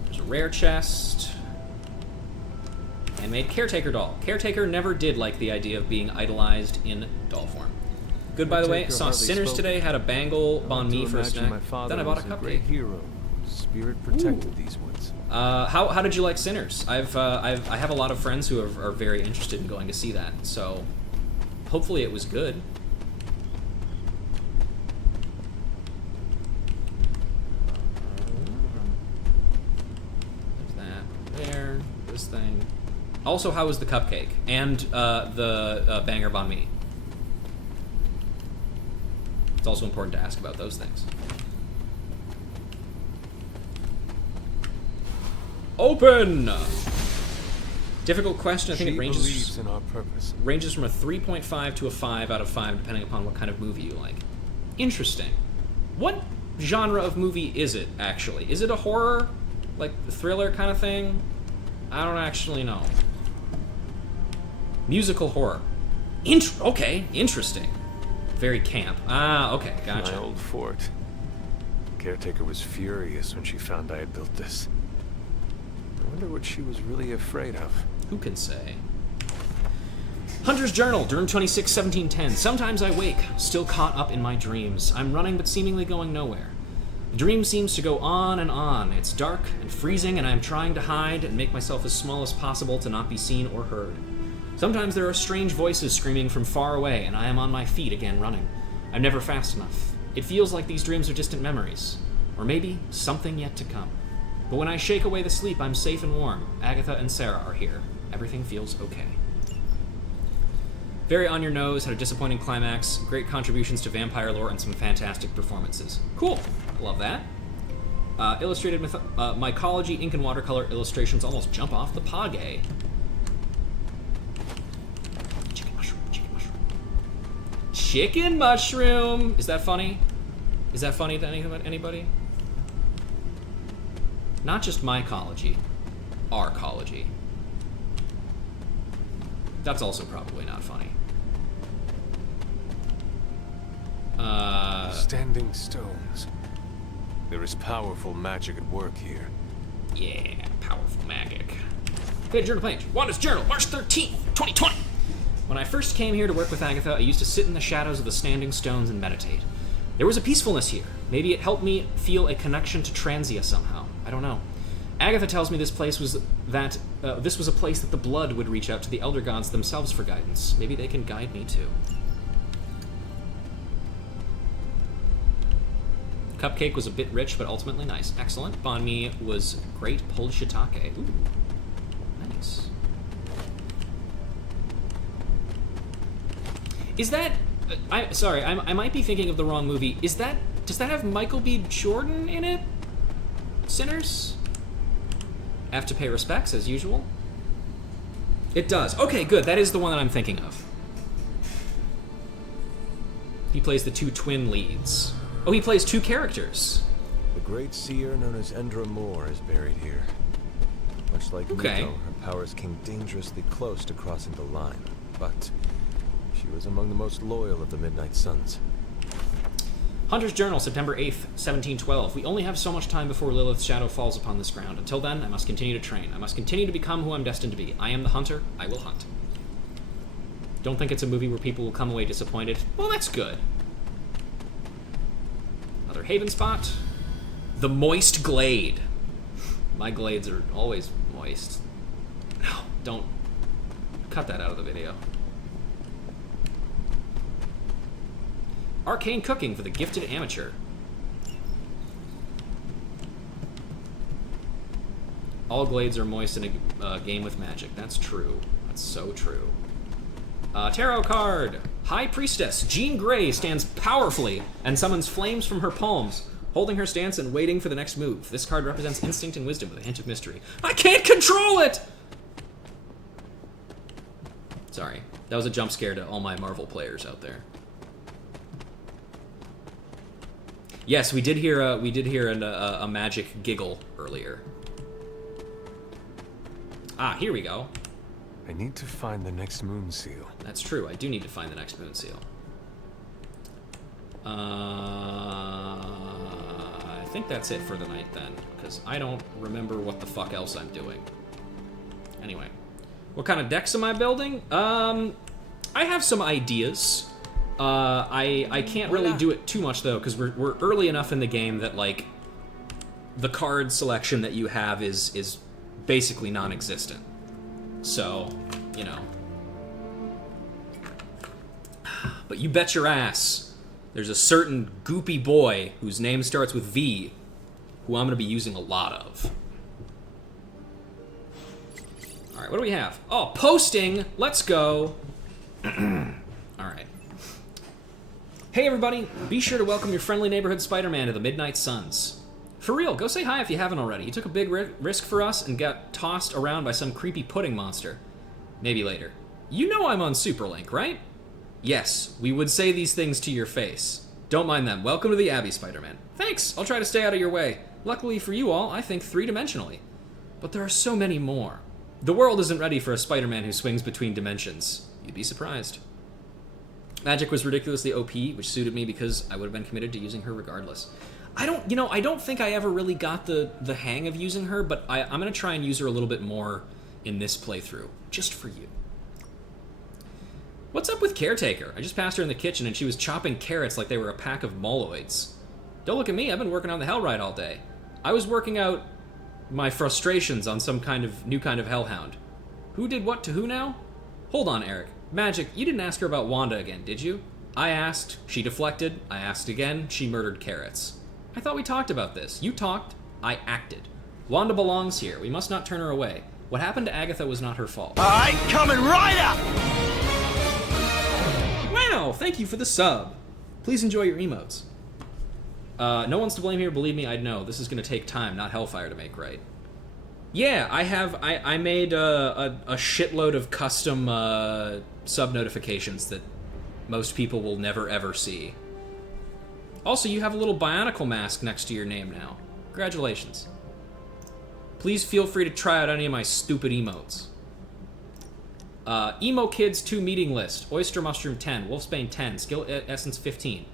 There's a rare chest. And made Caretaker doll. Caretaker never did like the idea of being idolized in doll form. Good, by the way. Saw Sinners today, had a bangle banh mi for a snack. Then I bought a cupcake. Hero. Spirit protected these woods. How did you like Sinners? I have a lot of friends who are very interested in going to see that, so hopefully it was good. There's that there. This thing. Also, how was the cupcake and the banger banh mi? It's also important to ask about those things. Open! Difficult question. I think it ranges in our purpose. Ranges from a 3.5 to a 5 out of 5, depending upon what kind of movie you like. Interesting. What genre of movie is it, actually? Is it a horror? Like, thriller kind of thing? I don't actually know. Musical horror. Okay, interesting. Very camp. Ah, okay, gotcha. My old fort. Caretaker was furious when she found I had built this. I wonder what she was really afraid of. Who can say? Hunter's Journal, Durham 26, 1710. Sometimes I wake, still caught up in my dreams. I'm running but seemingly going nowhere. The dream seems to go on and on. It's dark and freezing, and I'm trying to hide and make myself as small as possible to not be seen or heard. Sometimes there are strange voices screaming from far away, and I am on my feet again running. I'm never fast enough. It feels like these dreams are distant memories, or maybe something yet to come. But when I shake away the sleep, I'm safe and warm. Agatha and Sarah are here. Everything feels okay. Very on your nose, had a disappointing climax, great contributions to vampire lore, and some fantastic performances. Cool. Love that. Illustrated mycology, ink and watercolor illustrations almost jump off the page. Chicken mushroom, chicken mushroom. Chicken mushroom! Is that funny? Is that funny to anybody? Not just mycology, arcology. That's also probably not funny. Standing stones. There is powerful magic at work here. Yeah, powerful magic. Creative journal page. Wanda's Journal, March 13th, 2020. When I first came here to work with Agatha, I used to sit in the shadows of the standing stones and meditate. There was a peacefulness here. Maybe it helped me feel a connection to Transia somehow. I don't know. Agatha tells me this was a place that the blood would reach out to the elder gods themselves for guidance. Maybe they can guide me too. Cupcake was a bit rich, but ultimately nice. Excellent. Banh mi was great. Pulled shiitake. Ooh, nice. Is that? I might be thinking of the wrong movie. Does that have Michael B. Jordan in it? Sinners? Have to pay respects as usual. It does. Okay, good. That is the one that I'm thinking of. He plays the two twin leads. Oh, he plays two characters. The great seer known as Endra Moore is buried here. Much like Nico, her powers came dangerously close to crossing the line, but she was among the most loyal of the Midnight Suns. Hunter's Journal, September 8th, 1712. We only have so much time before Lilith's shadow falls upon this ground. Until then, I must continue to train. I must continue to become who I'm destined to be. I am the hunter. I will hunt. Don't think it's a movie where people will come away disappointed. Well, that's good. Another haven spot. The Moist Glade. My glades are always moist. No, don't. Cut that out of the video. Arcane cooking for the gifted amateur. All glades are moist in a game with magic. That's true. That's so true. Tarot card. High Priestess Jean Grey stands powerfully and summons flames from her palms, holding her stance and waiting for the next move. This card represents instinct and wisdom with a hint of mystery. I can't control it! Sorry. That was a jump scare to all my Marvel players out there. Yes, we did hear a Magik giggle earlier. Ah, here we go. I need to find the next moon seal. That's true. I do need to find the next moon seal. I think that's it for the night then, because I don't remember what the fuck else I'm doing. Anyway, what kind of decks am I building? I have some ideas. I can't really do it too much though, because we're early enough in the game that like the card selection that you have is basically non-existent. So, you know. But you bet your ass, there's a certain goopy boy whose name starts with V, who I'm going to be using a lot of. Alright, what do we have? Oh, posting! Let's go! Alright. Hey everybody, be sure to welcome your friendly neighborhood Spider-Man to the Midnight Suns. For real, go say hi if you haven't already. You took a big risk for us and got tossed around by some creepy pudding monster. Maybe later. You know I'm on Superlink, right? Yes, we would say these things to your face. Don't mind them. Welcome to the Abbey, Spider-Man. Thanks, I'll try to stay out of your way. Luckily for you all, I think three-dimensionally. But there are so many more. The world isn't ready for a Spider-Man who swings between dimensions. You'd be surprised. Magik was ridiculously OP, which suited me because I would have been committed to using her regardless. I don't think I ever really got the hang of using her, but I'm going to try and use her a little bit more in this playthrough, just for you. What's up with Caretaker? I just passed her in the kitchen and she was chopping carrots like they were a pack of moloids. Don't look at me, I've been working on the Hellride all day. I was working out my frustrations on some new kind of hellhound. Who did what to who now? Hold on, Eric. Magik, you didn't ask her about Wanda again, did you? I asked, she deflected, I asked again, she murdered carrots. I thought we talked about this. You talked, I acted. Wanda belongs here. We must not turn her away. What happened to Agatha was not her fault. I'm coming right up! Wow, thank you for the sub. Please enjoy your emotes. No one's to blame here, believe me, I'd know. This is going to take time, not hellfire to make right. Yeah, I made a shitload of custom sub notifications that most people will never ever see. Also, you have a little Bionicle mask next to your name now. Congratulations. Please feel free to try out any of my stupid emotes. Emo Kids 2 meeting list. Oyster Mushroom 10. Wolfsbane 10. Skill Essence 15.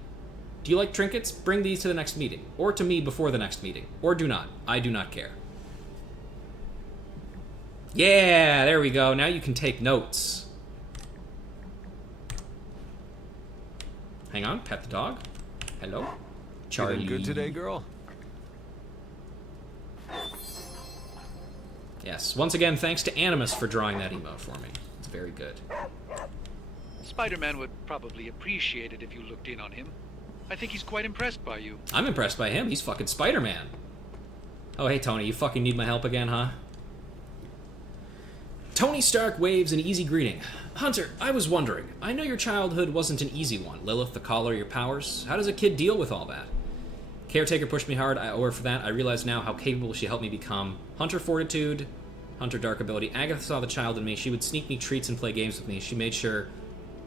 Do you like trinkets? Bring these to the next meeting. Or to me before the next meeting. Or do not. I do not care. Yeah, there we go. Now you can take notes. Hang on. Pet the dog. Hello? Charlie. Feeling good today, girl? Yes. Once again, thanks to Animus for drawing that emote for me. It's very good. Spider-Man would probably appreciate it if you looked in on him. I think he's quite impressed by you. I'm impressed by him. He's fucking Spider-Man. Oh, hey, Tony. You fucking need my help again, huh? Tony Stark waves an easy greeting. Hunter, I was wondering. I know your childhood wasn't an easy one. Lilith, the Caller, your powers. How does a kid deal with all that? Caretaker pushed me hard. I owe her for that. I realize now how capable she helped me become. Hunter Fortitude. Hunter Dark Ability. Agatha saw the child in me. She would sneak me treats and play games with me. She made sure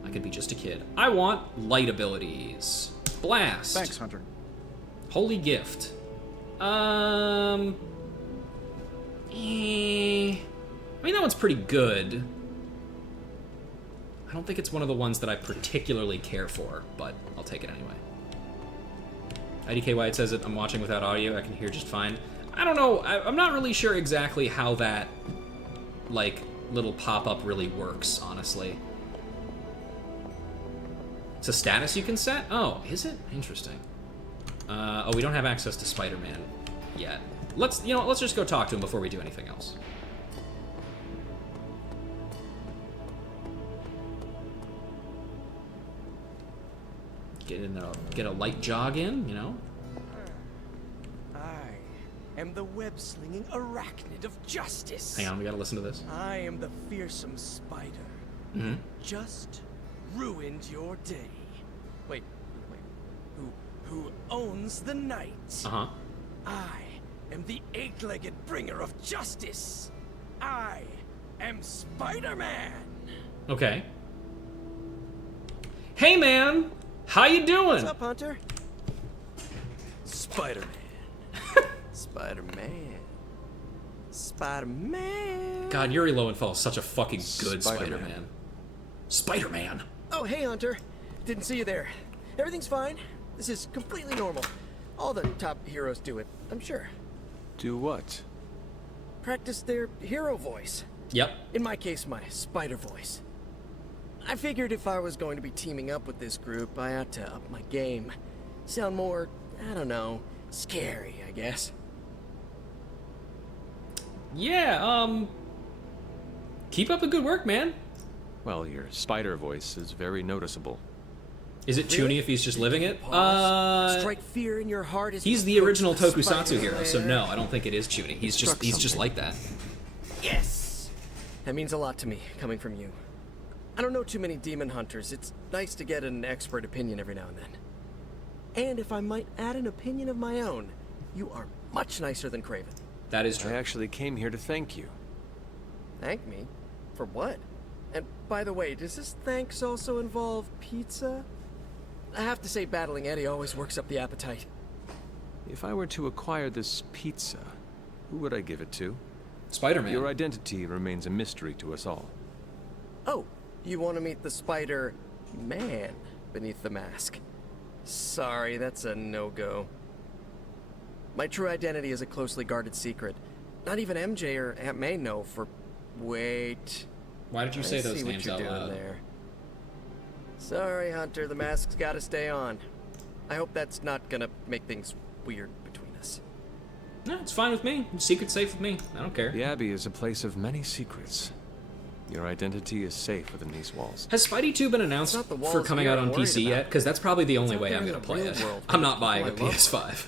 I could be just a kid. I want light abilities. Blast. Thanks, Hunter. Holy Gift. I mean, that one's pretty good. I don't think it's one of the ones that I particularly care for, but I'll take it anyway. IDK White says that I'm watching without audio. I can hear just fine. I don't know. I'm not really sure exactly how that, like, little pop-up really works, honestly. It's a status you can set? Oh, is it? Interesting. Oh, we don't have access to Spider-Man yet. Let's just go talk to him before we do anything else. Get a light jog in, you know? I am the web-slinging arachnid of justice. Hang on, we gotta listen to this. I am the fearsome spider. Mm-hmm. Just ruined your day. Wait. Who owns the night? Uh-huh. I am the eight-legged bringer of justice. I am Spider-Man. Okay. Hey, man! How you doing? What's up, Hunter? Spider-Man. Spider-Man. Spider-Man. God, Yuri Lowenthal is such a fucking good Spider-Man. Spider-Man. Oh, hey, Hunter. Didn't see you there. Everything's fine. This is completely normal. All the top heroes do it, I'm sure. Do what? Practice their hero voice. Yep. In my case, my spider voice. I figured if I was going to be teaming up with this group, I ought to up my game. Sound more, I don't know, scary, I guess. Yeah, keep up the good work, man. Well, your spider voice is very noticeable. Is it Chuni if he's just living it? Strike fear in your heart as he's the original Tokusatsu hero, so no, I don't think it is Chuni. He's just like that. Yes! That means a lot to me, coming from you. I don't know too many demon hunters. It's nice to get an expert opinion every now and then. And if I might add an opinion of my own, you are much nicer than Craven. That is true. I actually came here to thank you. Thank me? For what? And by the way, does this thanks also involve pizza? I have to say, battling Eddie always works up the appetite. If I were to acquire this pizza, who would I give it to? Spider-Man. Your identity remains a mystery to us all. Oh, you want to meet the Spider-Man beneath the mask? Sorry, that's a no-go. My true identity is a closely guarded secret. Not even MJ or Aunt May know for... Wait... Why did you say those names out loud? There. Sorry, Hunter, the mask's gotta stay on. I hope that's not gonna make things weird between us. No, it's fine with me. Secret's safe with me. I don't care. The Abbey is a place of many secrets. Your identity is safe within these walls. Has Spidey 2 been announced for coming out on PC yet? Because that's probably the only way I'm going to play it. I'm not buying a PS5.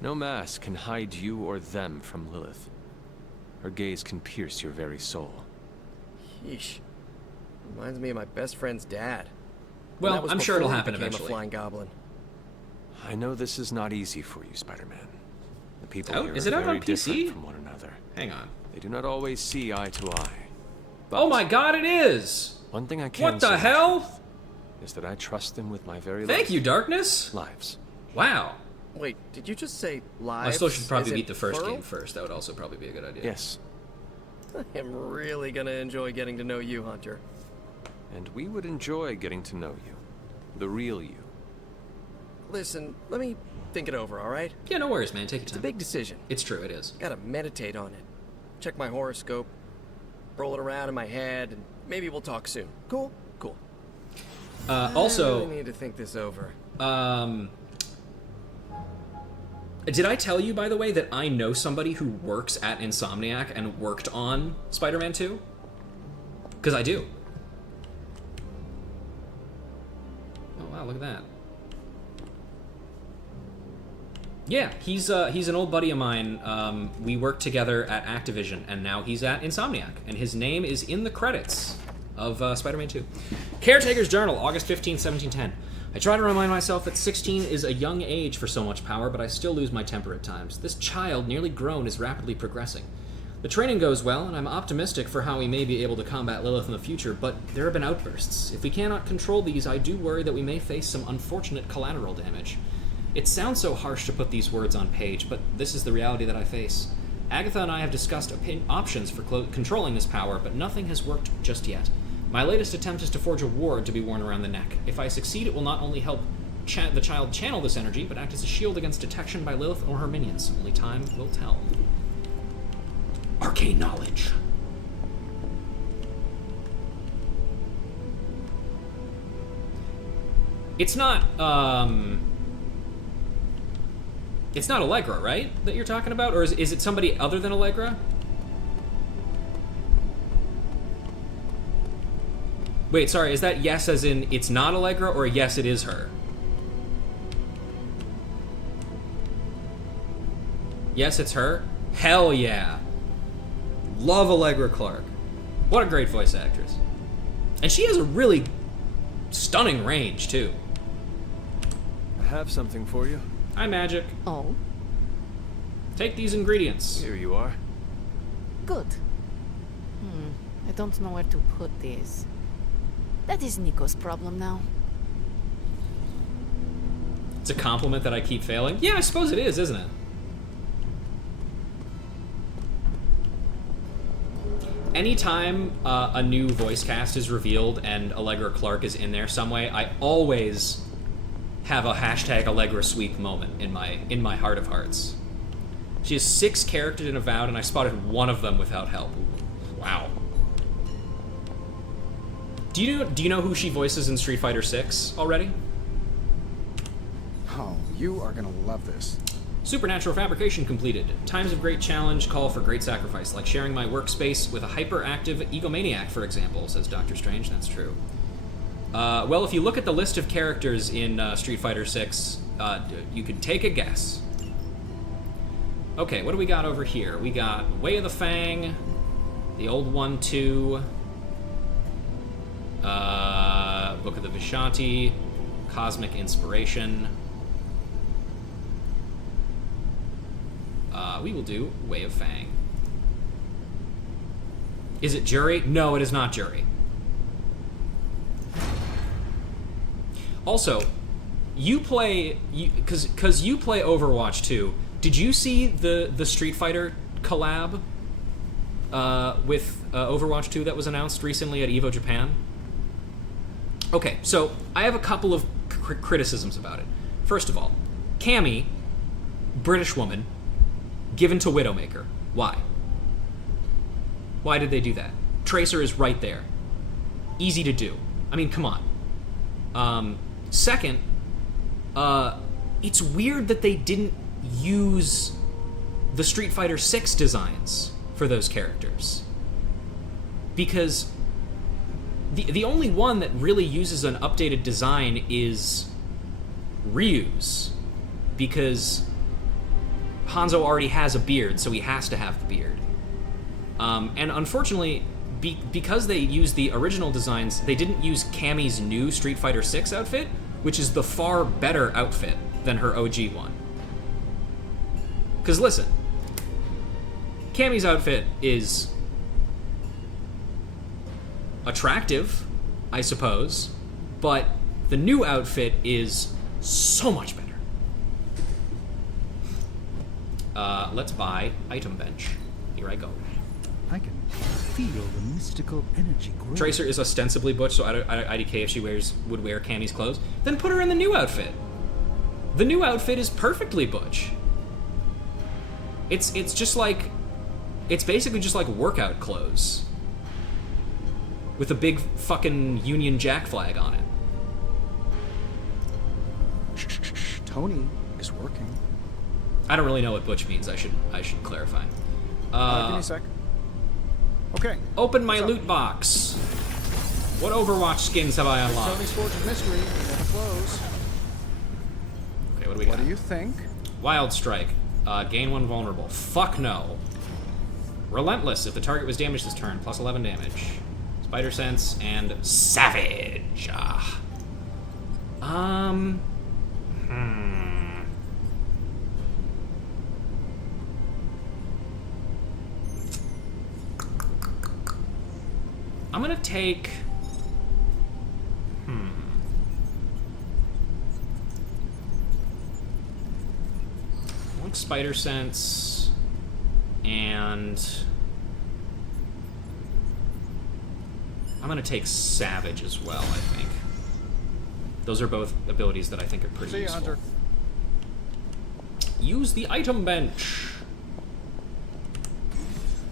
No mask can hide you or them from Lilith. Her gaze can pierce your very soul. Yeesh. Reminds me of my best friend's dad. Well, I'm sure it'll happen eventually. A flying goblin. I know this is not easy for you, Spider-Man. The people here is it are out very on PC? different from one another. Hang on. They do not always see eye to eye. But oh my God, it is! One thing I can What the say hell? is that I trust them with my very Thank you, Darkness. lives. Wow. Wait, did you just say lives? I still should probably Is it beat the first plural? game first. That would also probably be a good idea. Yes. I am really gonna enjoy getting to know you, Hunter. And we would enjoy getting to know you. The real you. Listen, let me think it over, alright? Yeah, no worries, man. Take your time. It's a big decision. It's true, it is. Gotta meditate on it. Check my horoscope. Roll it around in my head, and maybe we'll talk soon. Cool? Cool. Also... I really need to think this over. Did I tell you, by the way, that I know somebody who works at Insomniac and worked on Spider-Man 2? Because I do. Oh, wow, look at that. Yeah, he's an old buddy of mine. We worked together at Activision, and now he's at Insomniac. And his name is in the credits of Spider-Man 2. Caretaker's Journal, August 15, 1710. I try to remind myself that 16 is a young age for so much power, but I still lose my temper at times. This child, nearly grown, is rapidly progressing. The training goes well, and I'm optimistic for how we may be able to combat Lilith in the future, but there have been outbursts. If we cannot control these, I do worry that we may face some unfortunate collateral damage. It sounds so harsh to put these words on page, but this is the reality that I face. Agatha and I have discussed options for controlling this power, but nothing has worked just yet. My latest attempt is to forge a ward to be worn around the neck. If I succeed, it will not only help the child channel this energy, but act as a shield against detection by Lilith or her minions. Only time will tell. Arcane knowledge. It's not, It's not Allegra, right, that you're talking about? Or is it somebody other than Allegra? Wait, sorry, is that yes as in it's not Allegra, or yes, it is her? Yes, it's her? Hell yeah. Love Allegra Clark. What a great voice actress. And she has a really stunning range, too. I have something for you. Hi, Magik. Oh? Take these ingredients. Here you are. Good. I don't know where to put these. That is Nico's problem now. It's a compliment that I keep failing. Yeah, I suppose it is, isn't it? Anytime a new voice cast is revealed and Allegra Clark is in there some way, I always have a hashtag Allegra sweep moment in my heart of hearts. She has 6 characters in Avowed, and I spotted one of them without help. Wow. Do you know who she voices in Street Fighter 6 already? Oh, you are gonna love this. Supernatural fabrication completed. Times of great challenge call for great sacrifice, like sharing my workspace with a hyperactive egomaniac, for example, says Dr. Strange. That's true. Well, if you look at the list of characters in Street Fighter 6, you can take a guess. Okay, what do we got over here? We got Way of the Fang, the Old One 2, Book of the Vishanti, Cosmic Inspiration. We will do Way of Fang. Is it Jury? No, it is not Jury. Also, you play, because you play Overwatch 2. Did you see the Street Fighter collab with Overwatch 2 that was announced recently at EVO Japan? Okay, so I have a couple of criticisms about it. First of all, Cammy, British woman, given to Widowmaker. Why? Why did they do that? Tracer is right there. Easy to do. I mean, come on. Second, it's weird that they didn't use the Street Fighter 6 designs for those characters. Because the only one that really uses an updated design is Ryu's. Because Hanzo already has a beard, so he has to have the beard. And unfortunately, because they used the original designs, they didn't use Cammy's new Street Fighter 6 outfit, which is the far better outfit than her OG one. Because listen, Cammy's outfit is attractive, I suppose, but the new outfit is so much better. Let's buy item bench. Here I go. I can feel the mystical energy growing. Tracer is ostensibly butch, so IDK if she would wear Cammy's clothes, then put her in the new outfit. The new outfit is perfectly butch. It's basically just like workout clothes with a big fucking Union Jack flag on it. Tony is working. I don't really know what butch means. I should clarify. Give me a sec. Okay. Open my loot box. What Overwatch skins have I unlocked? Tony's Forge of Mystery. Never close. Okay, what do we got? What do you think? Wild Strike. Gain 1 vulnerable. Fuck no. Relentless. If the target was damaged this turn, plus 11 damage. Spider Sense and Savage. I'm gonna take... I like Spider Sense, and... I'm gonna take Savage as well, I think. Those are both abilities that I think are pretty See you, useful. Hunter. Use the item bench.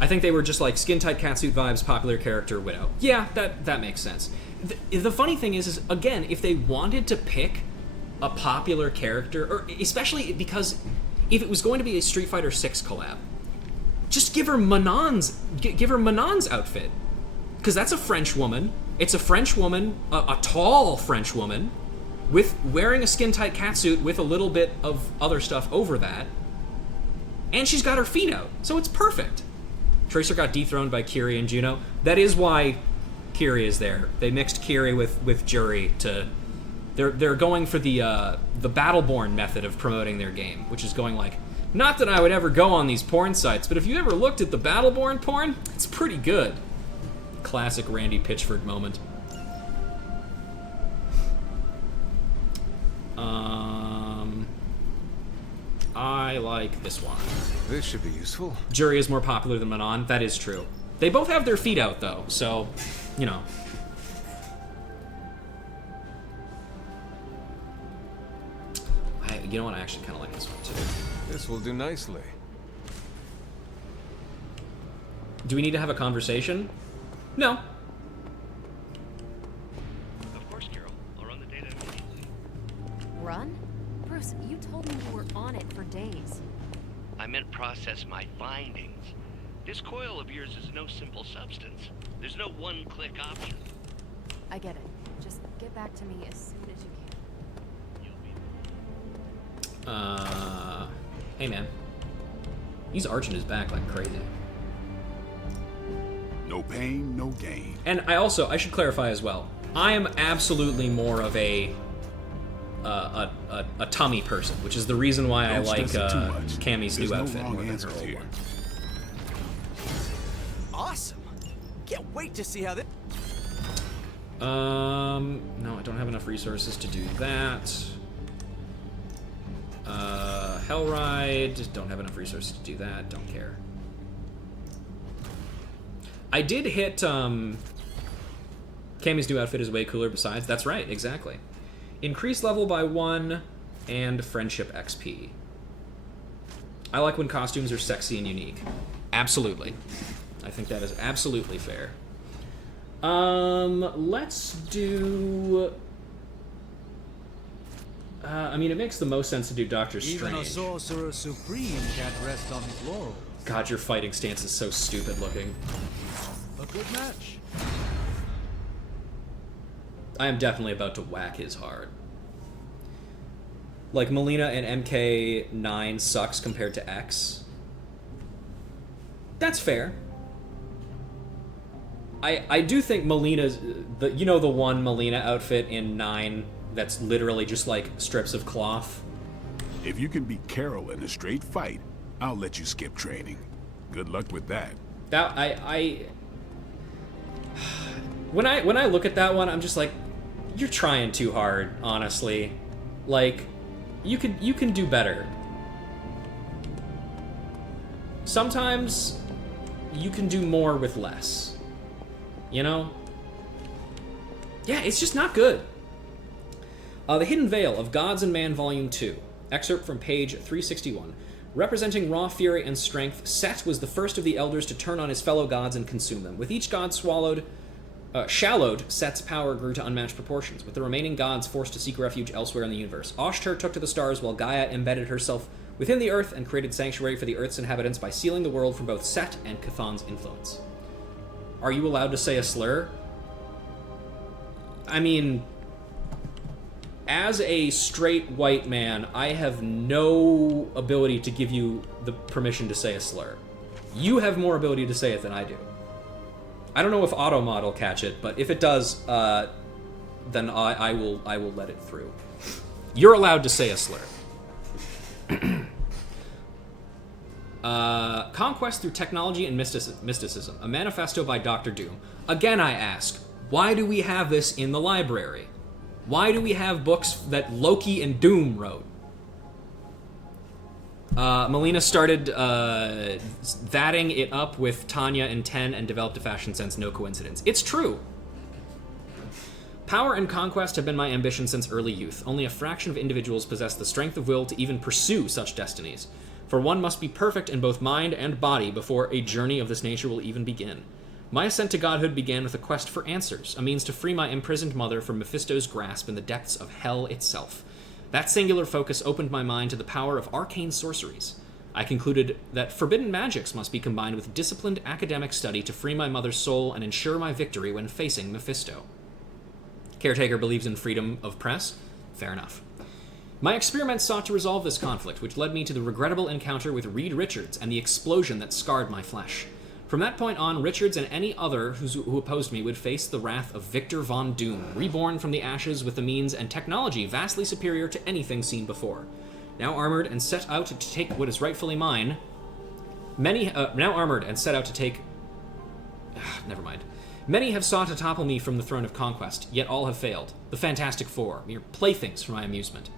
I think they were just like skin-tight catsuit vibes, popular character, Widow. Yeah, that makes sense. The funny thing is again, if they wanted to pick a popular character, or especially because if it was going to be a Street Fighter 6 collab, just give her Manon's outfit. Because that's a French woman. It's a French woman, a tall French woman, with wearing a skin-tight catsuit with a little bit of other stuff over that. And she's got her feet out, so it's perfect. Tracer got dethroned by Kiri and Juno. That is why Kiri is there. They mixed Kiri with Jury to... They're going for the Battleborn method of promoting their game, which is going like, not that I would ever go on these porn sites, but if you ever looked at the Battleborn porn, it's pretty good. Classic Randy Pitchford moment. I like this one. This should be useful. Jury is more popular than Manon. That is true. They both have their feet out, though, so, you know. You know what? I actually kind of like this one, too. This will do nicely. Do we need to have a conversation? No. Of course, Carol. I'll run the data immediately. Run? Bruce, you told me you were on it for days. I meant process my findings. This coil of yours is no simple substance. There's no one-click option. I get it. Just get back to me as soon as you can. Hey man. He's arching his back like crazy. No pain, no gain. And I should clarify as well. I am absolutely more of a tummy person, which is the reason why I like Cammy's new outfit more than her old one. Awesome! Can't wait to see how this... No, I don't have enough resources to do that. Hellride, don't have enough resources to do that, don't care. I did hit, Cammy's new outfit is way cooler besides. That's right, exactly. Increase level by 1 and friendship XP. I like when costumes are sexy and unique. Absolutely. I think that is absolutely fair. Let's do... I mean, it makes the most sense to do Doctor Strange. Even a sorcerer supreme can't rest on his laurels. God, your fighting stance is so stupid looking. A good match. I am definitely about to whack his hard. Like, Melina and MK9 sucks compared to X. That's fair. I do think Melina's... You know the one Melina outfit in 9 that's literally just, like, strips of cloth? If you can beat Carol in a straight fight, I'll let you skip training. Good luck with that. When I look at that one, I'm just like, you're trying too hard, honestly. Like, you can do better. Sometimes you can do more with less. You know? Yeah, it's just not good. The Hidden Veil of Gods and Man Volume 2. Excerpt from page 361. Representing raw fury and strength, Set was the first of the elders to turn on his fellow gods and consume them. With each god shallowed, Set's power grew to unmatched proportions, with the remaining gods forced to seek refuge elsewhere in the universe. Oshtur took to the stars while Gaia embedded herself within the earth and created sanctuary for the earth's inhabitants by sealing the world from both Set and Chthon's influence. Are you allowed to say a slur? I mean, as a straight white man, I have no ability to give you the permission to say a slur. You have more ability to say it than I do. I don't know if AutoMod will catch it, but if it does, then I will let it through. You're allowed to say a slur. Conquest through Technology and Mysticism, a manifesto by Dr. Doom. Again, I ask, why do we have this in the library? Why do we have books that Loki and Doom wrote? Melina started thatting it up with Tanya in 10 and developed a fashion sense, no coincidence. It's true. Power and conquest have been my ambition since early youth. Only a fraction of individuals possess the strength of will to even pursue such destinies. For one must be perfect in both mind and body before a journey of this nature will even begin. My ascent to godhood began with a quest for answers, a means to free my imprisoned mother from Mephisto's grasp in the depths of hell itself. That singular focus opened my mind to the power of arcane sorceries. I concluded that forbidden magics must be combined with disciplined academic study to free my mother's soul and ensure my victory when facing Mephisto. Caretaker believes in freedom of press? Fair enough. My experiments sought to resolve this conflict, which led me to the regrettable encounter with Reed Richards and the explosion that scarred my flesh. From that point on, Richards and any other who opposed me would face the wrath of Victor Von Doom, reborn from the ashes with the means and technology vastly superior to anything seen before. Now armored and set out to take what is rightfully mine, Many have sought to topple me from the throne of conquest, yet all have failed. The Fantastic Four, mere playthings for my amusement.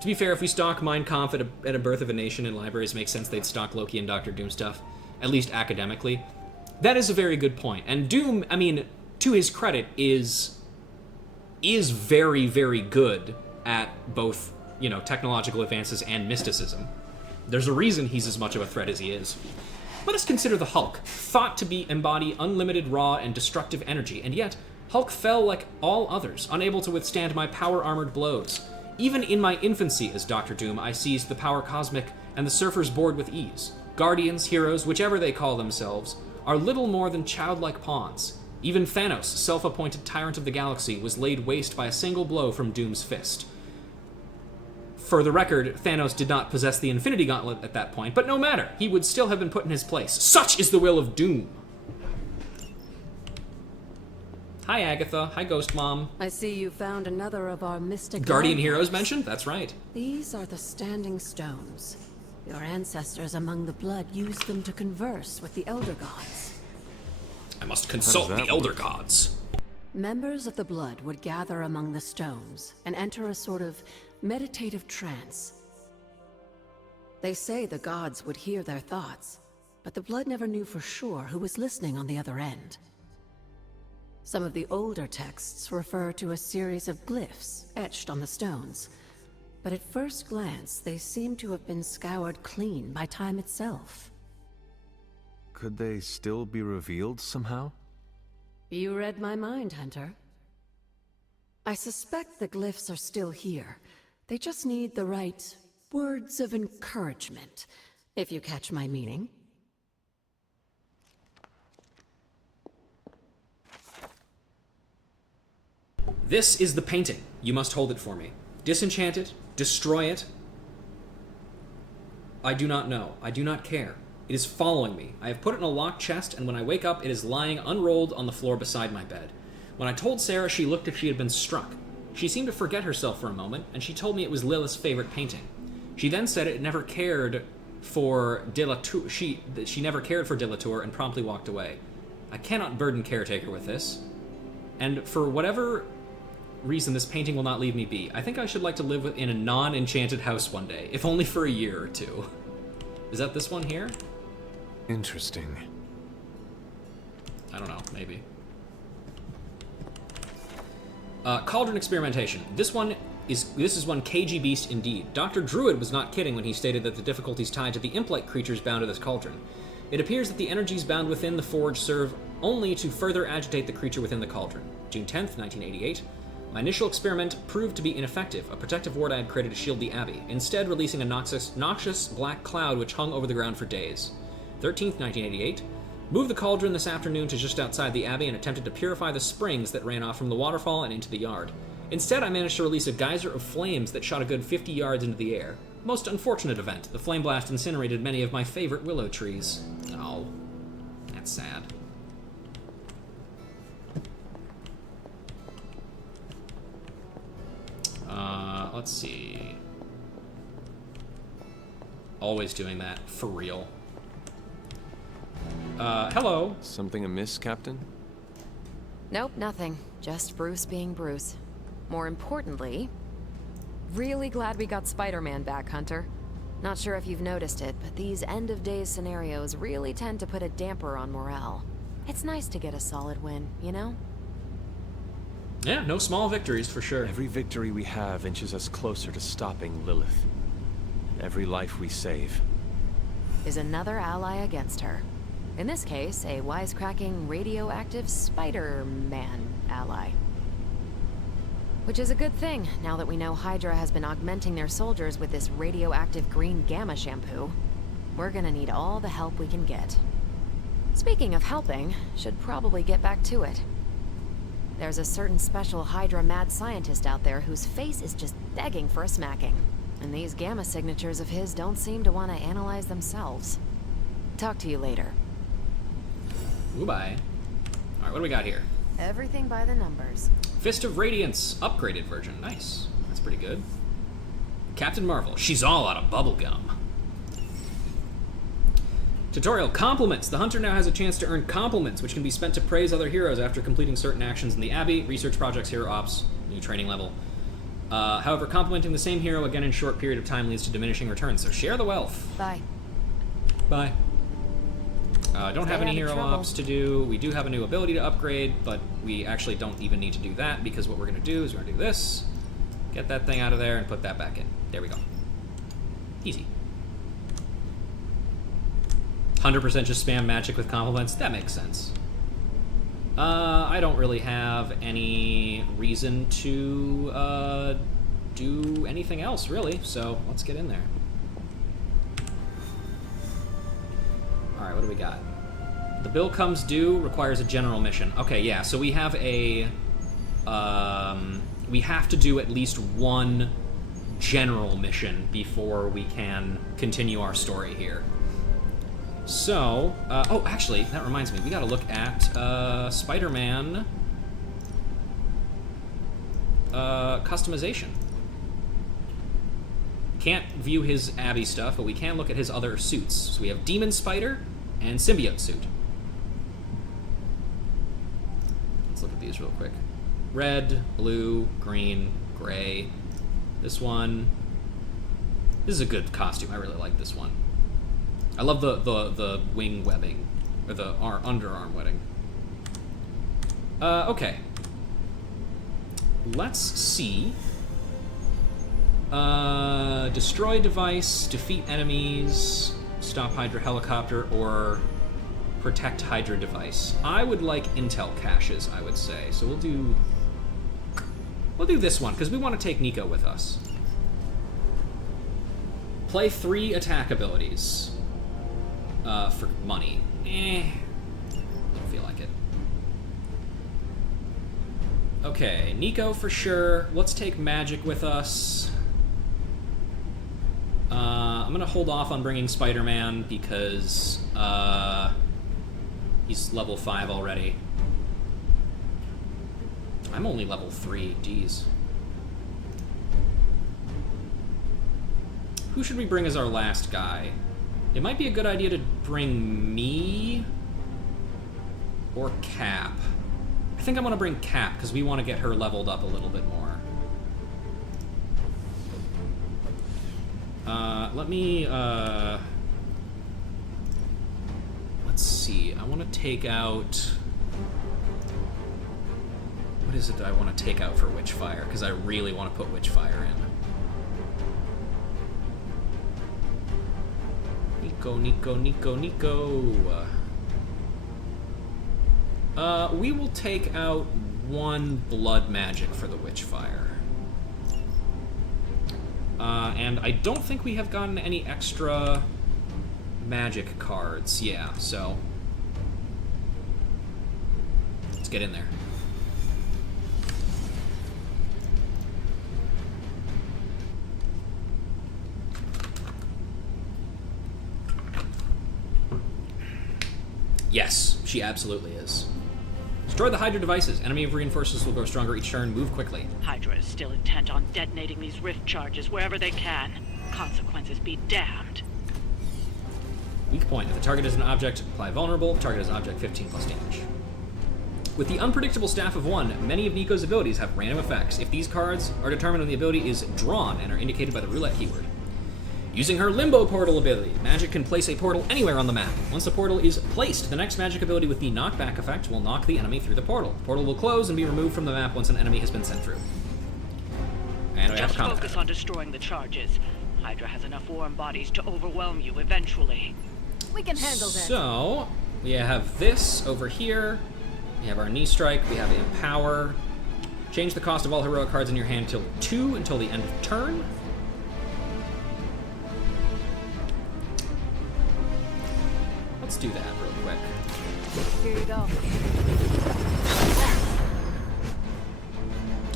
To be fair, if we stock Mein Kampf at a Birth of a Nation in libraries, it makes sense they'd stock Loki and Doctor Doom stuff, at least academically. That is a very good point. And Doom, I mean, to his credit, is very, very good at both, technological advances and mysticism. There's a reason he's as much of a threat as he is. Let us consider the Hulk, thought to embody unlimited raw and destructive energy, and yet Hulk fell like all others, unable to withstand my power-armored blows. Even in my infancy as Doctor Doom, I seized the power cosmic and the Surfer's board with ease. Guardians, heroes, whichever they call themselves, are little more than childlike pawns. Even Thanos, self-appointed tyrant of the galaxy, was laid waste by a single blow from Doom's fist. For the record, Thanos did not possess the Infinity Gauntlet at that point, but no matter, he would still have been put in his place. Such is the will of Doom! Hi, Agatha. Hi, Ghost Mom. I see you found another of our mystic Guardian landmarks. heroes mentioned? That's right. These are the Standing Stones. Your ancestors among the blood used them to converse with the Elder Gods. I must consult the Elder Gods. Members of the blood would gather among the stones and enter a sort of meditative trance. They say the gods would hear their thoughts, but the blood never knew for sure who was listening on the other end. Some of the older texts refer to a series of glyphs etched on the stones, but at first glance they seem to have been scoured clean by time itself. Could they still be revealed somehow? You read my mind, Hunter. I suspect the glyphs are still here. They just need the right words of encouragement, if you catch my meaning. This is the painting. You must hold it for me. Disenchant it, destroy it. I do not know. I do not care. It is following me. I have put it in a locked chest, and when I wake up, it is lying unrolled on the floor beside my bed. When I told Sarah, she looked as if she had been struck. She seemed to forget herself for a moment, and she told me it was Lilith's favorite painting. She then said it never cared for Delatour. She never cared for Delatour and promptly walked away. I cannot burden Caretaker with this. And for whatever reason this painting will not leave me be, I think I should like to live in a non-enchanted house one day, if only for a year or two. Is that this one here? Interesting. I don't know, maybe. Cauldron experimentation. This is one cagey beast indeed. Dr. Druid was not kidding when he stated that the difficulties tied to the imp-like creatures bound to this cauldron. It appears that the energies bound within the forge serve only to further agitate the creature within the cauldron. June 10th, 1988. My initial experiment proved to be ineffective, a protective ward I had created to shield the Abbey, instead releasing a noxious black cloud which hung over the ground for days. 13th, 1988. Moved the cauldron this afternoon to just outside the Abbey and attempted to purify the springs that ran off from the waterfall and into the yard. Instead, I managed to release a geyser of flames that shot a good 50 yards into the air. Most unfortunate event. The flame blast incinerated many of my favorite willow trees. Oh, that's sad. Let's see. Always doing that, for real. Hello. Something amiss, Captain? Nope, nothing. Just Bruce being Bruce. More importantly, really glad we got Spider-Man back, Hunter. Not sure if you've noticed it, but these end-of-days scenarios really tend to put a damper on morale. It's nice to get a solid win, you know? Yeah, no small victories, for sure. Every victory we have inches us closer to stopping Lilith. Every life we save is another ally against her. In this case, a wisecracking, radioactive Spider-Man ally. Which is a good thing, now that we know Hydra has been augmenting their soldiers with this radioactive green gamma shampoo. We're gonna need all the help we can get. Speaking of helping, should probably get back to it. There's a certain special Hydra mad scientist out there whose face is just begging for a smacking. And these gamma signatures of his don't seem to want to analyze themselves. Talk to you later. Goodbye. Alright, what do we got here? Everything by the numbers. Fist of Radiance, upgraded version. Nice. That's pretty good. Captain Marvel. She's all out of bubblegum. Tutorial compliments. The hunter now has a chance to earn compliments, which can be spent to praise other heroes after completing certain actions in the Abbey, research projects, hero ops, new training level. However, complimenting the same hero again in a short period of time leads to diminishing returns, so share the wealth. Bye. Bye. Don't have any hero ops to do. We do have a new ability to upgrade, but we actually don't even need to do that because what we're going to do is we're going to do this, get that thing out of there, and put that back in. There we go. Easy. 100% just spam magic with compliments. That makes sense. I don't really have any reason to do anything else, really, so let's get in there. Alright, what do we got? The bill comes due, requires a general mission. Okay, yeah, so we have a... we have to do at least one general mission before we can continue our story here. So, oh, actually, that reminds me, we gotta look at, Spider-Man, customization. Can't view his Abbey stuff, but we can look at his other suits. So we have Demon Spider and Symbiote suit. Let's look at these real quick. Red, blue, green, gray. This one. This is a good costume. I really like this one. I love the wing webbing, or the underarm webbing. Okay. Let's see. Destroy device, defeat enemies, stop Hydra helicopter, or protect Hydra device. I would like intel caches, I would say. So we'll do this one, because we want to take Nico with us. Play 3 attack abilities. For money. Don't feel like it. Okay, Nico for sure. Let's take Magik with us. I'm gonna hold off on bringing Spider-Man because he's level 5 already. I'm only level 3, geez. Who should we bring as our last guy? It might be a good idea to bring me or Cap. I think I'm gonna bring Cap because we want to get her leveled up a little bit more. Let me, let's see. I want to take out... What is it that I want to take out for Witchfire? Because I really want to put Witchfire in. Nico, Nico, Nico, Nico. We will take out one blood magic for the Witchfire. And I don't think we have gotten any extra magic cards. Yeah, so let's get in there. Yes, she absolutely is. Destroy the Hydra devices. Enemy reinforcements will grow stronger each turn. Move quickly. Hydra is still intent on detonating these rift charges wherever they can. Consequences be damned. Weak point. If the target is an object, apply vulnerable. Target is an object, 15 plus damage. With the unpredictable staff of 1, many of Nico's abilities have random effects. If these cards are determined when the ability is drawn and are indicated by the roulette keyword. Using her Limbo Portal ability, Magik can place a portal anywhere on the map. Once the portal is placed, the next magic ability with the knockback effect will knock the enemy through the portal. The portal will close and be removed from the map once an enemy has been sent through. And we have a Just combat. focus on destroying the charges. Hydra has enough warm bodies to overwhelm you eventually. We can handle that. So, we have this over here. We have our knee strike. We have empower. Change the cost of all heroic cards in your hand till 2 until the end of turn. Let's do that real quick. Here you go.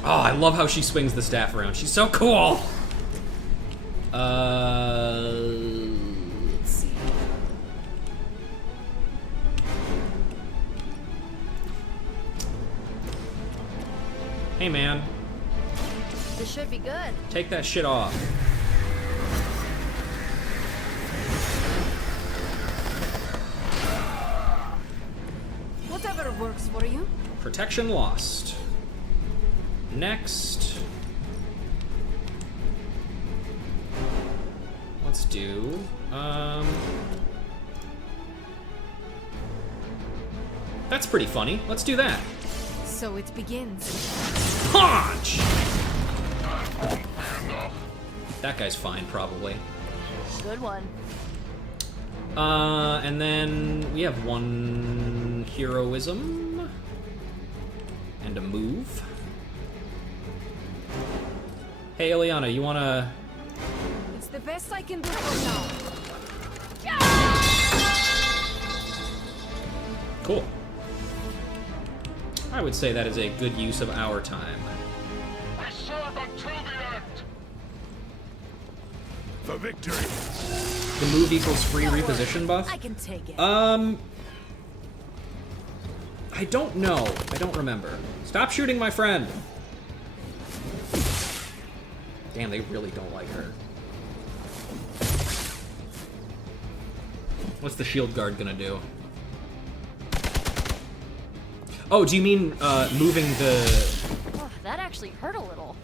Oh, I love how she swings the staff around. She's so cool! Let's see. Hey, man. This should be good. Take that shit off. Whatever works for you. Protection lost. Next. Let's do, that's pretty funny. Let's do that. So it begins. Punch! That guy's fine, probably. Good one. And then we have one heroism and a move. Hey, Ileana, you wanna... It's the best I can do for now. Cool. I would say that is a good use of our time. We serve until the end. For victory. The move equals free reposition buff? I can take it. I don't know. I don't remember. Stop shooting my friend! Damn, they really don't like her. What's the shield guard gonna do? Oh, do you mean, moving the... Oh, that actually hurt a little.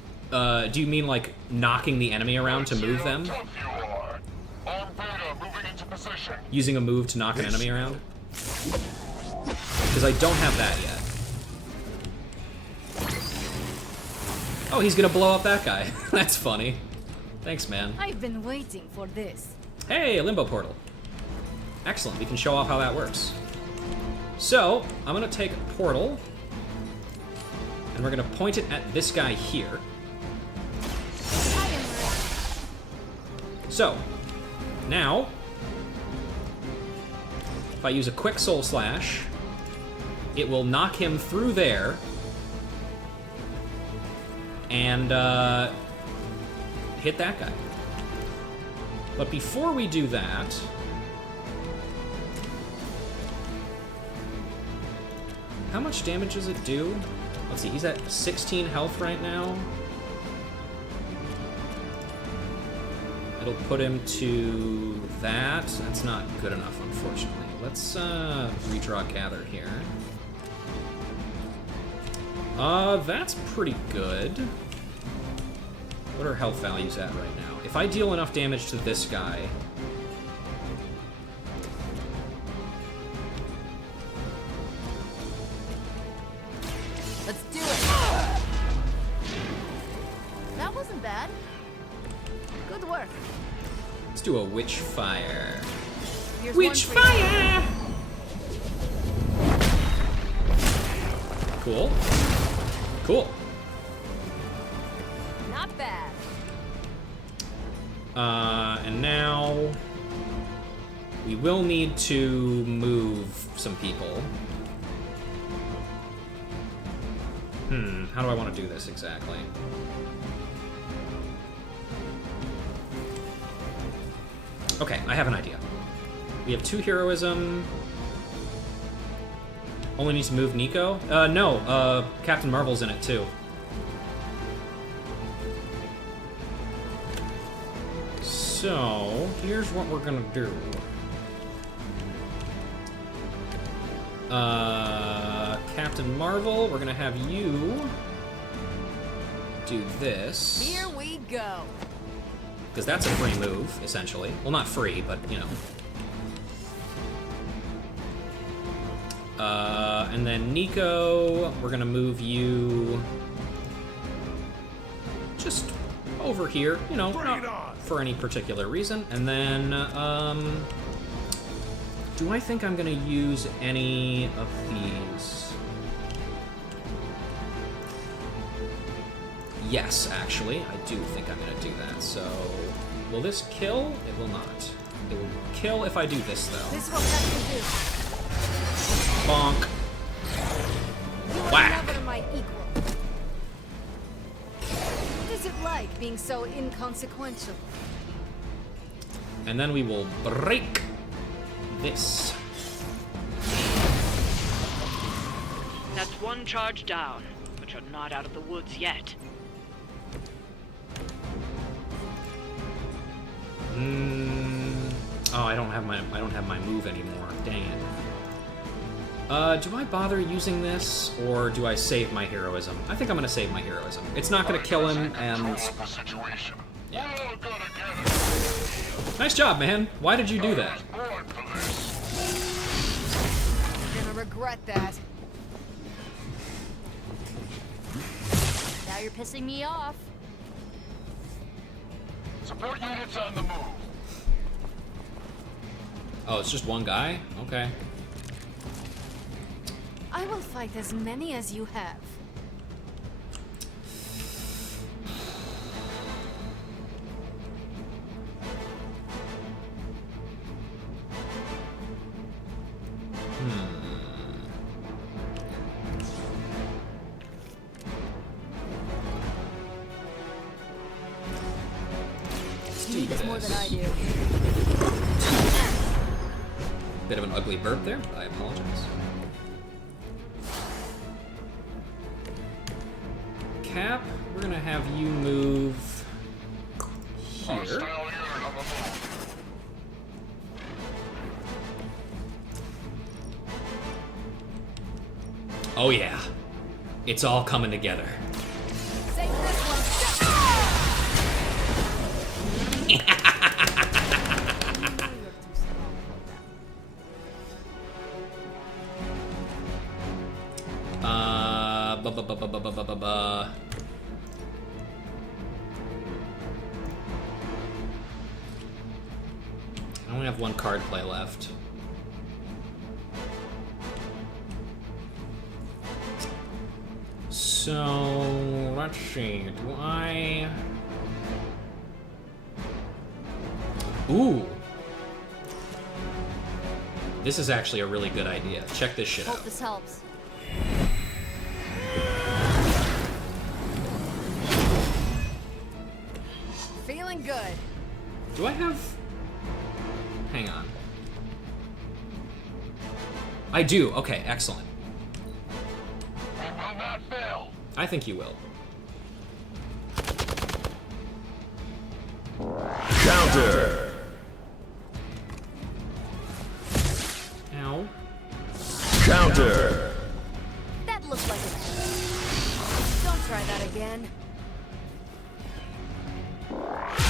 Do you mean, like, knocking the enemy around to move them? Using a move to knock an enemy around? Because I don't have that yet. Oh, he's gonna blow up that guy. That's funny. Thanks, man. I've been waiting for this. Hey, a limbo portal. Excellent, we can show off how that works. So, I'm gonna take a portal, and we're gonna point it at this guy here. So, now, if I use a quick soul slash, it will knock him through there, and hit that guy. But before we do that, how much damage does it do? Let's see, he's at 16 health right now. It'll put him to that. That's not good enough, unfortunately. Let's redraw gather here. That's pretty good. What are health values at right now? If I deal enough damage to this guy... Let's do it. That wasn't bad. Good work. Let's do a witch fire. Here's Witch one for you. fire! Cool. Cool. Not bad. And now we will need to move some people. How do I want to do this exactly? Okay, I have an idea. We have 2 heroism. Only need to move Nico? No, Captain Marvel's in it too. So, here's what we're gonna do. Captain Marvel, we're gonna have you do this. Here we go. Because that's a free move, essentially. Well, not free, but, you know. And then Nico, we're gonna move you just over here, you know, not for any particular reason. And then, do I think I'm gonna use any of these? Yes, actually. I do think I'm going to do that. So, will this kill? It will not. It will kill if I do this, though. This is what Captain do. Bonk. You are Whack. never my equal. What is it like being so inconsequential? And then we will break this. That's one charge down, but you're not out of the woods yet. Oh, I don't have my move anymore. Dang it. Do I bother using this, or do I save my heroism? I think I'm gonna save my heroism. It's not gonna kill him, and yeah. Nice job, man. Why did you do that? You're gonna regret that. Now you're pissing me off. Support units on the move. Oh, it's just one guy? Okay. I will fight as many as you have. You need this more than I do. Bit of an ugly burp there. I apologize. Cap, we're gonna have you move here. Oh yeah, it's all coming together. I only have one card play left. So, let's see, do I... Ooh! This is actually a really good idea. Check this shit out. Hope this helps. Feeling good. Do I have... Hang on. I do. Okay, excellent. We will not fail. I think you will. Counter! Ow. Counter! That looks like it. Don't try that again.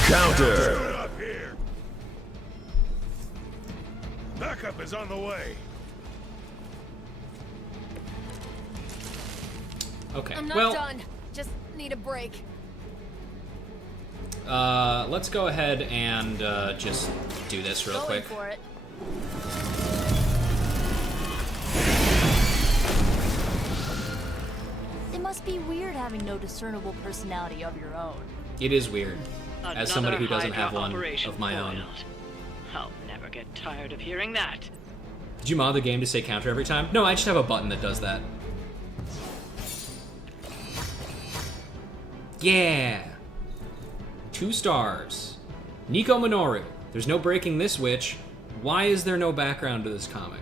Counter! Up here. Backup is on the way. Okay, I'm not well, done. Just need a break. let's go ahead and just do this real quick. For it. It must be weird having no discernible personality of your own. It is weird, as somebody who doesn't Hydra have one operation of my own. foiled. I'll never get tired of hearing that. Did you mod the game to say counter every time? No, I just have a button that does that. Yeah! 2 stars. Nico Minoru. There's no breaking this witch. Why is there no background to this comic?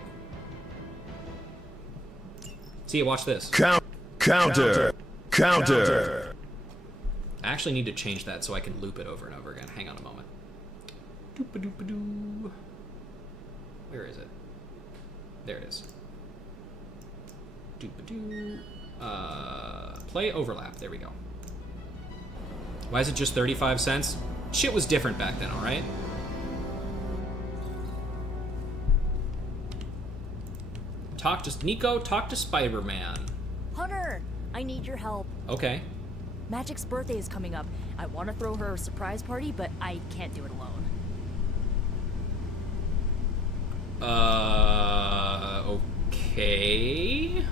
See, watch this. Counter! Counter! I actually need to change that so I can loop it over and over again. Hang on a moment. Doop-a-doop-a-doo. Where is it? There it is. Doop-a-doo. Play overlap. There we go. Why is it just 35 cents? Shit was different back then, alright? Talk to Nico, talk to Spider-Man. Hunter, I need your help. Okay. Magik's birthday is coming up. I want to throw her a surprise party, but I can't do it alone. Okay.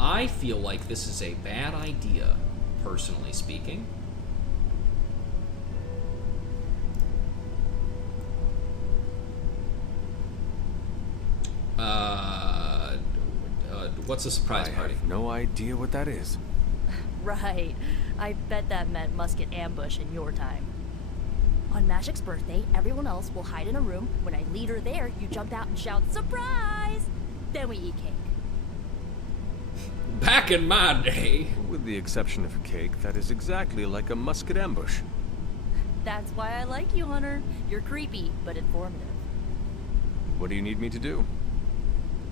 I feel like this is a bad idea. personally speaking. What's a surprise party? I have no idea what that is. Right. I bet that meant musket ambush in your time. On Magik's birthday, everyone else will hide in a room. When I lead her there, you jump out and shout, "Surprise!" Then we eat cake. Back in my day. With the exception of cake, that is exactly like a musket ambush. That's why I like you, Hunter. You're creepy, but informative. What do you need me to do?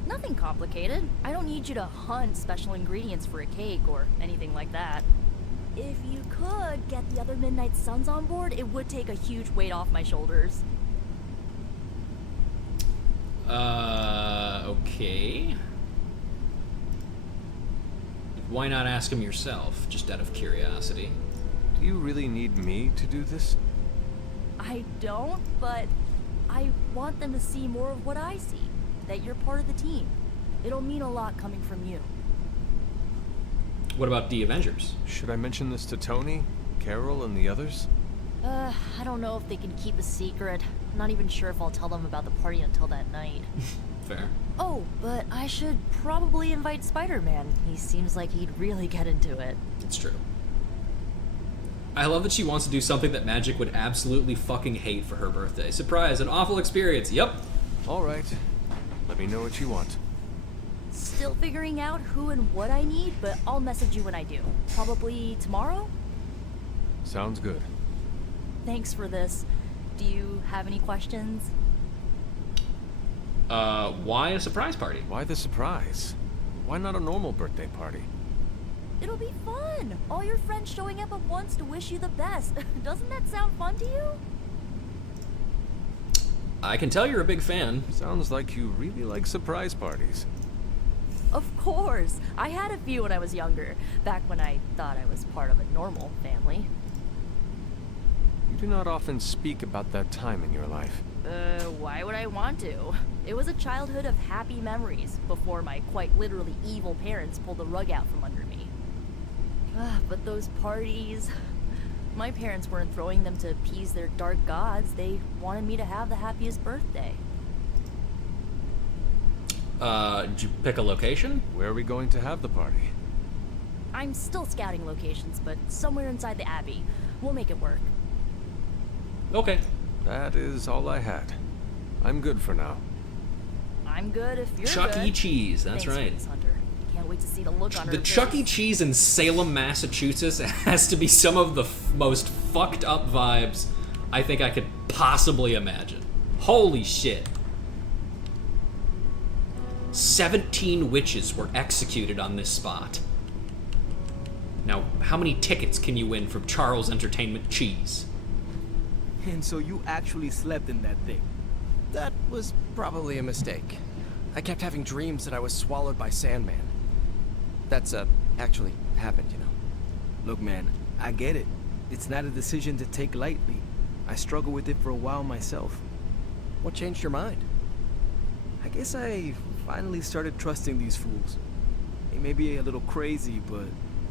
Nothing complicated. I don't need you to hunt special ingredients for a cake or anything like that. If you could get the other Midnight Suns on board, it would take a huge weight off my shoulders. Okay. Why not ask him yourself, just out of curiosity? Do you really need me to do this? I don't, but I want them to see more of what I see. That you're part of the team. It'll mean a lot coming from you. What about the Avengers? Should I mention this to Tony, Carol, and the others? I don't know if they can keep a secret. I'm not even sure if I'll tell them about the party until that night. Fair. Oh, but I should probably invite Spider-Man. He seems like he'd really get into it. It's true. I love that she wants to do something that Magik would absolutely fucking hate for her birthday. Surprise, an awful experience. Yep. All right. Let me know what you want. Still figuring out who and what I need, but I'll message you when I do. Probably tomorrow? Sounds good. Thanks for this. Do you have any questions? Why a surprise party? Why the surprise? Why not a normal birthday party? It'll be fun! All your friends showing up at once to wish you the best. Doesn't that sound fun to you? I can tell you're a big fan. Sounds like you really like surprise parties. Of course! I had a few when I was younger, back when I thought I was part of a normal family. You do not often speak about that time in your life. Why would I want to? It was a childhood of happy memories, before my quite literally evil parents pulled the rug out from under me. But those parties... My parents weren't throwing them to appease their dark gods, they wanted me to have the happiest birthday. Did you pick a location? Where are we going to have the party? I'm still scouting locations, but somewhere inside the Abbey. We'll make it work. Okay. That is all I had. I'm good for now. I'm good if you're Chuck good. E. Cheese, that's Thanks, right. Miss Hunter. Can't wait to see the look on her The face. Chuck E. Cheese in Salem, Massachusetts has to be some of the most fucked up vibes I think I could possibly imagine. Holy shit. 17 witches were executed on this spot. Now, how many tickets can you win from Charles Entertainment Cheese? And so you actually slept in that thing? That was probably a mistake. I kept having dreams that I was swallowed by Sandman. That's, actually happened, you know. Look, man, I get it. It's not a decision to take lightly. I struggled with it for a while myself. What changed your mind? I guess I finally started trusting these fools. They may be a little crazy, but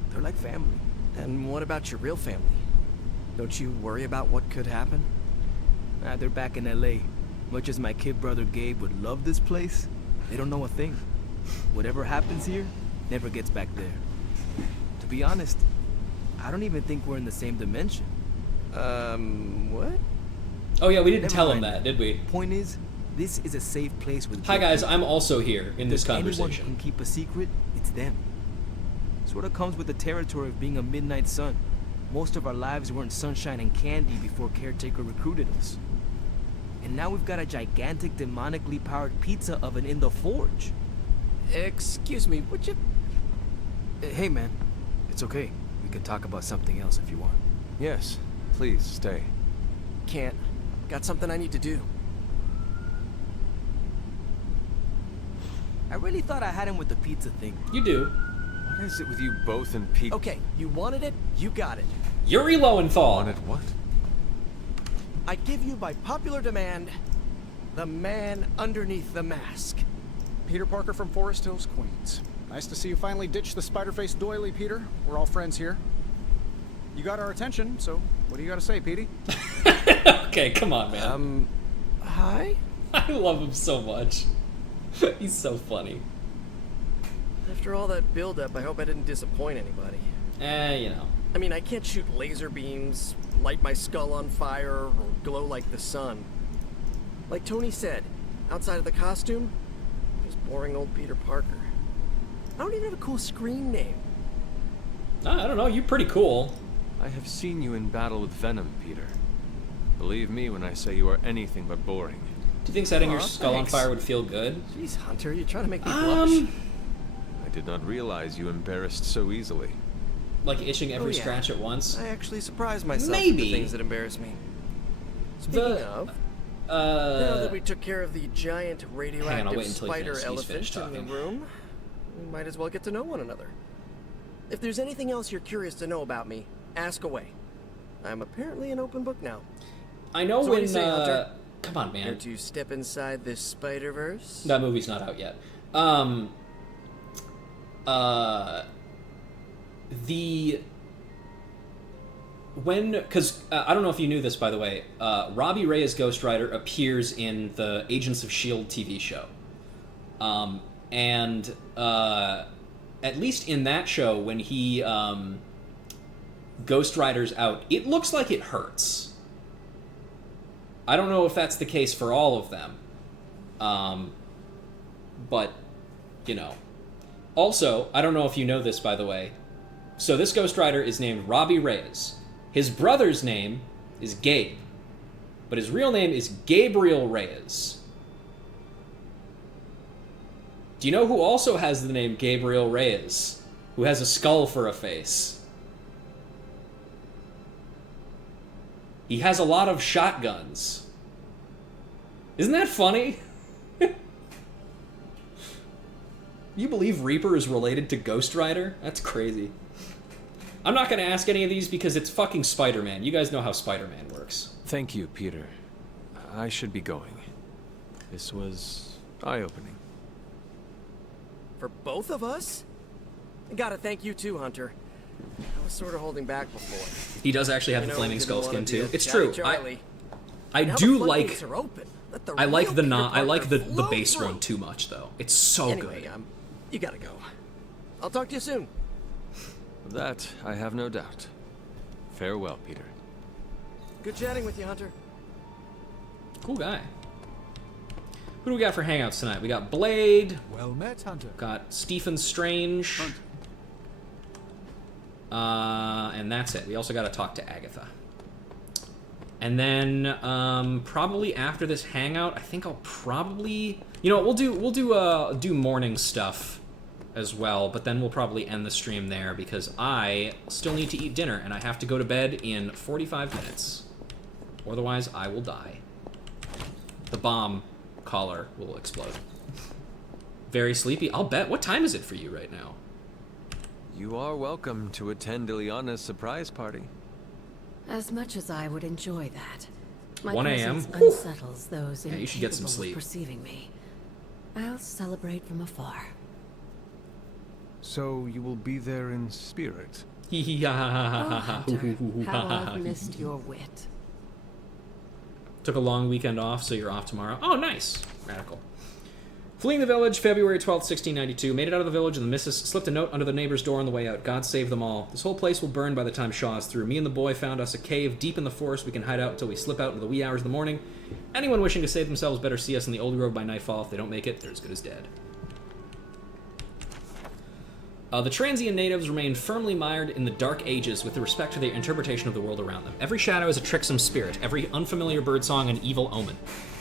they're like family. And what about your real family? Don't you worry about what could happen? They're back in LA. Much as my kid brother Gabe would love this place, they don't know a thing. Whatever happens here, never gets back there. To be honest, I don't even think we're in the same dimension. What? Oh yeah, we didn't tell him that, did we? Point is, this is a safe place with... Hi guys, I'm also here in this Anyone conversation. who can keep a secret, it's them. Sort of comes with the territory of being a Midnight Sun. Most of our lives weren't sunshine and candy before Caretaker recruited us. And now we've got a gigantic demonically powered pizza oven in the forge. Excuse me, would you... Hey man, it's okay. We can talk about something else if you want. Yes, please stay. Can't. Got something I need to do. I really thought I had him with the pizza thing. You do. What is it with you both and Pete? Okay, you wanted it, you got it. Yuri Lowenthal. Wanted what? I give you by popular demand, the man underneath the mask. Peter Parker from Forest Hills, Queens. Nice to see you finally ditch the spider-faced doily, Peter. We're all friends here. You got our attention, so what do you got to say, Petey? Okay, come on, man. Hi? I love him so much. He's so funny. After all that build-up, I hope I didn't disappoint anybody. You know. I mean, I can't shoot laser beams, light my skull on fire, or glow like the sun. Like Tony said, outside of the costume, just boring old Peter Parker. I don't even have a cool screen name. I don't know, you're pretty cool. I have seen you in battle with Venom, Peter. Believe me when I say you are anything but boring. Do you think setting your skull thanks. on fire would feel good? Jeez, Hunter, you're trying to make me blush. I did not realize you embarrassed so easily. Like itching every yeah. scratch at once? I actually surprised myself Maybe. with the things that embarrass me. Speaking of, now that we took care of the giant I'll radioactive wait until spider he's elephant finished in the talking. room, we might as well get to know one another. If there's anything else you're curious to know about me, ask away. I'm apparently an open book now. I know So what do you say, Hunter? Come on, man. Care to step inside this Spider-Verse? That movie's not out yet. Because I don't know if you knew this, by the way, Robbie Reyes Ghost Rider appears in the Agents of S.H.I.E.L.D. TV show. And at least in that show, when he Ghost Riders out, it looks like it hurts. I don't know if that's the case for all of them. But, you know. Also, I don't know if you know this, by the way. So this Ghost Rider is named Robbie Reyes. His brother's name is Gabe. But his real name is Gabriel Reyes. Do you know who also has the name Gabriel Reyes? Who has a skull for a face? He has a lot of shotguns. Isn't that funny? You believe Reaper is related to Ghost Rider? That's crazy. I'm not going to ask any of these because it's fucking Spider-Man. You guys know how Spider-Man works. Thank you, Peter. I should be going. This was eye-opening. For both of us? I gotta thank you too, Hunter. I was sort of holding back before. He does actually have the flaming skull skin too. It's true. I Now do the like. floodgates are open. Let the I like real the Peter I like Parker the flow base through. one too much though. It's so Anyway, good. You gotta go. I'll talk to you soon. That I have no doubt. Farewell, Peter. Good chatting with you, Hunter. Cool guy. Who do we got for hangouts tonight? We got Blade. Well met, Hunter. Got Stephen Strange. And that's it. We also got to talk to Agatha. And then probably after this hangout, I think I'll probably, you know, we'll do morning stuff as well, but then we'll probably end the stream there because I still need to eat dinner and I have to go to bed in 45 minutes. Otherwise, I will die. The bomb collar will explode. Very sleepy. I'll bet. What time is it for you right now? You are welcome to attend Ileana's surprise party. As much as I would enjoy that, my 1 a.m. presence unsettles those Yeah, you should get some incapable sleep. of perceiving me. I'll celebrate from afar. So you will be there in spirit? Oh, Hunter, how I've missed your wit. Took a long weekend off, so you're off tomorrow. Oh, nice. Radical. Fleeing the village, February 12th, 1692. Made it out of the village, and the missus slipped a note under the neighbor's door on the way out. God save them all. This whole place will burn by the time Shaw is through. Me and the boy found us a cave deep in the forest we can hide out until we slip out into the wee hours of the morning. Anyone wishing to save themselves better see us in the old grove by nightfall. If they don't make it, they're as good as dead. The transient natives remained firmly mired in the dark ages with respect to their interpretation of the world around them. Every shadow is a tricksome spirit, every unfamiliar birdsong an evil omen.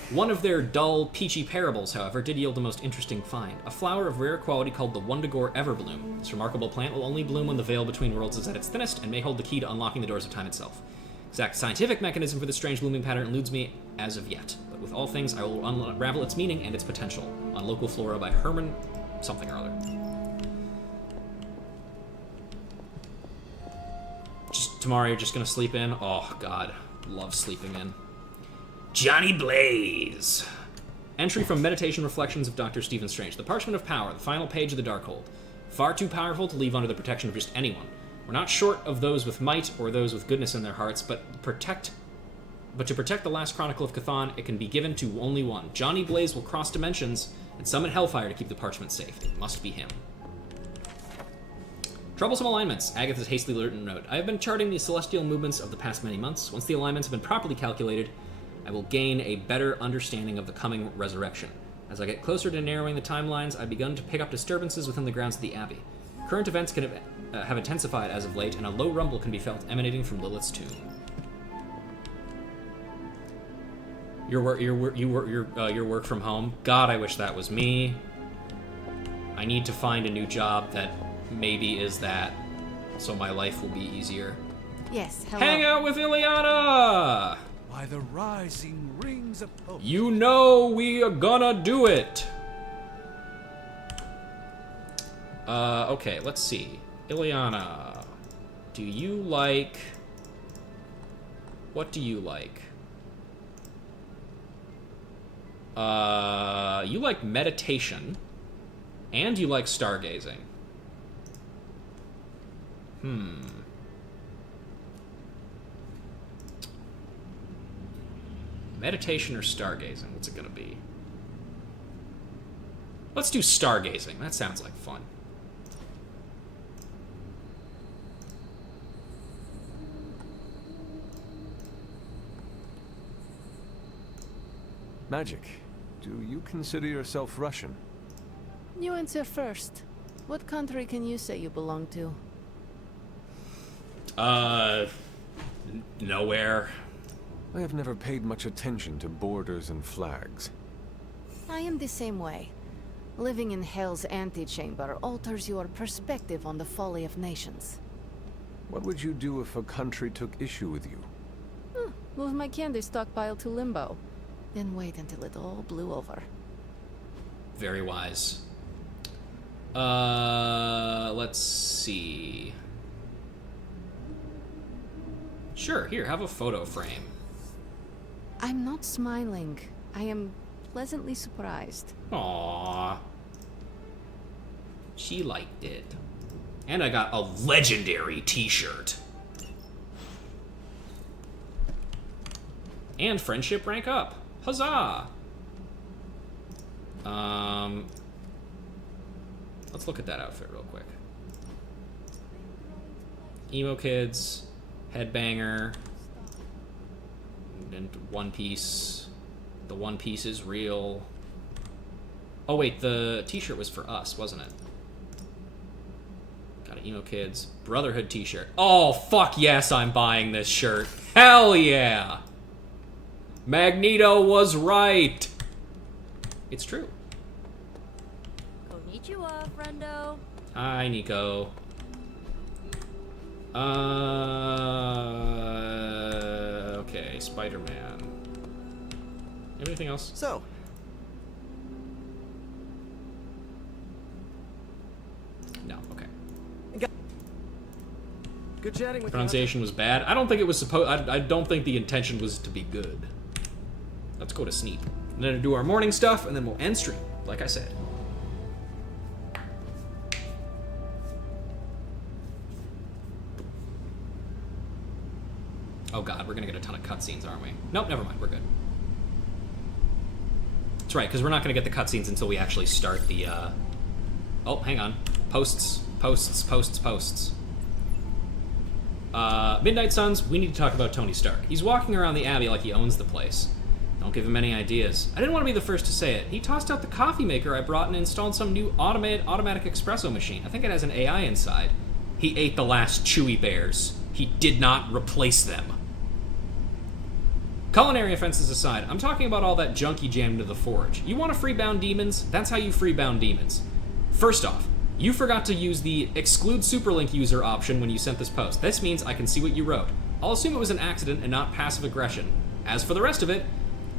One of their dull, peachy parables, however, did yield the most interesting find. A flower of rare quality called the Wundagore Everbloom. This remarkable plant will only bloom when the veil between worlds is at its thinnest and may hold the key to unlocking the doors of time itself. Exact scientific mechanism for this strange blooming pattern eludes me as of yet, but with all things I will unravel its meaning and its potential. On Local Flora by Herman something or other. Just tomorrow you're just gonna sleep in? Oh god, love sleeping in. Johnny Blaze! Entry from Meditation Reflections of Dr. Stephen Strange. The Parchment of Power, the final page of the Darkhold. Far too powerful to leave under the protection of just anyone. We're not short of those with might or those with goodness in their hearts, but to protect the last Chronicle of Cthon, it can be given to only one. Johnny Blaze will cross dimensions and summon Hellfire to keep the parchment safe. It must be him. Troublesome alignments. Agatha's hastily written note. I have been charting the celestial movements of the past many months. Once the alignments have been properly calculated, I will gain a better understanding of the coming resurrection. As I get closer to narrowing the timelines, I've begun to pick up disturbances within the grounds of the Abbey. Current events can have intensified as of late, and a low rumble can be felt emanating from Lilith's tomb. Your work from home. God, I wish that was me. I need to find a new job that maybe is that, so my life will be easier. Yes, hello. Hang out with Ileana! By the rising rings of hope. You know we are gonna do it! Okay, let's see. Ileana, do you like... What do you like? You like meditation, and you like stargazing. Meditation or stargazing? What's it gonna be? Let's do stargazing. That sounds like fun. Magik, do you consider yourself Russian? You answer first. What country can you say you belong to? Nowhere. I have never paid much attention to borders and flags. I am the same way. Living in Hell's antechamber alters your perspective on the folly of nations. What would you do if a country took issue with you? Move my candy stockpile to Limbo. Then wait until it all blew over. Very wise. Let's see. Sure, here, have a photo frame. I'm not smiling. I am pleasantly surprised. Aww. She liked it. And I got a legendary t-shirt. And friendship rank up. Huzzah! Let's look at that outfit real quick. Emo kids, headbanger, and One Piece. The One Piece is real. Oh wait, the t-shirt was for us, wasn't it? Got an Emo Kids Brotherhood t-shirt. Oh, fuck yes, I'm buying this shirt. Hell yeah! Magneto was right! It's true. Konnichiwa, friendo. Hi, Nico. Okay, Spider-Man. Anything else? So. No, okay. Good chatting with you. Pronunciation was bad. I don't think it was supposed... I don't think the intention was to be good. Let's go to Sneap. And then do our morning stuff, and then we'll end stream, like I said. Oh god, we're gonna get a ton of cutscenes, aren't we? Nope, never mind, we're good. That's right, because we're not gonna get the cutscenes until we actually start the, Oh, hang on. Posts. Midnight Suns, we need to talk about Tony Stark. He's walking around the Abbey like he owns the place. Don't give him any ideas. I didn't want to be the first to say it. He tossed out the coffee maker I brought and installed some new automatic espresso machine. I think it has an AI inside. He ate the last Chewy Bears. He did not replace them. Culinary offenses aside, I'm talking about all that junk you jammed into the forge. You want to freebound demons? That's how you freebound demons. First off, you forgot to use the exclude superlink user option when you sent this post. This means I can see what you wrote. I'll assume it was an accident and not passive aggression. As for the rest of it,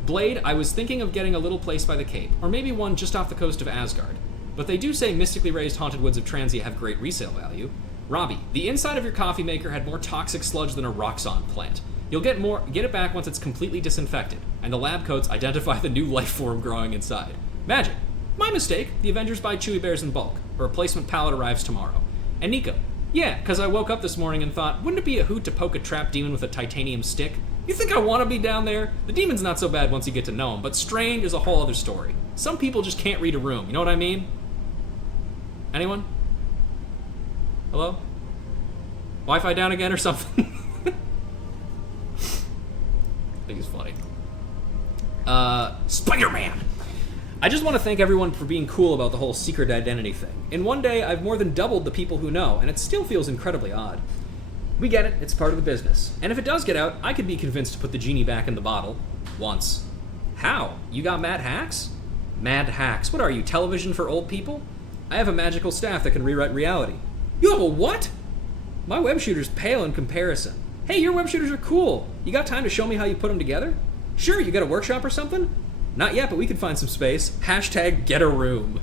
Blade, I was thinking of getting a little place by the Cape, or maybe one just off the coast of Asgard. But they do say mystically raised haunted woods of Transia have great resale value. Robbie, the inside of your coffee maker had more toxic sludge than a Roxxon plant. You'll get it back once it's completely disinfected, and the lab coats identify the new life form growing inside. Magic. My mistake. The Avengers buy Chewy Bears in bulk. A replacement pallet arrives tomorrow. And Nico, Yeah, because I woke up this morning and thought, wouldn't it be a hoot to poke a trapped demon with a titanium stick? You think I want to be down there? The demon's not so bad once you get to know him, but strange is a whole other story. Some people just can't read a room, you know what I mean? Anyone? Hello? Wi-Fi down again or something? I think it's funny. Spider-Man! I just want to thank everyone for being cool about the whole secret identity thing. In one day, I've more than doubled the people who know, and it still feels incredibly odd. We get it, it's part of the business. And if it does get out, I could be convinced to put the genie back in the bottle. Once. How? You got mad hacks? Mad hacks. What are you, television for old people? I have a magical staff that can rewrite reality. You have a what? My web shooter's pale in comparison. Hey, your web shooters are cool. You got time to show me how you put them together? Sure, you got a workshop or something? Not yet, but we could find some space. Hashtag get a room.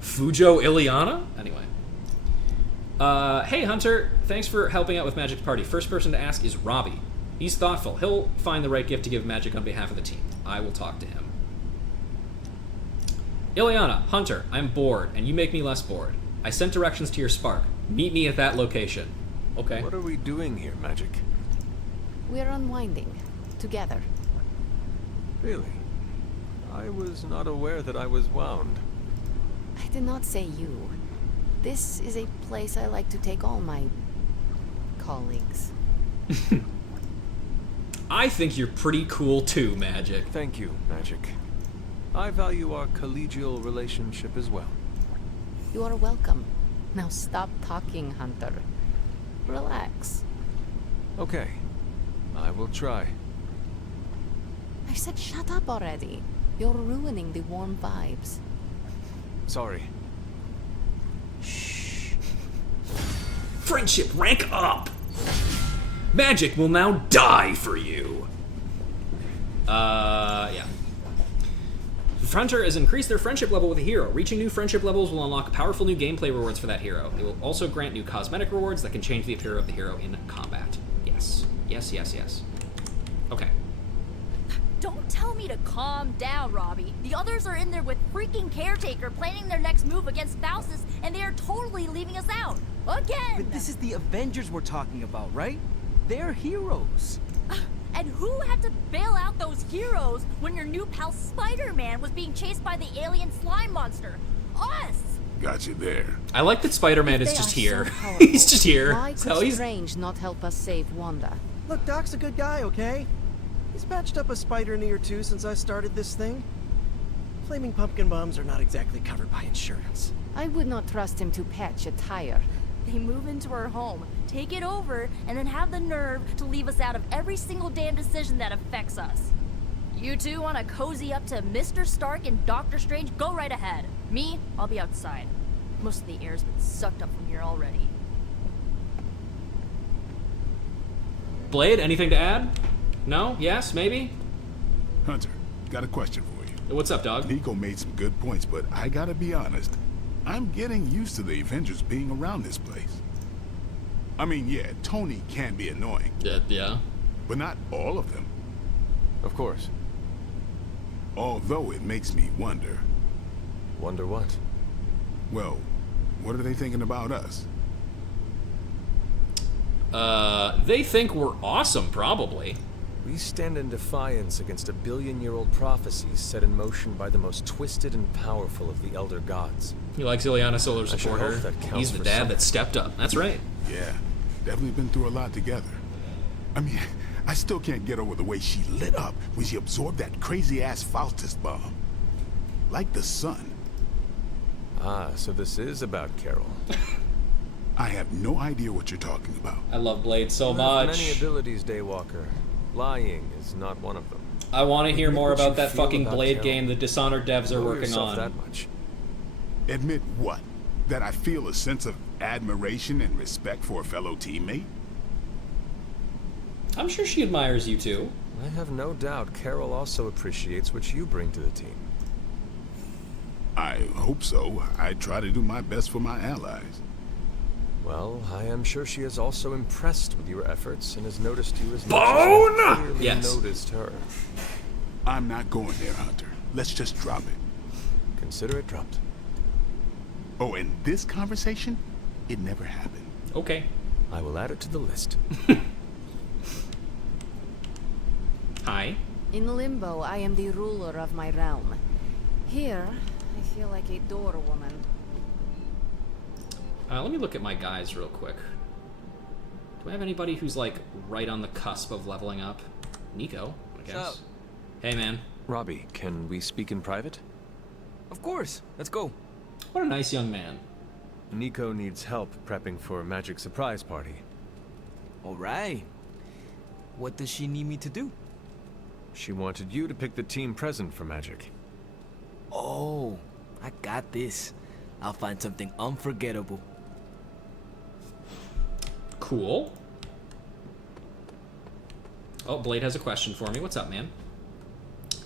Fujo Ileana? Anyway. Hey, Hunter. Thanks for helping out with Magik's party. First person to ask is Robbie. He's thoughtful. He'll find the right gift to give Magik on behalf of the team. I will talk to him. Ileana, Hunter, I'm bored, and you make me less bored. I sent directions to your spark. Meet me at that location. Okay. What are we doing here, Magik? We're unwinding. Together. Really? I was not aware that I was wound. I did not say you. This is a place I like to take all my colleagues. I think you're pretty cool too, Magik. Thank you, Magik. I value our collegial relationship as well. You are welcome. Now stop talking, Hunter. Relax. Okay. I will try. I said shut up already. You're ruining the warm vibes. Sorry. Shh. Friendship, rank up! Magik will now die for you. Yeah. Hunter has increased their friendship level with a hero. Reaching new friendship levels will unlock powerful new gameplay rewards for that hero. It will also grant new cosmetic rewards that can change the appearance of the hero in combat. Yes. Yes, yes, yes. Okay. Don't tell me to calm down, Robbie. The others are in there with freaking Caretaker planning their next move against Faustus, and they are totally leaving us out. Again! But this is the Avengers we're talking about, right? They're heroes. And who had to bail out those heroes when your new pal Spider-Man was being chased by the alien slime monster? Us! Got you there. I like that Spider-Man is just here. So He's just here. Why could Strange not help us save Wanda? Look, Doc's a good guy, okay? He's patched up a spider knee or two since I started this thing. Flaming pumpkin bombs are not exactly covered by insurance. I would not trust him to patch a tire. They move into our home, take it over, and then have the nerve to leave us out of every single damn decision that affects us. You two want to cozy up to Mr. Stark and Doctor Strange? Go right ahead. Me, I'll be outside. Most of the air's been sucked up from here already. Blade, anything to add? No? Yes? Maybe? Hunter, got a question for you. What's up, dog? Nico made some good points, but I gotta be honest. I'm getting used to the Avengers being around this place. I mean, yeah, Tony can be annoying. Yeah. But not all of them. Of course. Although it makes me wonder. Wonder what? Well, what are they thinking about us? They think we're awesome, probably. We stand in defiance against a billion-year-old prophecy set in motion by the most twisted and powerful of the Elder Gods. He likes Ileana Solar supporter. He's the dad that stepped up. That's right. Yeah, definitely been through a lot together. I mean, I still can't get over the way she lit up when she absorbed that crazy-ass Faustus bomb. Like the sun. Ah, so this is about Carol. I have no idea what you're talking about. I love Blade so You have much. many abilities, Daywalker. Lying is not one of them. I want to hear more Admit what about you that feel fucking about Blade Carol. game the Dishonored devs are Know working yourself on. that much. Admit what? That I feel a sense of admiration and respect for a fellow teammate? I'm sure she admires you too. I have no doubt Carol also appreciates what you bring to the team. I hope so. I try to do my best for my allies. Well, I am sure she is also impressed with your efforts and has noticed you as much Bone! as you clearly Yes. noticed her. I'm not going there, Hunter. Let's just drop it. Consider it dropped. Oh, and this conversation? It never happened. Okay. I will add it to the list. Hi. In Limbo, I am the ruler of my realm. Here, I feel like a door woman. Let me look at my guys real quick. Do I have anybody who's, like, right on the cusp of leveling up? Nico, I guess. Sup? Hey, man. Robbie, can we speak in private? Of course. Let's go. What a nice young man. Nico needs help prepping for a Magik surprise party. Alright. What does she need me to do? She wanted you to pick the team present for Magik. Oh, I got this. I'll find something unforgettable. Cool. Oh, Blade has a question for me. What's up, man?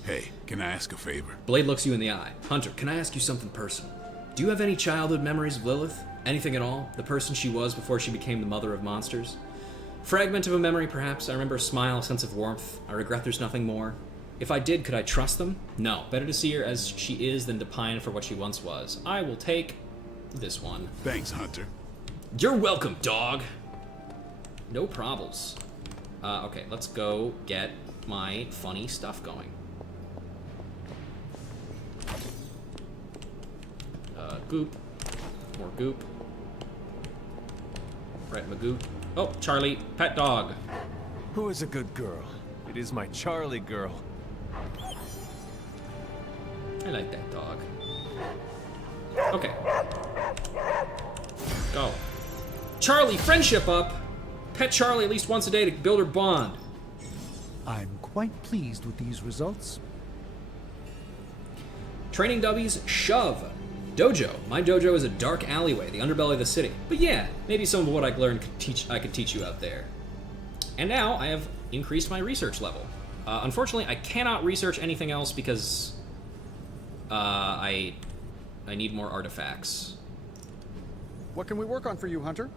Hey, can I ask a favor? Blade looks you in the eye. Hunter, can I ask you something personal? Do you have any childhood memories of Lilith? Anything at all? The person she was before she became the mother of monsters? Fragment of a memory, perhaps. I remember a smile, a sense of warmth. I regret there's nothing more. If I did, could I trust them? No. Better to see her as she is than to pine for what she once was. I will take this one. Thanks, Hunter. You're welcome, dog. No problems. Okay, let's go get my funny stuff going. Goop. More goop. Right, Magoo. Oh, Charlie, pet dog. Who is a good girl? It is my Charlie girl. I like that dog. Okay. Go. Charlie, friendship up! Pet Charlie at least once a day to build her bond. I'm quite pleased with these results. Training W's, shove. Dojo. My dojo is a dark alleyway, the underbelly of the city. But yeah, maybe some of what I learned I could teach you out there. And now I have increased my research level. Unfortunately, I cannot research anything else because I need more artifacts. What can we work on for you, Hunter?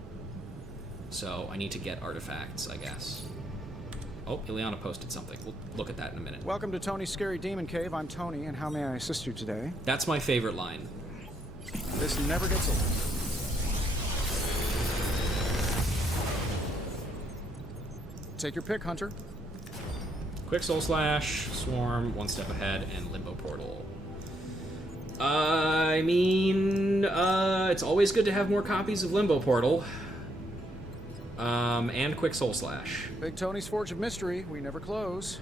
So I need to get artifacts, I guess. Oh, Ileana posted something. We'll look at that in a minute. Welcome to Tony's Scary Demon Cave. I'm Tony, and how may I assist you today? That's my favorite line. This never gets old. Take your pick, Hunter. Quick Soul Slash, Swarm, One Step Ahead, and Limbo Portal. I mean, it's always good to have more copies of Limbo Portal. And Quick Soul Slash. Big Tony's Forge of Mystery. We never close.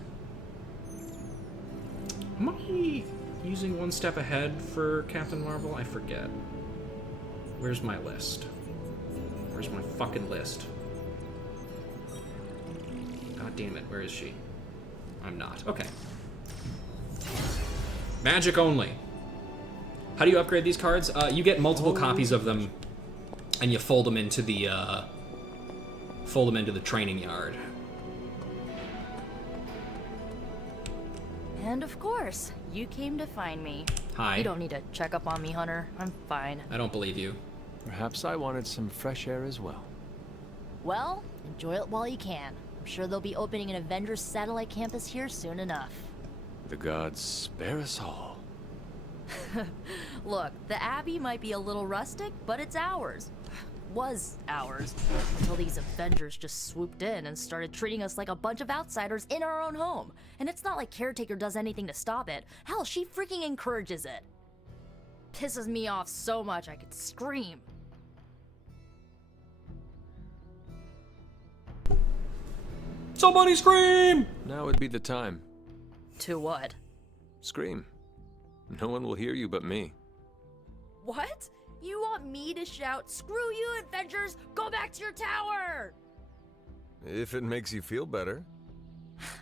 Am I using One Step Ahead for Captain Marvel? I forget. Where's my list? Where's my fucking list? God damn it, where is she? I'm not. Okay. Magic only. How do you upgrade these cards? You get multiple copies of them, and you fold them into the training yard. And of course, you came to find me. Hi. You don't need to check up on me, Hunter. I'm fine. I don't believe you. Perhaps I wanted some fresh air as well. Well, enjoy it while you can. I'm sure they'll be opening an Avengers satellite campus here soon enough. The gods spare us all. Look, the Abbey might be a little rustic, but it's ours. Was ours. Until these Avengers just swooped in and started treating us like a bunch of outsiders in our own home. And it's not like Caretaker does anything to stop it. Hell, she freaking encourages it. Pisses me off so much I could scream. Somebody scream! Now would be the time. To what? Scream. No one will hear you but me. What? You want me to shout, "Screw you, Avengers! Go back to your tower!" If it makes you feel better.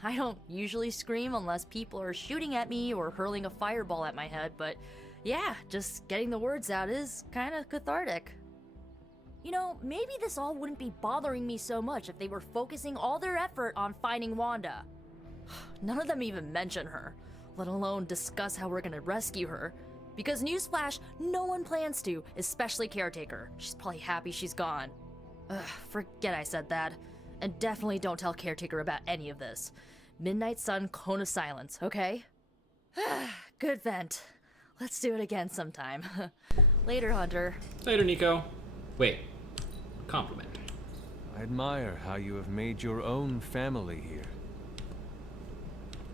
I don't usually scream unless people are shooting at me or hurling a fireball at my head, but yeah, just getting the words out is kind of cathartic. You know, maybe this all wouldn't be bothering me so much if they were focusing all their effort on finding Wanda. None of them even mention her, let alone discuss how we're gonna rescue her. Because newsflash, no one plans to, especially Caretaker. She's probably happy she's gone. Ugh, forget I said that. And definitely don't tell Caretaker about any of this. Midnight Sun, Cone of Silence, okay? Good vent. Let's do it again sometime. Later, Hunter. Later, Nico. Wait, compliment. I admire how you have made your own family here.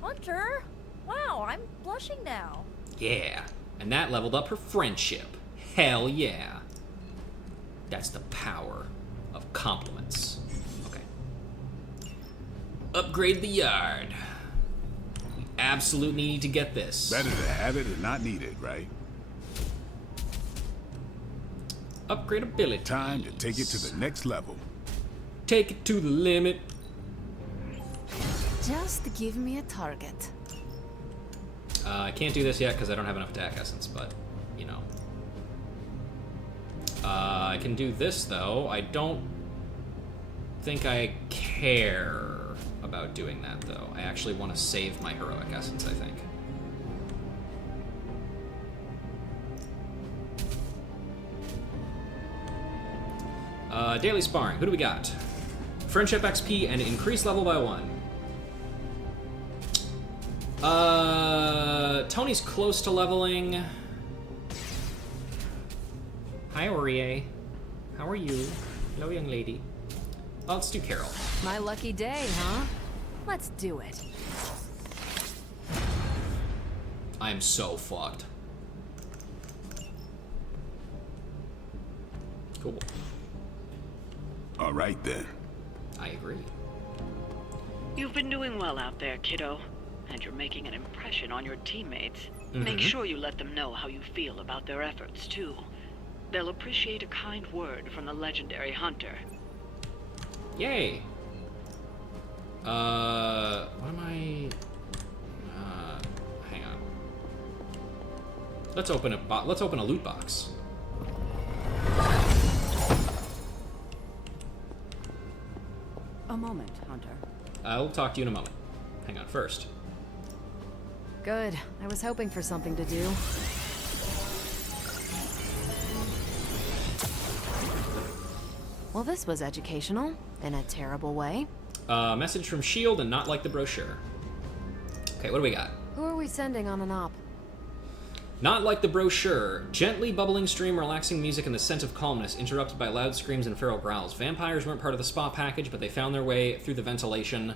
Hunter! Wow, I'm blushing now. Yeah, and that leveled up her friendship. Hell yeah. That's the power of compliments. Okay. Upgrade the yard. We absolutely need to get this. Better to have it than not need it, right? Upgradability. Time to take it to the next level. Take it to the limit. Just give me a target. I can't do this yet because I don't have enough attack essence, but, you know. I can do this, though. I don't think I care about doing that, though. I actually want to save my heroic essence, I think. Daily sparring. Who do we got? Friendship XP and increase level by 1. Tony's close to leveling. Hi, Aurie. How are you? Hello, young lady. Oh, let's do Carol. My lucky day, huh? Let's do it. I am so fucked. Cool. All right, then. I agree. You've been doing well out there, kiddo. And you're making an impression on your teammates. Make Mhm. sure you let them know how you feel about their efforts, too. They'll appreciate a kind word from the legendary hunter. Yay! What am I... hang on. Let's open a loot box. A moment, Hunter. I'll talk to you in a moment. Hang on, first. Good. I was hoping for something to do. Well, this was educational, in a terrible way. Message from S.H.I.E.L.D. and not like the brochure. Okay, what do we got? Who are we sending on an op? Not like the brochure. Gently bubbling stream, relaxing music, and the scent of calmness, interrupted by loud screams and feral growls. Vampires weren't part of the spa package, but they found their way through the ventilation,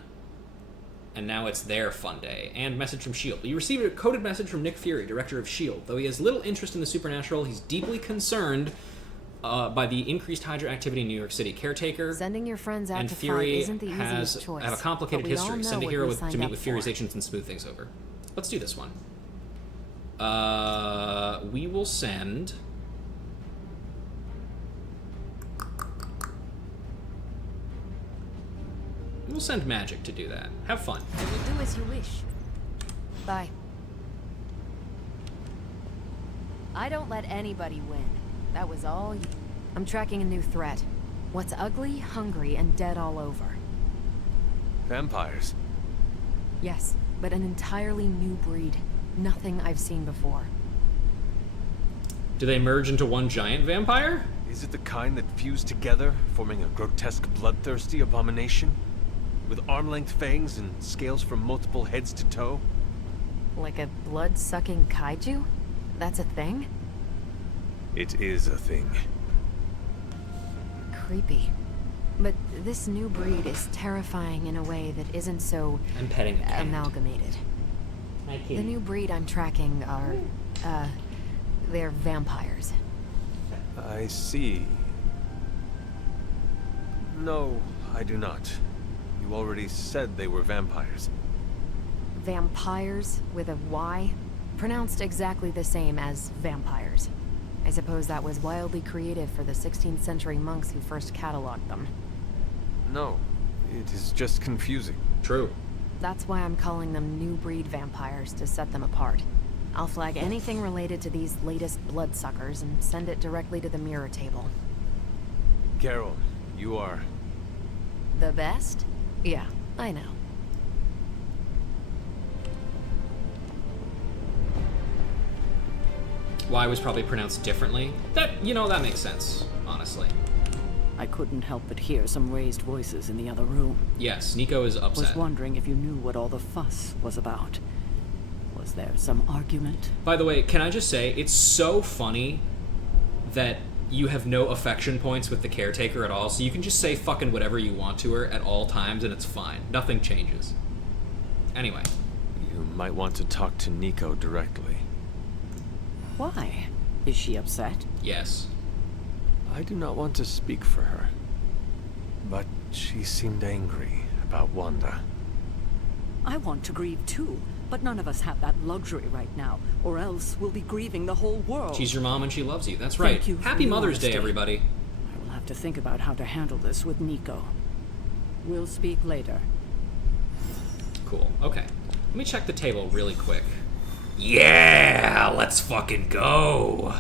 and now it's their fun day. And message from S.H.I.E.L.D. You received a coded message from Nick Fury, director of S.H.I.E.L.D. Though he has little interest in the supernatural, he's deeply concerned by the increased Hydra activity in New York City. Caretaker Sending your friends out and to Fury fight isn't the easiest choice. have a complicated but we all history. know Send a what hero we to signed meet up with Fury's for. agents and smooth things over. Let's do this one. We will send... We'll send Magik to do that. Have fun. I will do as you wish. Bye. I don't let anybody win. That was all you... I'm tracking a new threat. What's ugly, hungry, and dead all over. Vampires. Yes, but an entirely new breed. Nothing I've seen before. Do they merge into one giant vampire? Is it the kind that fuse together, forming a grotesque, bloodthirsty abomination? With arm-length fangs and scales from multiple heads to toe? Like a blood-sucking kaiju? That's a thing? It is a thing. Creepy. But this new breed is terrifying in a way that isn't so... I'm petting a cat. amalgamated. The new breed I'm tracking are, they're vampires. I see. No, I do not. You already said they were vampires. Vampires with a Y? Pronounced exactly the same as vampires. I suppose that was wildly creative for the 16th century monks who first cataloged them. No, it is just confusing. True. That's why I'm calling them new breed vampires, to set them apart. I'll flag anything related to these latest bloodsuckers and send it directly to the mirror table. Carol, you are... The best? Yeah, I know. Y was probably pronounced differently. That, you know, that makes sense, honestly. I couldn't help but hear some raised voices in the other room. Yes, Nico is upset. Was wondering if you knew what all the fuss was about. Was there some argument? By the way, can I just say, it's so funny that you have no affection points with the caretaker at all, so you can just say fucking whatever you want to her at all times and it's fine. Nothing changes. Anyway. You might want to talk to Nico directly. Why? Is she upset? Yes. I do not want to speak for her, but she seemed angry about Wanda. I want to grieve too, but none of us have that luxury right now, or else we'll be grieving the whole world. She's your mom and she loves you. That's right. Thank you for Happy your Mother's Day, honesty. everybody. I will have to think about how to handle this with Nico. We'll speak later. Cool. Okay. Let me check the table really quick. Yeah! Let's fucking go!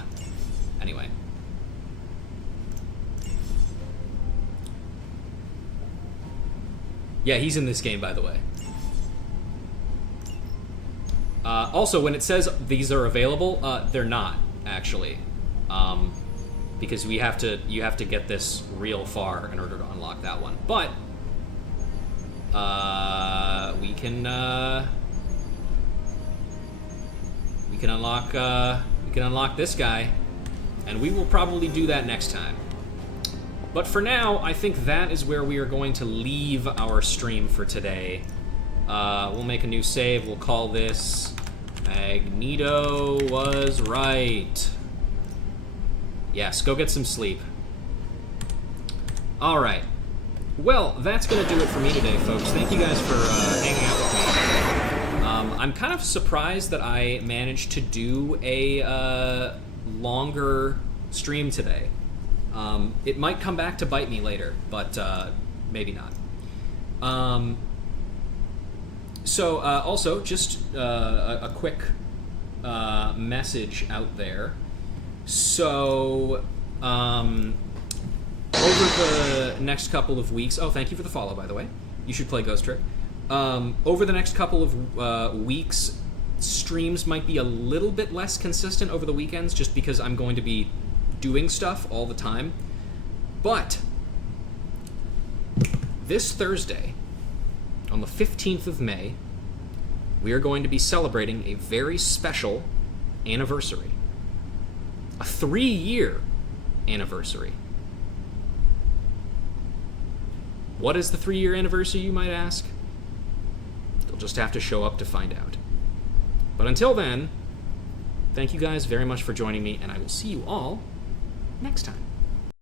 Anyway. Yeah, he's in this game, by the way. Also, when it says these are available, they're not, actually. Because you have to get this real far in order to unlock that one. But, we can unlock this guy, and we will probably do that next time. But for now, I think that is where we are going to leave our stream for today. We'll make a new save. We'll call this Magneto Was Right. Yes, go get some sleep. Alright. Well, that's going to do it for me today, folks. Thank you guys for hanging out with me. I'm kind of surprised that I managed to do a longer stream today. It might come back to bite me later, but maybe not. So, also, just a quick message out there. So, over the next couple of weeks... Oh, thank you for the follow, by the way. You should play Ghost Trick. Over the next couple of weeks, streams might be a little bit less consistent over the weekends, just because I'm going to be doing stuff all the time. But this Thursday, on the 15th of May, we are going to be celebrating a very special anniversary. A 3-year anniversary. What is the 3-year anniversary, you might ask? You'll just have to show up to find out. But until then, thank you guys very much for joining me, and I will see you all next time.